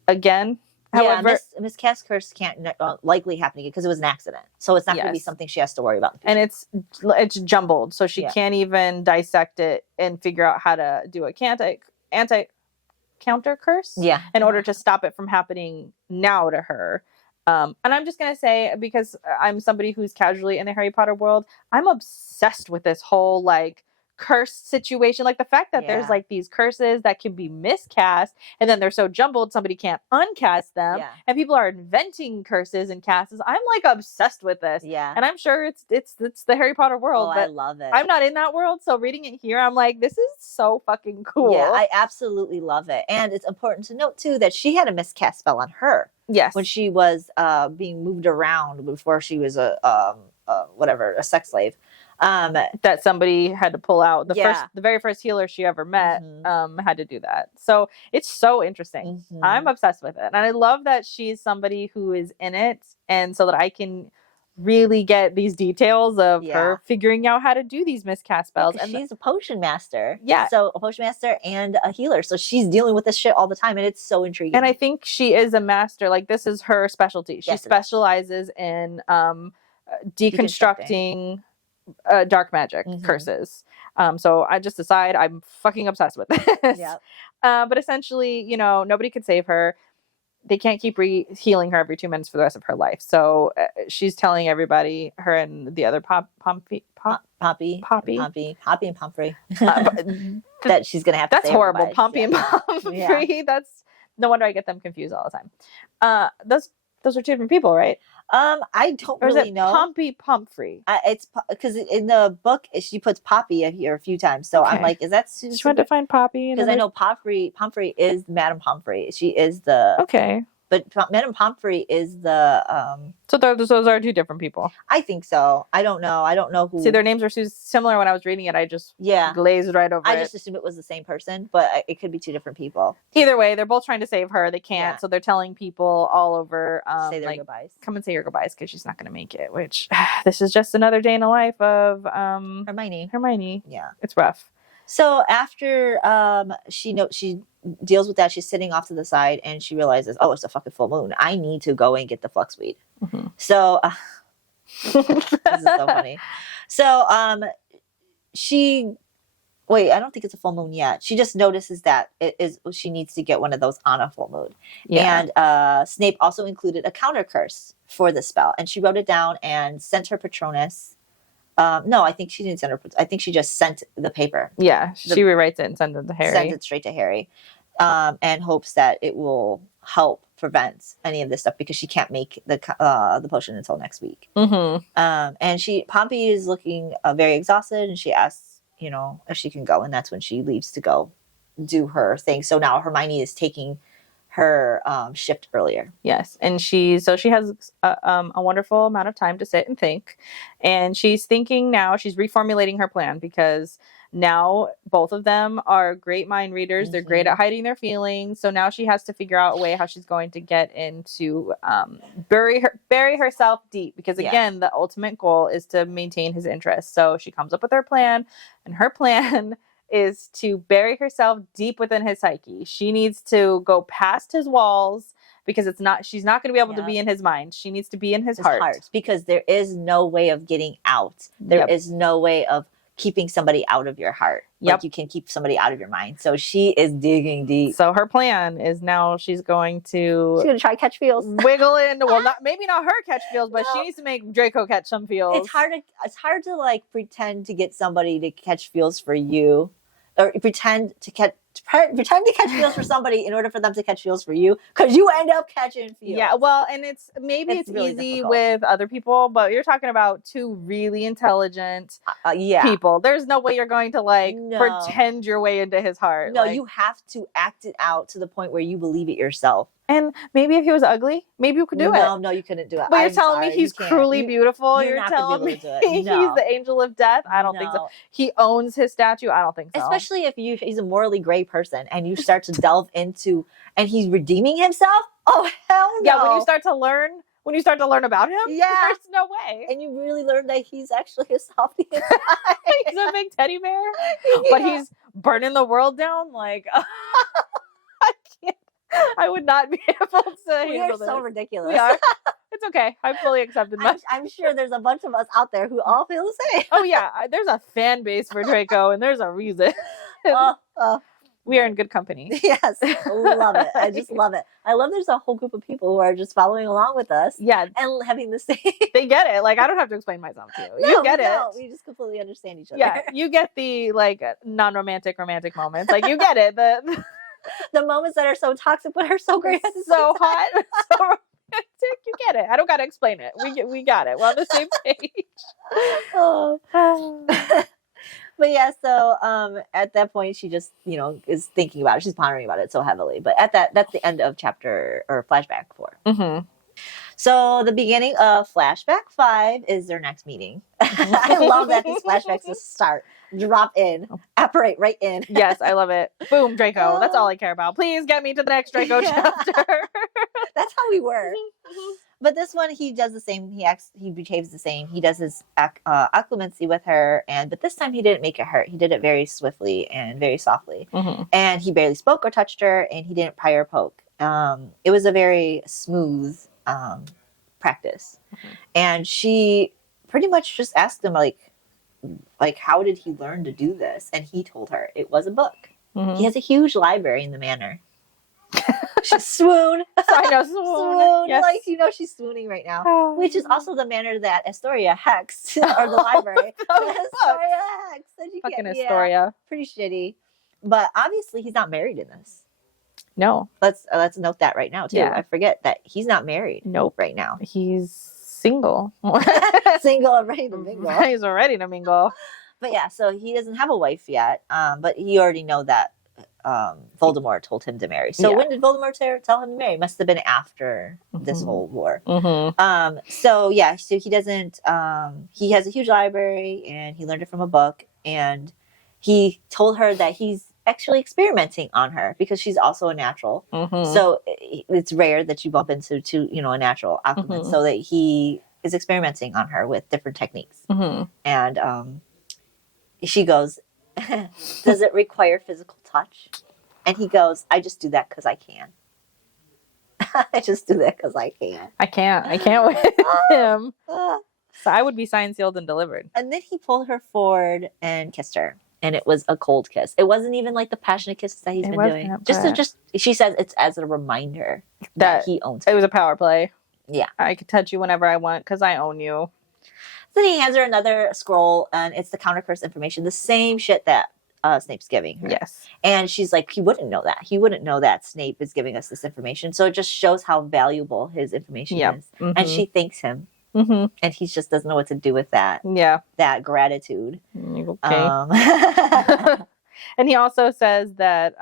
again. However, miscast curse can't likely happen again because it was an accident. So it's not going to be something she has to worry about. And it's jumbled, so she can't even dissect it and figure out how to do a counter curse in order to stop it from happening now to her. And I'm just going to say, because I'm somebody who's casually in the Harry Potter world, I'm obsessed with this whole like cursed situation. Like the fact that there's like these curses that can be miscast, and then they're so jumbled somebody can't uncast them, and people are inventing curses and casts. I'm like obsessed with this. And I'm sure it's the Harry Potter world, but I love it. I'm not in that world, so reading it here, I'm like, this is so fucking cool. I absolutely love it. And it's important to note too that she had a miscast spell on her. Yes, when she was being moved around before she was a sex slave. That somebody had to pull out. The very first healer she ever met had to do that. So it's so interesting. I'm obsessed with it. And I love that she's somebody who is in it, and so that I can really get these details of her figuring out how to do these miscast spells. And she's a potion master. Yeah. So a potion master and a healer. So she's dealing with this shit all the time, and it's so intriguing. And I think she is a master. Like, this is her specialty. She specializes in deconstructing dark magic curses. So I just decide I'm fucking obsessed with this. But essentially, nobody could save her. They can't keep healing her every 2 minutes for the rest of her life. So she's telling everybody, her and the other Poppy and Pomfrey, that she's gonna have to. That's horrible. Pompey and Pomfrey. Yeah. That's no wonder I get them confused all the time. Those are two different people, right? I don't really know. Pompey Pomfrey. It's because in the book she puts Poppy here a few times, so I'm like, is that? She went to find Poppy because I know Pomfrey is Madame Pomfrey. She is the But Madame Pomfrey is the So those are two different people. I think so. I don't know who. See, their names are similar. When I was reading it, I just glazed right over it. I just assumed it was the same person, but it could be two different people. Either way, they're both trying to save her. They can't, so they're telling people all over, say their goodbyes. Come and say your goodbyes because she's not going to make it. Which this is just another day in the life of Hermione. Yeah, it's rough. So after she deals with that, she's sitting off to the side and she realizes, oh, it's a fucking full moon. I need to go and get the flux weed. Mm-hmm. So this is so funny. So I don't think it's a full moon yet. She just notices that she needs to get one of those on a full moon. Yeah. And Snape also included a counter curse for the spell, and she wrote it down and sent her Patronus. No, I think she didn't send her. I think she just sent the paper. Yeah, she rewrites it and sends it to Harry. Sends it straight to Harry, and hopes that it will help prevent any of this stuff because she can't make the potion until next week. Mm-hmm. And Pompey is looking very exhausted, and she asks, if she can go, and that's when she leaves to go do her thing. So now Hermione is taking her shift earlier. Yes, and she has a wonderful amount of time to sit and think, and she's thinking now. She's reformulating her plan because now both of them are great mind readers. Mm-hmm. They're great at hiding their feelings. So now she has to figure out a way how she's going to get into bury herself deep because again, the ultimate goal is to maintain his interest. So she comes up with her plan, and her plan is to bury herself deep within his psyche. She needs to go past his walls because she's not going to be able to be in his mind. She needs to be in his heart. Because there is no way of getting out. There is no way of keeping somebody out of your heart. Like you can keep somebody out of your mind. So she is digging deep. So her plan is now she's going to try catch feels. Wiggle in. Well, maybe not her catch feels, but she needs to make Draco catch some feels. It's hard to like pretend to get somebody to catch feels for you. Or pretend to catch feels for somebody in order for them to catch feels for you, because you end up catching feels. Yeah, well, and it's really easy difficult with other people, but you're talking about two really intelligent people. There's no way you're going to pretend your way into his heart. No, you have to act it out to the point where you believe it yourself. And maybe if he was ugly, maybe you could do it. No, you couldn't do it. But you're telling me he's cruelly beautiful. You're telling me he's the angel of death. I don't think so. He owns his statue. I don't think so. Especially if he's a morally gray person and you start to delve into, and he's redeeming himself. Oh hell no! Yeah, when you start to learn about him, there's no way. And you really learn that he's actually a softie inside. He's a big teddy bear, but he's burning the world down. Like I can't. I would not be able to handle this. So ridiculous. We are. It's okay. I fully accepted that. I'm sure there's a bunch of us out there who all feel the same. Oh yeah, there's a fan base for Draco, and there's a reason. We are in good company. Yes, love it. I just love it. I love there's a whole group of people who are just following along with us. Yeah, and having the same. They get it. Like I don't have to explain myself to you. You get it. We just completely understand each other. Yeah, you get the non-romantic romantic moments. Like you get it. The moments that are so toxic but are so great, so hot, so romantic. You get it. I don't gotta explain it. We got it. We're on the same page. But yeah, so at that point she just is thinking about it. She's pondering about it so heavily. But that's the end of chapter or flashback 4. Mm-hmm. So the beginning of flashback 5 is their next meeting. I love that these flashbacks just drop in, apparate right in. Yes, I love it. Boom, Draco. That's all I care about. Please get me to the next Draco chapter. That's how we were. But this one, he does the same. He behaves the same. He does his occlumency with her, but this time he didn't make it hurt. He did it very swiftly and very softly, and he barely spoke or touched her, and he didn't pry or poke. It was a very smooth practice, and she pretty much just asked him like how did he learn to do this, and he told her it was a book. He has a huge library in the manor. She's swoon. I know, swoon. Yes. She's swooning right now, which is also the manor that Astoria hexed, or the library. Astoria hexed. Fucking Astoria. Pretty shitty. But obviously he's not married in this. No. Let's note that right now too. Yeah. I forget that he's not married. Nope. Right now. He's single. Single and ready to mingle. He's ready to mingle. But yeah, so he doesn't have a wife yet. But you already know that Voldemort told him to marry. So Yeah. when did Voldemort tell him to marry? Must have been after this whole war. So he doesn't. He has a huge library, and he learned it from a book. And he told her that he's actually experimenting on her because she's also a natural. So it's rare that you bump into a natural alchemist. So that he is experimenting on her with different techniques. And she goes, "Does it require physical touch?" And he goes, "I just do that because I can." I just do that because I can. I can't with him. So I would be signed, sealed, and delivered. And then he pulled her forward and kissed her. And it was a cold kiss. It wasn't even like the passionate kisses that he's been doing. Just she says it's as a reminder that he owns her. It was a power play. Yeah. I could touch you whenever I want because I own you. Then he hands her another scroll, and it's the counter curse information, the same shit that Snape's giving her. Yes. And she's like, he wouldn't know that. He wouldn't know that Snape is giving us this information. So it just shows how valuable his information is. And she thanks him. And he just doesn't know what to do with that. Yeah. That gratitude. Okay. And he also says that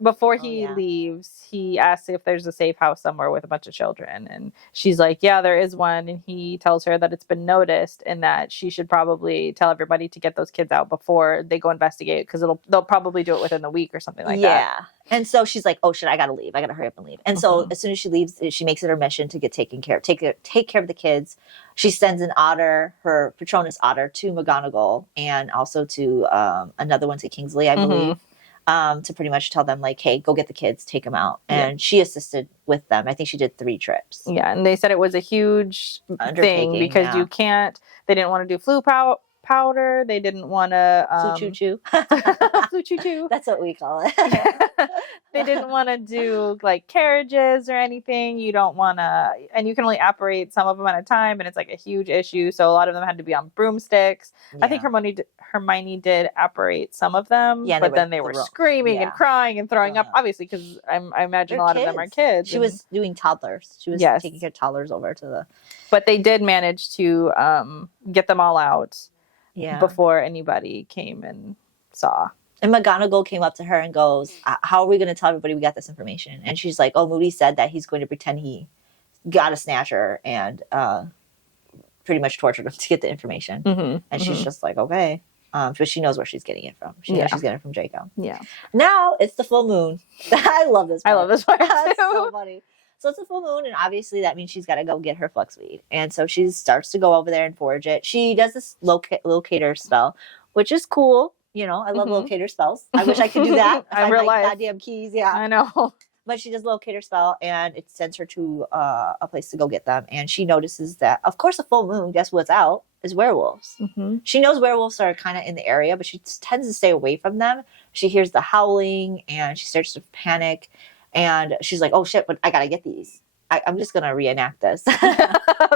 before he leaves, he asks if there's a safe house somewhere with a bunch of children. And she's like, yeah, there is one. And he tells her that it's been noticed and that she should probably tell everybody to get those kids out before they go investigate because they'll probably do it within the week or something like that. Yeah. And so she's like, oh shit, I gotta leave. I gotta hurry up and leave. And so as soon as she leaves, she makes it her mission to get take care of the kids. She sends an otter, her Patronus otter, to McGonagall and also to another one to Kingsley, I believe. To pretty much tell them like, hey, go get the kids, take them out. And she assisted with them. I think she did 3 trips. Yeah, and they said it was a huge thing because you can't, they didn't want to do flu powder. They didn't want to... Flu choo-choo. Flu choo-choo. That's what we call it. They didn't want to do like carriages or anything. You don't want to... And you can only operate some of them at a time, and it's like a huge issue. So a lot of them had to be on broomsticks. Yeah. I think Hermione did operate some of them, but then they were screaming and crying and throwing up, obviously, because I imagine a lot of them are kids. She was doing toddlers. She was taking care of toddlers over to the... But they did manage to get them all out before anybody came and saw. And McGonagall came up to her and goes, how are we going to tell everybody we got this information? And she's like, oh, Moody said that he's going to pretend he got a snatcher and pretty much tortured him to get the information. And she's just like, okay. But she knows where she's getting it from. She knows she's getting it from Draco. Yeah. Now it's the full moon. I love this part. I love this part too. It's so funny. So it's a full moon, and obviously that means she's got to go get her fluxweed. And so she starts to go over there and forage it. She does this locator spell, which is cool. You know, I love locator spells. I wish I could do that. I find my goddamn keys. Yeah, I know. But she does locator spell, and it sends her to a place to go get them. And she notices that, of course, a full moon. Guess what's out is werewolves. She knows werewolves are kind of in the area, but she tends to stay away from them. She hears the howling, and she starts to panic. And she's like, "Oh shit! But I gotta get these. I'm just gonna reenact this."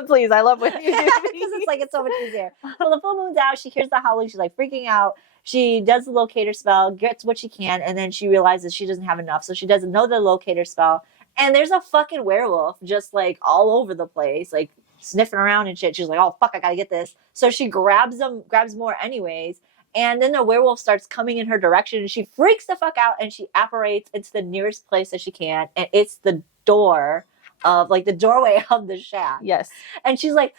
Please, I love when you do because it's like it's so much easier. So the full moon's out. She hears the howling. She's like freaking out. She does the locator spell, gets what she can, and then she realizes she doesn't have enough. So she doesn't know the locator spell. And there's a fucking werewolf just like all over the place, like sniffing around and shit. She's like, "Oh fuck, I gotta get this." So she grabs more anyways. And then the werewolf starts coming in her direction, and she freaks the fuck out, and she apparates into the nearest place that she can, and it's the door of, like, the doorway of the shack. Yes. And she's like...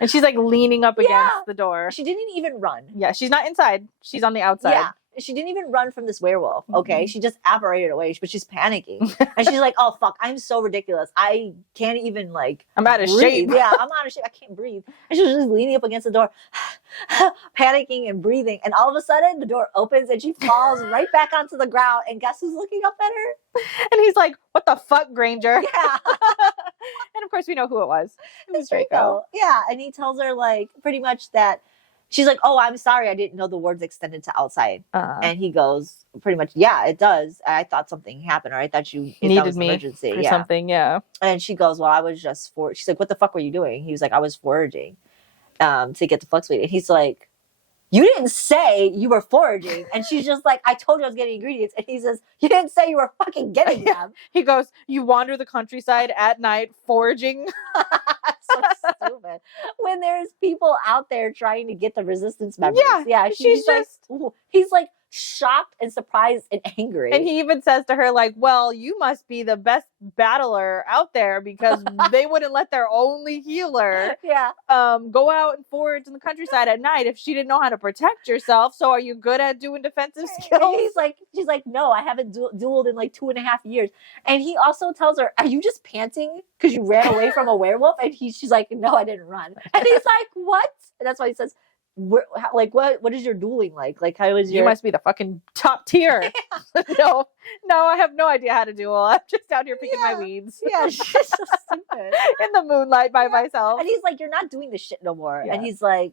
and she's, like, leaning up against the door. She didn't even run. Yeah, she's not inside. She's on the outside. Yeah. She didn't even run from this werewolf, okay? She just apparated away, but she's panicking. And she's like, oh, fuck, I'm so ridiculous. I can't even, like, I'm out of shape. Yeah, I'm out of shape. I can't breathe. And she's just leaning up against the door, panicking and breathing. And all of a sudden, the door opens, and she falls right back onto the ground. And guess who's looking up at her? And he's like, what the fuck, Granger? Yeah. And, of course, we know who it was. It was Draco. Yeah, and he tells her, like, pretty much that... She's like, oh, I'm sorry. I didn't know the words extended to outside. And he goes, pretty much, yeah, it does. I thought something happened, or I thought you needed me emergency. Or something, yeah. And she goes, well, I was just she's like, what the fuck were you doing? He was like, I was foraging to get the fluxweed. And he's like, you didn't say you were foraging. And she's just like, I told you I was getting ingredients. And he says, you didn't say you were fucking getting them. He goes, you wander the countryside at night foraging. So stupid. When there's people out there trying to get the resistance members. Yeah. She's like, he's like, shocked and surprised and angry. And he even says to her, like, well, you must be the best battler out there because they wouldn't let their only healer go out and forage in the countryside at night if she didn't know how to protect yourself. So are you good at doing defensive skills? And she's like, no, I haven't dueled in like 2.5 years. And he also tells her, are you just panting because you ran away from a werewolf? And she's like, no, I didn't run. And he's like, what? And that's why he says, what is your dueling like? Like, how is your... You must be the fucking top tier. No, I have no idea how to duel. I'm just out here picking my weeds. Yeah, she's so stupid. In the moonlight by myself. And he's like, you're not doing this shit no more. Yeah. And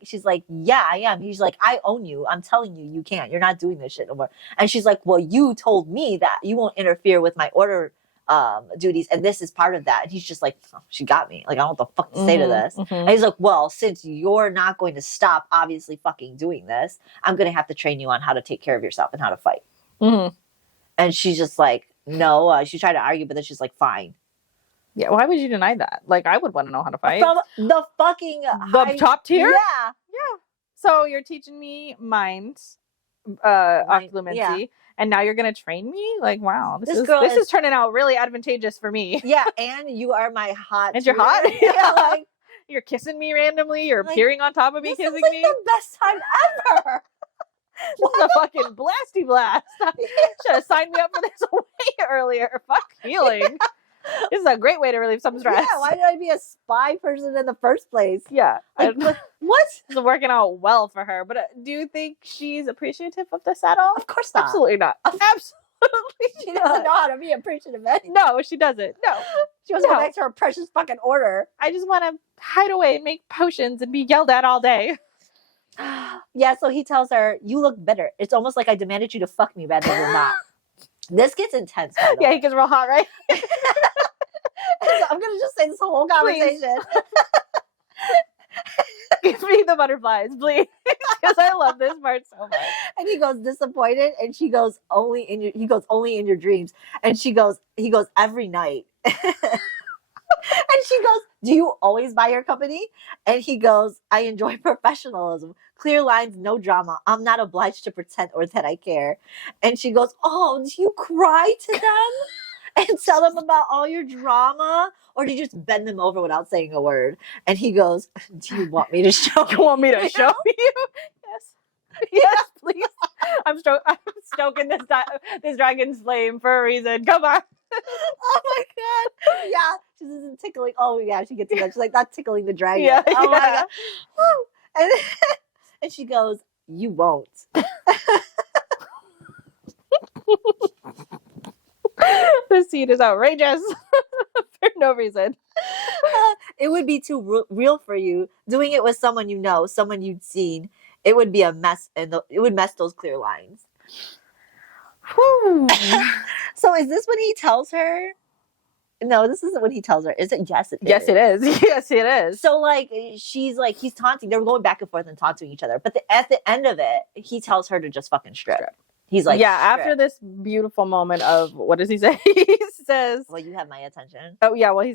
she's like, yeah, I am. He's like, I own you. I'm telling you, you can't. You're not doing this shit no more. And she's like, well, you told me that you won't interfere with my order duties, and this is part of that. And he's just like, oh, she got me. Like, I don't know what the fuck to say to this. And he's like, well, since you're not going to stop obviously fucking doing this, I'm going to have to train you on how to take care of yourself and how to fight. And she's just like, no. She tried to argue, but then she's like, fine. Yeah, why would you deny that? Like, I would want to know how to fight. From the fucking... The top tier? Yeah. So you're teaching me mind, occlumency. Yeah. And now you're gonna train me? Like, wow, this is turning out really advantageous for me. Yeah, and you are my hot. And you're hot. Yeah, like, you're kissing me randomly. You're appearing on top of me, kissing me. This is like the best time ever. This is a fucking blasty blast. Should have signed me up for this way earlier. Fuck healing. This is a great way to relieve some stress. Yeah, why did I be a spy person in the first place? Yeah. Like, what? This is working out well for her. But do you think she's appreciative of this at all? Of course not. Absolutely not. Absolutely She doesn't know how to be appreciative of anything. No, she doesn't. No. She wants to go back to her precious fucking order. I just want to hide away and make potions and be yelled at all day. Yeah, so he tells her, you look better. It's almost like I demanded you to fuck me rather than not. This gets intense, by the way. He gets real hot, right? So I'm going to just say this whole conversation. Give me the butterflies, please. Because I love this part so much. And he goes, disappointed. And he goes, only in your dreams. And he goes, every night. And she goes, do you always buy your company? And he goes, I enjoy professionalism. Clear lines, no drama. I'm not obliged to pretend or that I care. And she goes, oh, do you cry to them? And tell them about all your drama? Or do you just bend them over without saying a word? And he goes, do you want me to show you? You want me to show you? Yes. Yes, please. I'm stoking this dragon's flame for a reason. Come on. Oh my god. Yeah. She isn't tickling. Oh yeah, she gets to that. She's like, not tickling the dragon. Yeah, oh my god. Woo. And she goes, you won't. This scene is outrageous for no reason. It would be too real for you. Doing it with someone you know, someone you'd seen, it would be a mess, and it would mess those clear lines. So is this when he tells her? No, this isn't when he tells her. Is it? Yes, it is. Yes, it is. Yes, it is. So, like, she's like, he's taunting. They're going back and forth and taunting each other. But at the end of it, he tells her to just fucking strip. He's like, yeah, strip. After this beautiful moment of, what does he say? He says, well, you have my attention. Oh, yeah, well,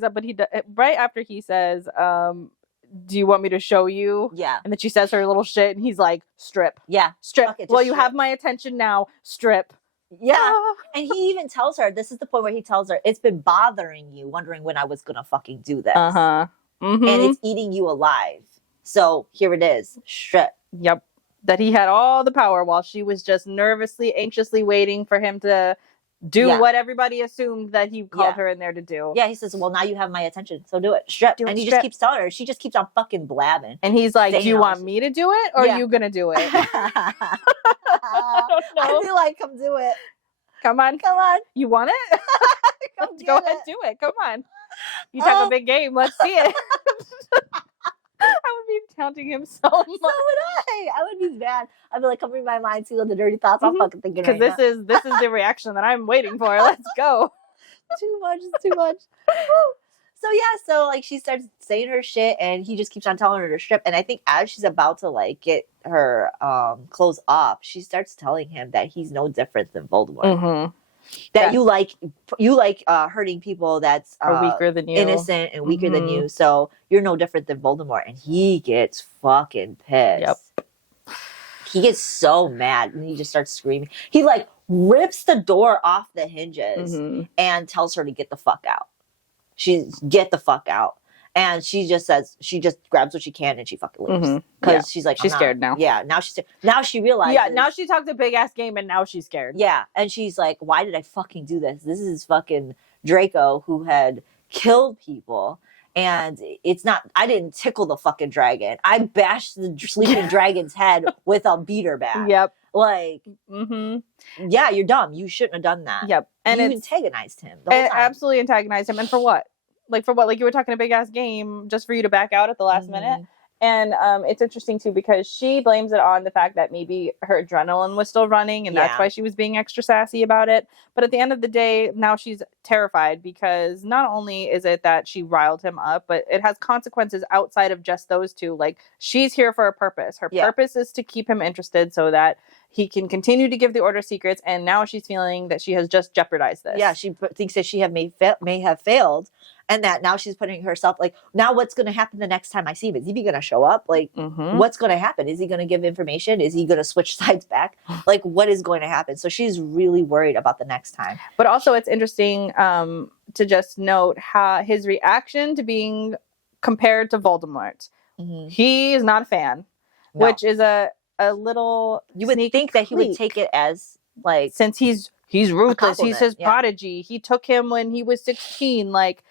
right after he says, do you want me to show you? Yeah. And then she says her little shit, and he's like, strip. Yeah. Strip. Well, you have my attention now. Strip. Yeah. And he even tells her, this is the point where he tells her, it's been bothering you, wondering when I was going to fucking do this. Uh-huh. Mm-hmm. And it's eating you alive. So here it is. Strip. Yep. That he had all the power while she was just nervously, anxiously waiting for him to do what everybody assumed that he called her in there to do. Yeah, he says, well, now you have my attention, so do it. Strip. And he just keeps telling her. She just keeps on fucking blabbing. And he's like, do you want me to do it, or are you going to do it? I don't know. I feel like, come do it. Come on. Come on. You want it? Go ahead, do it. Come on. You talk a big game. Let's see it. I would be taunting him so much. So would I. I would be mad. I'd be like, covering my mind, see all the dirty thoughts I'm fucking thinking right now. Because this is the reaction that I'm waiting for. Let's go. Too much. It's too much. So yeah, so like she starts saying her shit, and he just keeps on telling her to strip. And I think as she's about to like get her clothes off, she starts telling him that he's no different than Voldemort. Mm-hmm. That you like hurting people that's are weaker than you, innocent and weaker than you. So you're no different than Voldemort, and he gets fucking pissed. Yep. he gets so mad and he just starts screaming. He like rips the door off the hinges and tells her to get the fuck out. Get the fuck out. And she just grabs what she can and she fucking leaves. Because she's like, she's scared now. Yeah, now she realizes. Yeah, now she talked a big ass game and now she's scared. Yeah, and she's like, why did I fucking do this? This is fucking Draco who had killed people. And it's not, I didn't tickle the fucking dragon. I bashed the sleeping dragon's head with a beater bat. Yep. Like, yeah, you're dumb. You shouldn't have done that. Yep. And you antagonized him the whole time. Absolutely antagonized him. And for what? Like, for what? Like, you were talking a big ass game just for you to back out at the last minute. And it's interesting, too, because she blames it on the fact that maybe her adrenaline was still running and that's why she was being extra sassy about it. But at the end of the day, now she's terrified because not only is it that she riled him up, but it has consequences outside of just those two. Like, she's here for a purpose. Her purpose is to keep him interested so that he can continue to give the Order secrets. And now she's feeling that she has just jeopardized this. Yeah, she thinks that she may have failed. And that now she's putting herself like, now what's going to happen the next time I see him? Is he going to show up? Like, what's going to happen? Is he going to give information? Is he going to switch sides back? Like, what is going to happen? So she's really worried about the next time. But also it's interesting to just note how his reaction to being compared to Voldemort. He is not a fan, which is a little... You would think that he would take it as, like... Since he's ruthless. He's his prodigy. He took him when he was 16. Like,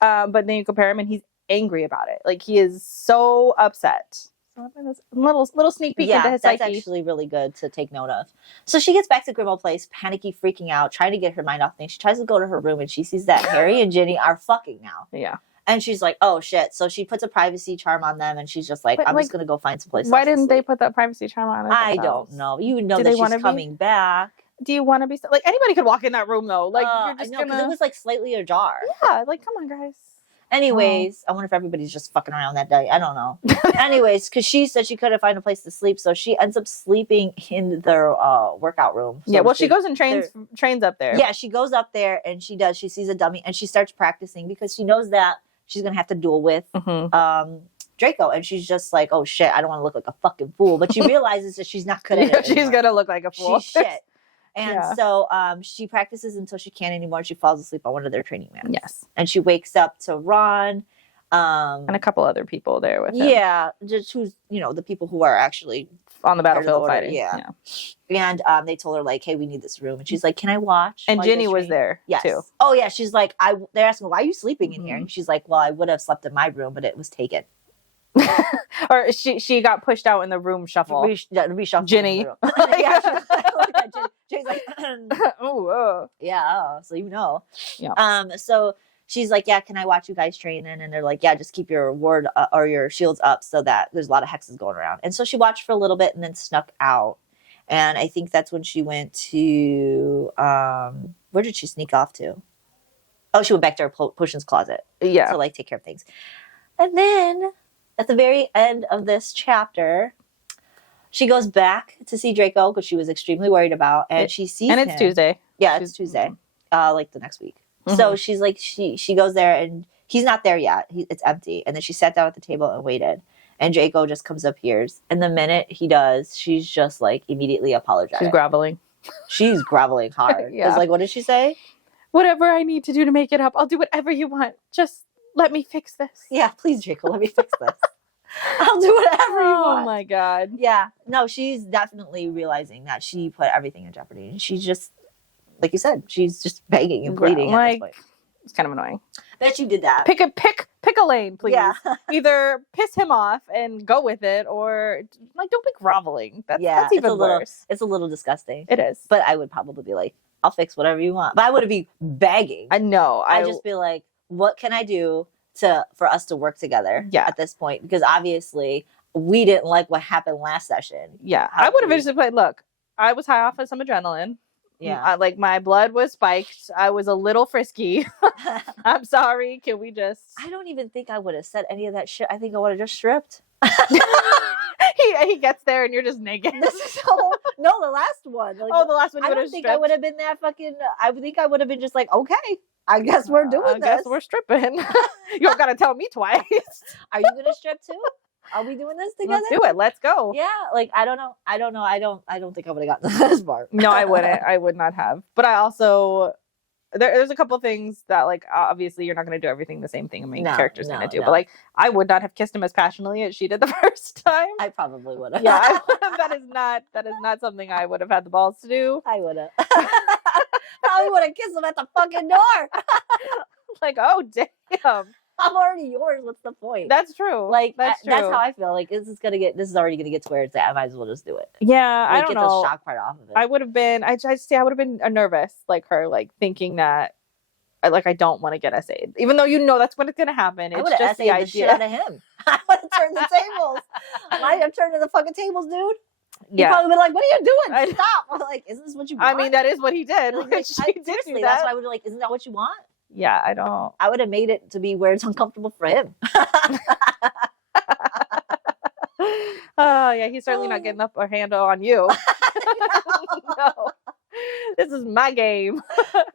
but then you compare him and he's angry about it. Like, he is so upset. So little sneak peek into his psyche. That's actually really good to take note of. So she gets back to Grimmauld Place, panicky, freaking out, trying to get her mind off things. She tries to go to her room and she sees that Harry and Ginny are fucking now. Yeah. And she's like, oh shit. So she puts a privacy charm on them and she's just like, I'm just going to go find some place. Why didn't they put that privacy charm on? I don't know. You know that she's coming back. Do you want to be like anybody could walk in that room though? Like you're just because it was like slightly ajar. Yeah, like come on, guys. Anyways, I wonder if everybody's just fucking around that day. I don't know. Anyways, because she said she couldn't find a place to sleep, so she ends up sleeping in their workout room. So yeah, well, she goes and trains up there. Yeah, she goes up there and she sees a dummy and she starts practicing because she knows that she's gonna have to duel with Draco, and she's just like, oh shit, I don't want to look like a fucking fool. But she realizes that she's not good at it. She's gonna look like a fool. She's shit. And so she practices until she can't anymore. She falls asleep on one of their training mats. Yes. And she wakes up to Ron. And a couple other people there with him. Yeah. Just who's, the people who are actually on the battlefield fighting. Yeah. And they told her, like, hey, we need this room. And she's like, can I watch? And Ginny was there, too. Oh, yeah. She's like, they're asking, why are you sleeping in here? And she's like, well, I would have slept in my room, but it was taken. Or she got pushed out in the room shuffle. Reshuffle. Ginny. She's like, oh, yeah. So Yeah. So she's like, yeah, can I watch you guys train? And they're like, yeah, just keep your ward or your shields up so that there's a lot of hexes going around. And so she watched for a little bit and then snuck out. And I think that's when she went to where did she sneak off to? Oh, she went back to her potions closet. Yeah. To like take care of things. And then at the very end of this chapter, she goes back to see Draco because she was extremely worried about, and she sees him. And it's Tuesday. Yeah, it's Tuesday, like the next week. So she's like, she goes there, and he's not there yet. It's empty. And then she sat down at the table and waited. And Draco just comes up here. And the minute he does, she's just like immediately apologizing. She's groveling. She's groveling hard. Yeah. It's like, what did she say? Whatever I need to do to make it up, I'll do whatever you want. Just let me fix this. Yeah, please, Draco, let me fix this. I'll do whatever you want. Oh my God. Yeah. No, she's definitely realizing that she put everything in jeopardy. And she's just, like you said, she's just begging and pleading at this point. It's kind of annoying. Bet you did that. Pick a lane, please. Yeah. Either piss him off and go with it, or like don't be groveling. That's even worse. It's a little disgusting. It is. But I would probably be like, I'll fix whatever you want. But I wouldn't be begging. I know. I'd just be like, what can I do for us to work together at this point? Because obviously we didn't like what happened last session. Yeah. I would have just played, look, I was high off of some adrenaline. Yeah. My blood was spiked. I was a little frisky. I'm sorry. Can we just... I don't even think I would have said any of that shit. I think I would have just stripped. He gets there and you're just naked. No, the last one. Like, the last one. I don't think I would have been that fucking... I think I would have been just like, okay, I guess we're doing this. I guess we're stripping. You don't got to tell me twice. Are you going to strip too? Are we doing this together? Let's do it. Let's go. Yeah, like I don't know. I don't think I would have gotten this far. No, I wouldn't. I would not have. But I also there's a couple things that like obviously you're not going to do everything the same thing the main character's going to do. But like I would not have kissed him as passionately as she did the first time. I probably would have. Yeah, that is not something I would have had the balls to do. I would have. Probably would have kissed him at the fucking door. Like, oh damn. I'm already yours. What's the point? That's true. Like that's true. That's how I feel. Like this is already gonna get to where it's at. I might as well just do it. Yeah, I don't get know. the shock part off of it. I would have been. I would have been nervous, like her, like thinking that, like I don't want to get SA'd, even though that's what's gonna happen. It's just the idea. Shit out of him. I would have turned the tables. I might have turned the fucking tables, dude. Yeah. He'd probably been like, "What are you doing? Stop!" I'm like, "Isn't this what you want?" I mean, that is what he did. Seriously, that's why I would be like, "Isn't that what you want?" Yeah, I don't. I would have made it to be where it's uncomfortable for him. Oh yeah, he's certainly not getting up a handle on you. No, this is my game.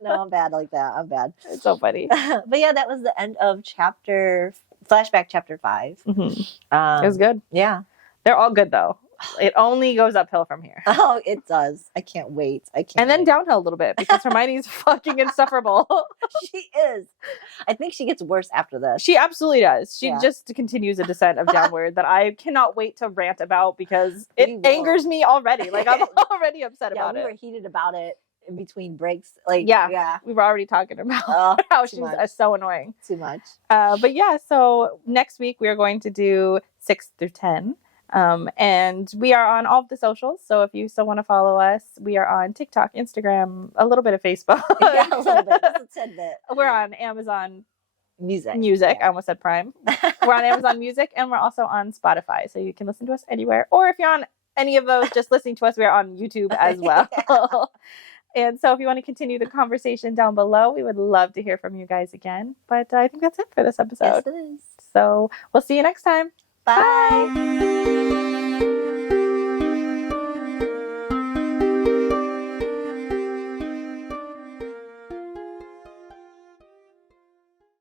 No, I'm bad like that. I'm bad. It's so funny. But yeah, that was the end of Flashback chapter 5. Mm-hmm. It was good. Yeah, they're all good though. It only goes uphill from here. Oh, it does. I can't wait. And then downhill a little bit because Hermione's fucking insufferable. She is. I think she gets worse after this. She absolutely does. She just continues a descent of downward that I cannot wait to rant about because it angers me already. Like I'm already upset about it. We were heated about it in between breaks. Like yeah. We were already talking about how she's so annoying. Too much. But yeah, so next week we are going to do 6 through 10. And we are on all of the socials. So if you still want to follow us, we are on TikTok, Instagram, a little bit of Facebook. Yeah, a little bit. Just a tidbit. We're on Amazon Music. Yeah. I almost said Prime. We're on Amazon Music and we're also on Spotify. So you can listen to us anywhere. Or if you're on any of those, just listening to us, we are on YouTube as well. And so if you want to continue the conversation down below, we would love to hear from you guys again. But I think that's it for this episode. Yes, it is. So we'll see you next time. Bye.